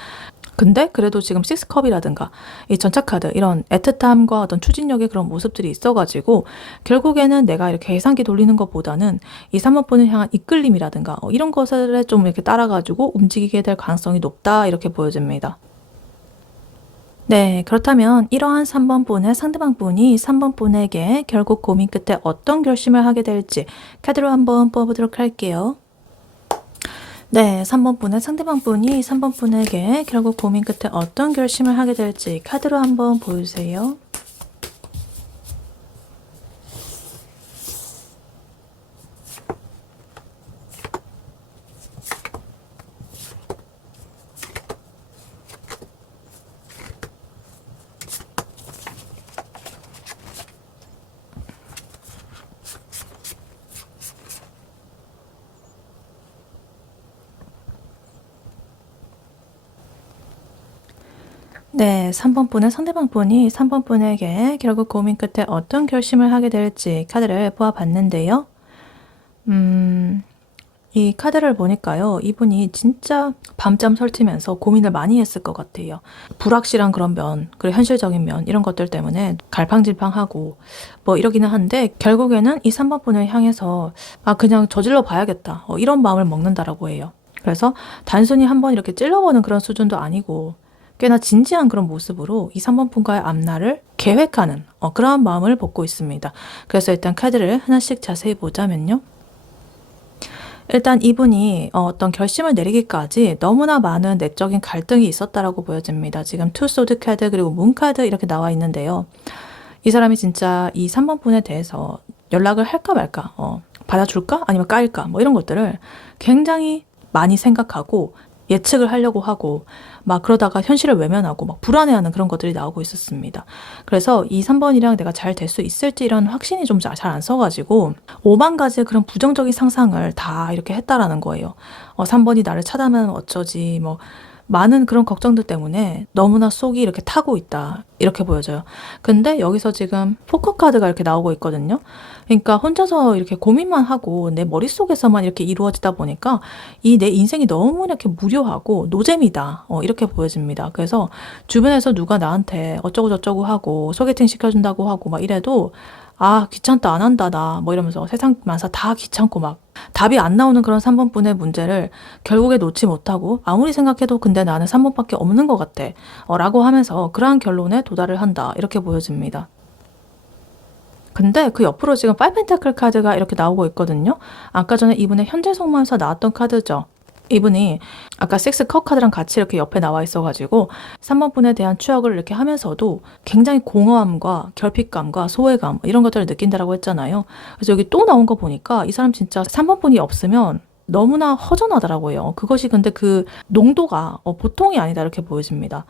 근데 그래도 지금 식스컵이라든가 이 전차카드 이런 애틋함과 어떤 추진력의 그런 모습들이 있어가지고 결국에는 내가 이렇게 계산기 돌리는 것보다는 이 3번분을 향한 이끌림이라든가 이런 것을 좀 이렇게 따라가지고 움직이게 될 가능성이 높다. 이렇게 보여집니다. 네, 그렇다면 이러한 3번분의 상대방분이 3번분에게 결국 고민 끝에 어떤 결심을 하게 될지 카드로 한번 뽑아보도록 할게요. 네, 3번 분의 상대방 분이 3번 분에게 결국 고민 끝에 어떤 결심을 하게 될지 카드로 한번 보여주세요. 네, 3번 분은 상대방 분이 3번 분에게 결국 고민 끝에 어떤 결심을 하게 될지 카드를 보아봤는데요. 이 카드를 보니까요, 이분이 진짜 밤잠 설치면서 고민을 많이 했을 것 같아요. 불확실한 그런 면, 그리고 현실적인 면, 이런 것들 때문에 갈팡질팡하고 뭐 이러기는 한데, 결국에는 이 3번 분을 향해서 그냥 저질러 봐야겠다, 이런 마음을 먹는다라고 해요. 그래서 단순히 한번 이렇게 찔러보는 그런 수준도 아니고 꽤나 진지한 그런 모습으로 이 3번 분과의 앞날을 계획하는 그러한 마음을 먹고 있습니다. 그래서 일단 카드를 하나씩 자세히 보자면요. 일단 이분이 어떤 결심을 내리기까지 너무나 많은 내적인 갈등이 있었다라고 보여집니다. 지금 투 소드 카드 그리고 문 카드 이렇게 나와 있는데요. 이 사람이 진짜 이 3번 분에 대해서 연락을 할까 말까, 받아줄까? 아니면 까일까? 뭐 이런 것들을 굉장히 많이 생각하고 예측을 하려고 하고 막 그러다가 현실을 외면하고 막 불안해하는 그런 것들이 나오고 있었습니다. 그래서 이 3번이랑 내가 잘 될 수 있을지 이런 확신이 좀 잘 안 써가지고 5만 가지의 그런 부정적인 상상을 다 이렇게 했다라는 거예요. 3번이 나를 차단하면 어쩌지 뭐 많은 그런 걱정들 때문에 너무나 속이 이렇게 타고 있다 이렇게 보여져요. 근데 여기서 지금 포커 카드가 이렇게 나오고 있거든요. 그러니까 혼자서 이렇게 고민만 하고 내 머릿속에서만 이렇게 이루어지다 보니까 이 내 인생이 너무 이렇게 무료하고 노잼이다 이렇게 보여집니다. 그래서 주변에서 누가 나한테 어쩌고 저쩌고 하고 소개팅 시켜준다고 하고 막 이래도 귀찮다 안 한다 나 뭐 이러면서 세상 만사 다 귀찮고 막 답이 안 나오는 그런 3번 분의 문제를 결국에 놓지 못하고 아무리 생각해도 근데 나는 3번밖에 없는 것 같아 라고 하면서 그러한 결론에 도달을 한다 이렇게 보여집니다. 근데 그 옆으로 지금 5 펜타클 카드가 이렇게 나오고 있거든요. 아까 전에 이분의 현재 속마음에서 나왔던 카드죠. 이분이 아까 6 컵 카드랑 같이 이렇게 옆에 나와 있어가지고 3번 분에 대한 추억을 이렇게 하면서도 굉장히 공허함과 결핍감과 소외감 이런 것들을 느낀다라고 했잖아요. 그래서 여기 또 나온 거 보니까 이 사람 진짜 3번 분이 없으면 너무나 허전하더라고요. 그것이 근데 그 농도가 보통이 아니다 이렇게 보여집니다.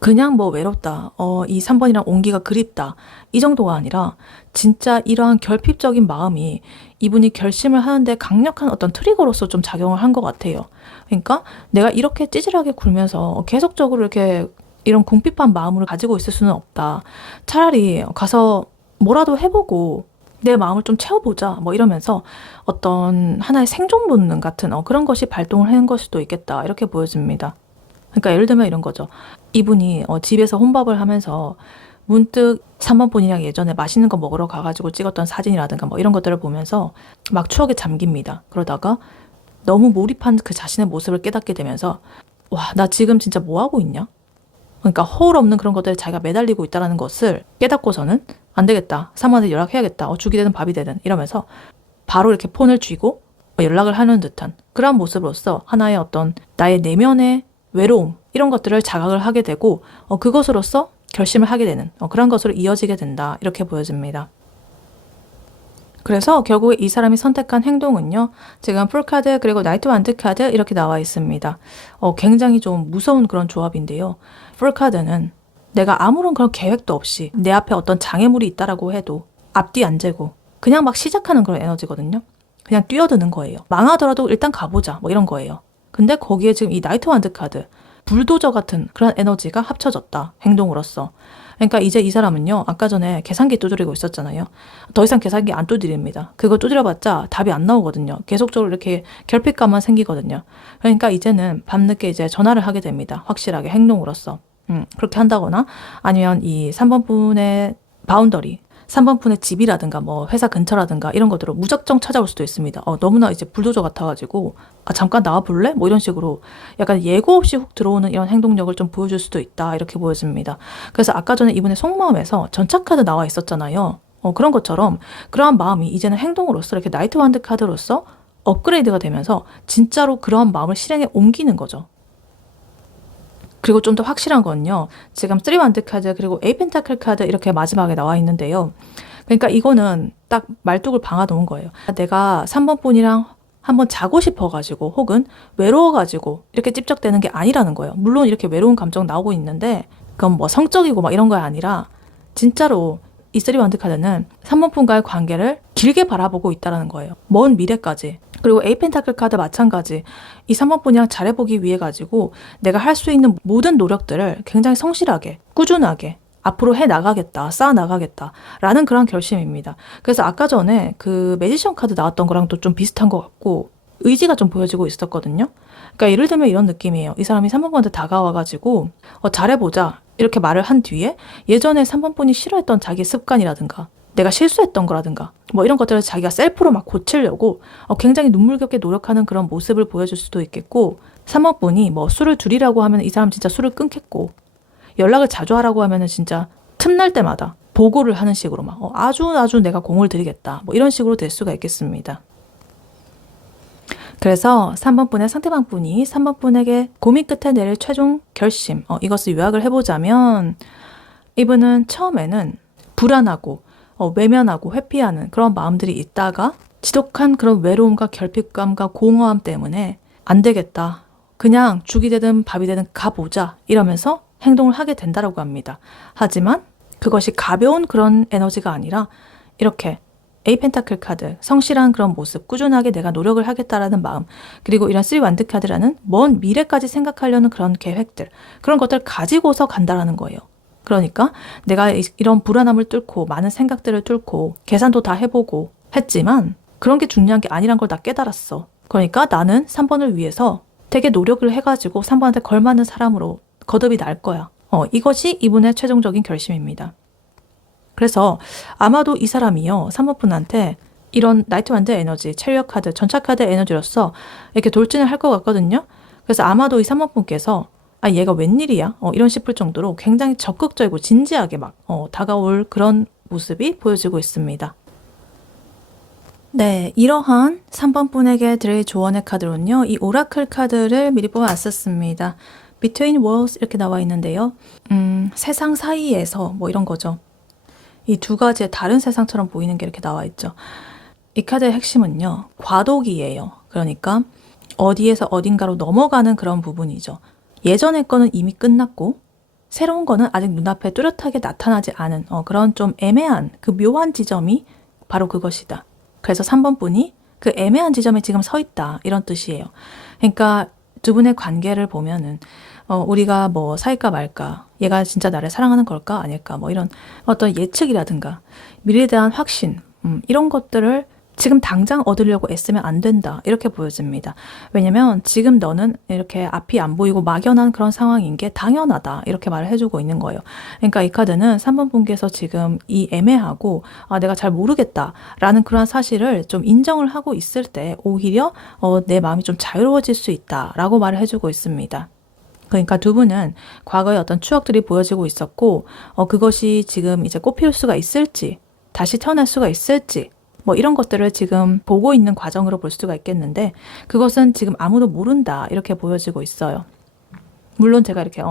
그냥 뭐 외롭다, 이 3번이랑 온기가 그립다 이 정도가 아니라 진짜 이러한 결핍적인 마음이 이분이 결심을 하는데 강력한 어떤 트리거로서 좀 작용을 한 것 같아요. 그러니까 내가 이렇게 찌질하게 굴면서 계속적으로 이렇게 이런 궁핍한 마음을 가지고 있을 수는 없다. 차라리 가서 뭐라도 해보고 내 마음을 좀 채워보자 뭐 이러면서 어떤 하나의 생존 본능 같은 그런 것이 발동을 한 걸 수도 있겠다 이렇게 보여집니다. 그러니까 예를 들면 이런 거죠. 이분이 집에서 혼밥을 하면서 문득 3번 분이랑 예전에 맛있는 거 먹으러 가가지고 찍었던 사진이라든가 뭐 이런 것들을 보면서 막 추억에 잠깁니다. 그러다가 너무 몰입한 그 자신의 모습을 깨닫게 되면서 와, 나 지금 진짜 뭐 하고 있냐? 그러니까 허울 없는 그런 것들에 자기가 매달리고 있다는 것을 깨닫고서는 안 되겠다. 3번한테 연락해야겠다. 죽이 되든 밥이 되든 이러면서 바로 이렇게 폰을 쥐고 연락을 하는 듯한 그런 모습으로서 하나의 어떤 나의 내면의 외로움 이런 것들을 자각을 하게 되고 그것으로서 결심을 하게 되는 그런 것으로 이어지게 된다 이렇게 보여집니다. 그래서 결국에 이 사람이 선택한 행동은요. 지금 풀카드 그리고 나이트 완드 카드 이렇게 나와 있습니다. 굉장히 좀 무서운 그런 조합인데요. 풀카드는 내가 아무런 그런 계획도 없이 내 앞에 어떤 장애물이 있다라고 해도 앞뒤 안 재고 그냥 막 시작하는 그런 에너지거든요. 그냥 뛰어드는 거예요. 망하더라도 일단 가보자 뭐 이런 거예요. 근데 거기에 지금 이 나이트 완드 카드 불도저 같은 그런 에너지가 합쳐졌다. 행동으로서. 그러니까 이제 이 사람은요. 아까 전에 계산기 두드리고 있었잖아요. 더 이상 계산기 안 두드립니다. 그거 두드려봤자 답이 안 나오거든요. 계속적으로 이렇게 결핍감만 생기거든요. 그러니까 이제는 밤늦게 이제 전화를 하게 됩니다. 확실하게 행동으로서. 그렇게 한다거나 아니면 이 3번 분의 바운더리 3번 분의 집이라든가 뭐 회사 근처라든가 이런 것들로 무작정 찾아올 수도 있습니다. 너무나 이제 불도저 같아가지고 잠깐 나와볼래? 뭐 이런 식으로 약간 예고 없이 훅 들어오는 이런 행동력을 좀 보여줄 수도 있다 이렇게 보여집니다. 그래서 아까 전에 이분의 속마음에서 전차카드 나와 있었잖아요. 그런 것처럼 그러한 마음이 이제는 행동으로서 이렇게 나이트 완드 카드로서 업그레이드가 되면서 진짜로 그러한 마음을 실행에 옮기는 거죠. 그리고 좀 더 확실한 건요. 지금 3 완드 카드 그리고 8 펜타클 카드 이렇게 마지막에 나와 있는데요. 그러니까 이거는 딱 말뚝을 박아놓은 거예요. 내가 3번 분이랑 한번 자고 싶어가지고 혹은 외로워가지고 이렇게 찝적대는 게 아니라는 거예요. 물론 이렇게 외로운 감정 나오고 있는데 그건 뭐 성적이고 막 이런 거 아니라 진짜로 이 3 완드 카드는 3번 분과의 관계를 길게 바라보고 있다는 거예요. 먼 미래까지. 그리고 에이 펜타클 카드 마찬가지. 이 3번 분이랑 잘해보기 위해 가지고 내가 할 수 있는 모든 노력들을 굉장히 성실하게, 꾸준하게 앞으로 해나가겠다, 쌓아나가겠다 라는 그런 결심입니다. 그래서 아까 전에 그 매지션 카드 나왔던 거랑 또 좀 비슷한 것 같고 의지가 좀 보여지고 있었거든요. 그러니까 예를 들면 이런 느낌이에요. 이 사람이 3번 분한테 다가와가지고 잘해보자 이렇게 말을 한 뒤에 예전에 3번 분이 싫어했던 자기 습관이라든가 내가 실수했던 거라든가 뭐 이런 것들을 자기가 셀프로 막 고치려고 굉장히 눈물겹게 노력하는 그런 모습을 보여줄 수도 있겠고 3번 분이 뭐 술을 줄이라고 하면 이 사람 진짜 술을 끊겠고 연락을 자주 하라고 하면은 진짜 틈날 때마다 보고를 하는 식으로 막 아주 내가 공을 들이겠다 뭐 이런 식으로 될 수가 있겠습니다. 그래서 3번 분의 상대방 분이 3번 분에게 고민 끝에 내릴 최종 결심 이것을 요약을 해보자면 이분은 처음에는 불안하고 외면하고 회피하는 그런 마음들이 있다가 지독한 그런 외로움과 결핍감과 공허함 때문에 안 되겠다. 그냥 죽이 되든 밥이 되든 가보자 이러면서 행동을 하게 된다라고 합니다. 하지만 그것이 가벼운 그런 에너지가 아니라 이렇게 에이 펜타클 카드, 성실한 그런 모습, 꾸준하게 내가 노력을 하겠다라는 마음, 그리고 이런 3 완드 카드라는 먼 미래까지 생각하려는 그런 계획들, 그런 것들을 가지고서 간다라는 거예요. 그러니까 내가 이런 불안함을 뚫고 많은 생각들을 뚫고 계산도 다 해보고 했지만 그런 게 중요한 게 아니란 걸 나 깨달았어. 그러니까 나는 3번을 위해서 되게 노력을 해가지고 3번한테 걸맞는 사람으로 거듭이 날 거야. 이것이 이분의 최종적인 결심입니다. 그래서 아마도 이 사람이요 3번 분한테 이런 나이트 완드 에너지, 체리엇 카드, 전차 카드 에너지로서 이렇게 돌진을 할 것 같거든요. 그래서 아마도 이 3번 분께서 얘가 웬일이야? 이런 싶을 정도로 굉장히 적극적이고 진지하게 막 다가올 그런 모습이 보여지고 있습니다. 네, 이러한 3번 분에게 드릴 조언의 카드로는요. 이 오라클 카드를 미리 뽑아왔었습니다. Between Worlds 이렇게 나와 있는데요. 세상 사이에서 뭐 이런 거죠. 이 두 가지의 다른 세상처럼 보이는 게 이렇게 나와 있죠. 이 카드의 핵심은요. 과도기예요. 그러니까 어디에서 어딘가로 넘어가는 그런 부분이죠. 예전의 거는 이미 끝났고 새로운 거는 아직 눈앞에 뚜렷하게 나타나지 않은 그런 좀 애매한 그 묘한 지점이 바로 그것이다. 그래서 3번 분이 그 애매한 지점에 지금 서 있다 이런 뜻이에요. 그러니까 두 분의 관계를 보면은 우리가 뭐 사귈까 말까 얘가 진짜 나를 사랑하는 걸까 아닐까 뭐 이런 어떤 예측이라든가 미래에 대한 확신 이런 것들을 지금 당장 얻으려고 애쓰면 안 된다 이렇게 보여집니다. 왜냐면 지금 너는 이렇게 앞이 안 보이고 막연한 그런 상황인 게 당연하다 이렇게 말을 해주고 있는 거예요. 그러니까 이 카드는 3번 분께서 지금 이 애매하고 내가 잘 모르겠다 라는 그런 사실을 좀 인정을 하고 있을 때 오히려 내 마음이 좀 자유로워질 수 있다 라고 말을 해주고 있습니다. 그러니까 두 분은 과거의 어떤 추억들이 보여지고 있었고 그것이 지금 이제 꽃피울 수가 있을지 다시 태어날 수가 있을지 뭐 이런 것들을 지금 보고 있는 과정으로 볼 수가 있겠는데 그것은 지금 아무도 모른다 이렇게 보여지고 있어요. 물론 제가 이렇게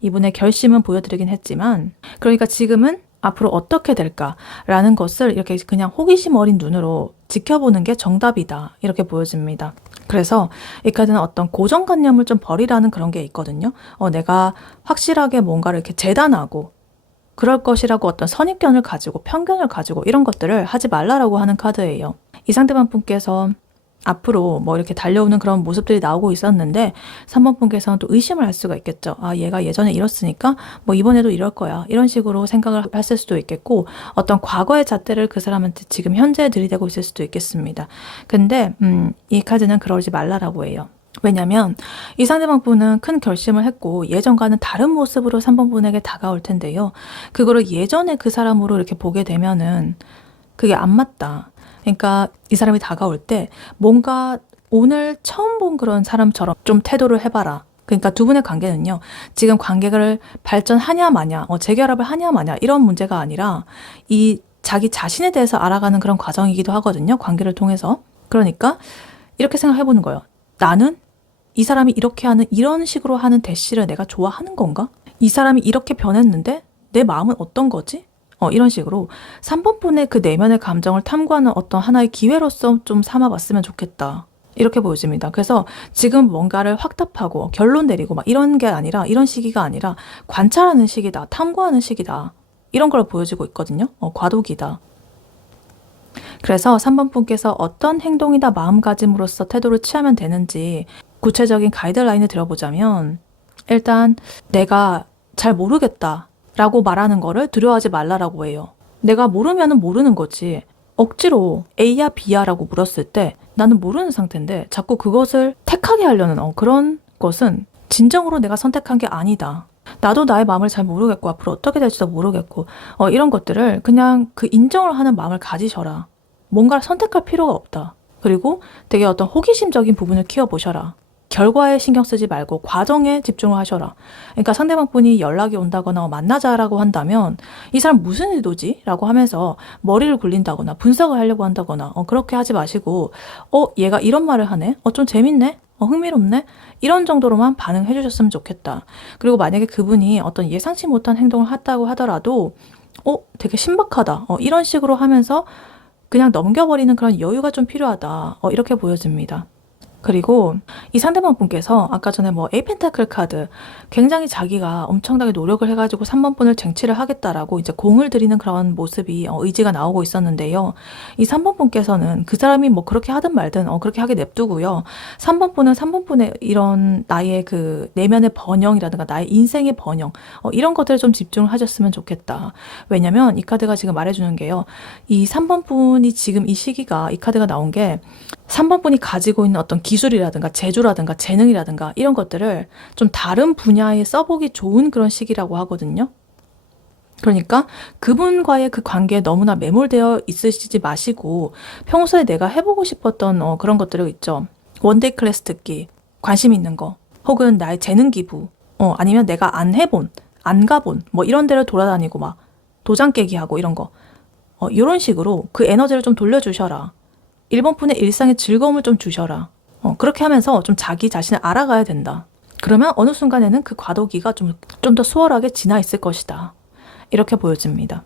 이분의 결심은 보여드리긴 했지만 그러니까 지금은 앞으로 어떻게 될까라는 것을 이렇게 그냥 호기심 어린 눈으로 지켜보는 게 정답이다 이렇게 보여집니다. 그래서 이 카드는 어떤 고정관념을 좀 버리라는 그런 게 있거든요. 내가 확실하게 뭔가를 이렇게 재단하고 그럴 것이라고 어떤 선입견을 가지고 편견을 가지고 이런 것들을 하지 말라라고 하는 카드예요. 이 상대방 분께서 앞으로 뭐 이렇게 달려오는 그런 모습들이 나오고 있었는데 3번 분께서는 또 의심을 할 수가 있겠죠. 얘가 예전에 이랬으니까 뭐 이번에도 이럴 거야. 이런 식으로 생각을 했을 수도 있겠고 어떤 과거의 잣대를 그 사람한테 지금 현재에 들이대고 있을 수도 있겠습니다. 근데 이 카드는 그러지 말라라고 해요. 왜냐면 이 상대방 분은 큰 결심을 했고 예전과는 다른 모습으로 3번 분에게 다가올 텐데요. 그거를 예전에 그 사람으로 이렇게 보게 되면은 그게 안 맞다. 그러니까 이 사람이 다가올 때 뭔가 오늘 처음 본 그런 사람처럼 좀 태도를 해봐라. 그러니까 두 분의 관계는요. 지금 관계를 발전하냐 마냐, 재결합을 하냐 마냐 이런 문제가 아니라 이 자기 자신에 대해서 알아가는 그런 과정이기도 하거든요. 관계를 통해서. 그러니까 이렇게 생각해보는 거예요. 나는 이 사람이 이렇게 하는 이런 식으로 하는 대시를 내가 좋아하는 건가? 이 사람이 이렇게 변했는데 내 마음은 어떤 거지? 이런 식으로 3번 분의 그 내면의 감정을 탐구하는 어떤 하나의 기회로서 좀 삼아봤으면 좋겠다. 이렇게 보여집니다. 그래서 지금 뭔가를 확답하고 결론 내리고 막 이런 게 아니라 이런 시기가 아니라 관찰하는 시기다. 탐구하는 시기다. 이런 걸 보여지고 있거든요. 과도기다. 그래서 3번 분께서 어떤 행동이나 마음가짐으로써 태도를 취하면 되는지 구체적인 가이드라인을 들어보자면, 일단 내가 잘 모르겠다 라고 말하는 거를 두려워하지 말라라고 해요. 내가 모르면은 모르는 거지. 억지로 A야 B야 라고 물었을 때 나는 모르는 상태인데 자꾸 그것을 택하게 하려는 그런 것은 진정으로 내가 선택한 게 아니다. 나도 나의 마음을 잘 모르겠고 앞으로 어떻게 될지도 모르겠고 이런 것들을 그냥 그 인정을 하는 마음을 가지셔라. 뭔가를 선택할 필요가 없다. 그리고 되게 어떤 호기심적인 부분을 키워보셔라. 결과에 신경 쓰지 말고 과정에 집중을 하셔라. 그러니까 상대방 분이 연락이 온다거나 만나자라고 한다면 이 사람 무슨 의도지? 라고 하면서 머리를 굴린다거나 분석을 하려고 한다거나 그렇게 하지 마시고 얘가 이런 말을 하네? 좀 재밌네? 흥미롭네? 이런 정도로만 반응해 주셨으면 좋겠다. 그리고 만약에 그분이 어떤 예상치 못한 행동을 했다고 하더라도 되게 신박하다. 이런 식으로 하면서 그냥 넘겨버리는 그런 여유가 좀 필요하다. 이렇게 보여집니다. 그리고 이 상대방 분께서 아까 전에 에이펜타클 카드 굉장히 자기가 엄청나게 노력을 해가지고 3번 분을 쟁취를 하겠다라고 이제 공을 들이는 그런 모습이 의지가 나오고 있었는데요. 이 3번 분께서는 그 사람이 그렇게 하든 말든 그렇게 하게 냅두고요. 3번 분은 3번 분의 이런 나의 그 내면의 번영이라든가 나의 인생의 번영 이런 것들을 좀 집중을 하셨으면 좋겠다. 왜냐면 이 카드가 지금 말해주는 게요. 이 3번 분이 지금 이 시기가 이 카드가 나온 게 3번 분이 가지고 있는 어떤 기술이라든가 재주라든가 재능이라든가 이런 것들을 좀 다른 분야에 써보기 좋은 그런 시기라고 하거든요. 그러니까 그분과의 그 관계에 너무나 매몰되어 있으시지 마시고 평소에 내가 해보고 싶었던 그런 것들을 있죠. 원데이 클래스 듣기, 관심 있는 거, 혹은 나의 재능 기부, 아니면 내가 안 해본, 안 가본 이런 데를 돌아다니고 막 도장 깨기 하고 이런 거 이런 식으로 그 에너지를 좀 돌려주셔라. 1번 분의 일상의 즐거움을 좀 주셔라. 그렇게 하면서 좀 자기 자신을 알아가야 된다. 그러면 어느 순간에는 그 과도기가 좀 더 수월하게 지나 있을 것이다. 이렇게 보여집니다.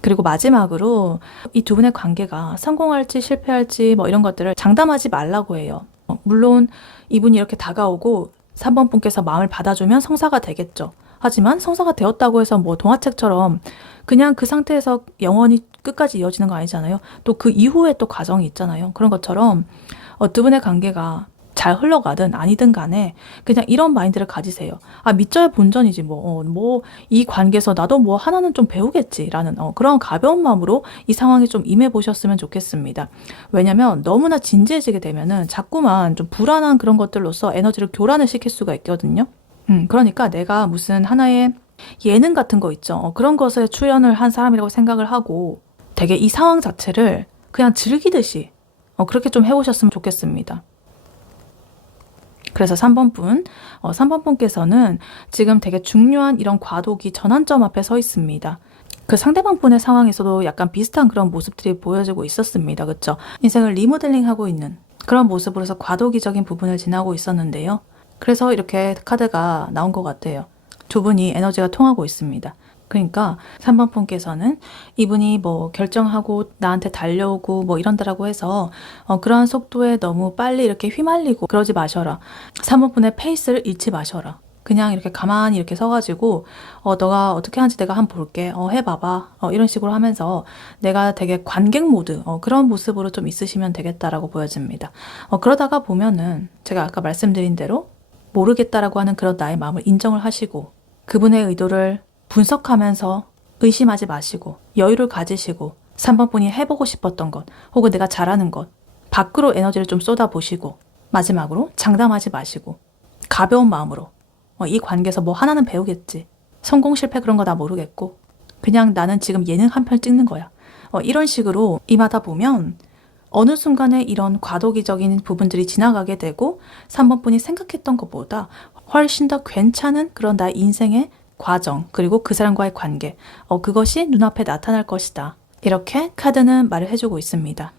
그리고 마지막으로 이 두 분의 관계가 성공할지 실패할지 이런 것들을 장담하지 말라고 해요. 물론 이분이 이렇게 다가오고 3번 분께서 마음을 받아주면 성사가 되겠죠. 하지만 성사가 되었다고 해서 동화책처럼 그냥 그 상태에서 영원히 끝까지 이어지는 거 아니잖아요. 또 그 이후에 또 과정이 있잖아요. 그런 것처럼 두 분의 관계가 잘 흘러가든 아니든 간에 그냥 이런 마인드를 가지세요. 믿져야 본전이지 이 관계에서 나도 하나는 좀 배우겠지라는 그런 가벼운 마음으로 이 상황에 좀 임해 보셨으면 좋겠습니다. 왜냐면 너무나 진지해지게 되면은 자꾸만 좀 불안한 그런 것들로서 에너지를 교란을 시킬 수가 있거든요. 그러니까 내가 무슨 하나의 예능 같은 거 있죠. 그런 것에 출연을 한 사람이라고 생각을 하고 되게 이 상황 자체를 그냥 즐기듯이 그렇게 좀 해보셨으면 좋겠습니다. 그래서 3번 분, 3번 분께서는 지금 되게 중요한 이런 과도기 전환점 앞에 서 있습니다. 그 상대방 분의 상황에서도 약간 비슷한 그런 모습들이 보여지고 있었습니다. 그렇죠? 인생을 리모델링하고 있는 그런 모습으로서 과도기적인 부분을 지나고 있었는데요. 그래서 이렇게 카드가 나온 것 같아요. 두 분이 에너지가 통하고 있습니다. 그러니까 3번 분께서는 이분이 결정하고 나한테 달려오고 이런다라고 해서 그러한 속도에 너무 빨리 이렇게 휘말리고 그러지 마셔라. 3번 분의 페이스를 잃지 마셔라. 그냥 이렇게 가만히 이렇게 서가지고 너가 어떻게 하는지 내가 한번 볼게. 해봐봐. 이런 식으로 하면서 내가 되게 관객 모드 그런 모습으로 좀 있으시면 되겠다라고 보여집니다. 그러다가 보면은 제가 아까 말씀드린 대로 모르겠다라고 하는 그런 나의 마음을 인정을 하시고 그분의 의도를 분석하면서 의심하지 마시고 여유를 가지시고 3번 분이 해보고 싶었던 것 혹은 내가 잘하는 것 밖으로 에너지를 좀 쏟아보시고 마지막으로 장담하지 마시고 가벼운 마음으로 이 관계에서 하나는 배우겠지. 성공 실패 그런 거 다 모르겠고 그냥 나는 지금 예능 한 편 찍는 거야. 이런 식으로 임하다 보면 어느 순간에 이런 과도기적인 부분들이 지나가게 되고 3번 분이 생각했던 것보다 훨씬 더 괜찮은 그런 나의 인생의 과정 그리고 그 사람과의 관계 그것이 눈앞에 나타날 것이다. 이렇게 카드는 말을 해주고 있습니다.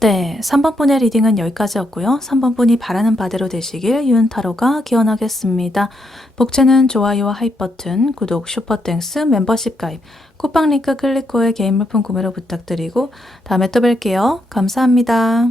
네, 3번 분의 리딩은 여기까지였고요. 3번 분이 바라는 바대로 되시길 유은타로가 기원하겠습니다. 복채는 좋아요와 하이 버튼, 구독, 슈퍼땡스, 멤버십 가입, 쿠팡 링크 클릭 후에 개인 물품 구매로 부탁드리고 다음에 또 뵐게요. 감사합니다.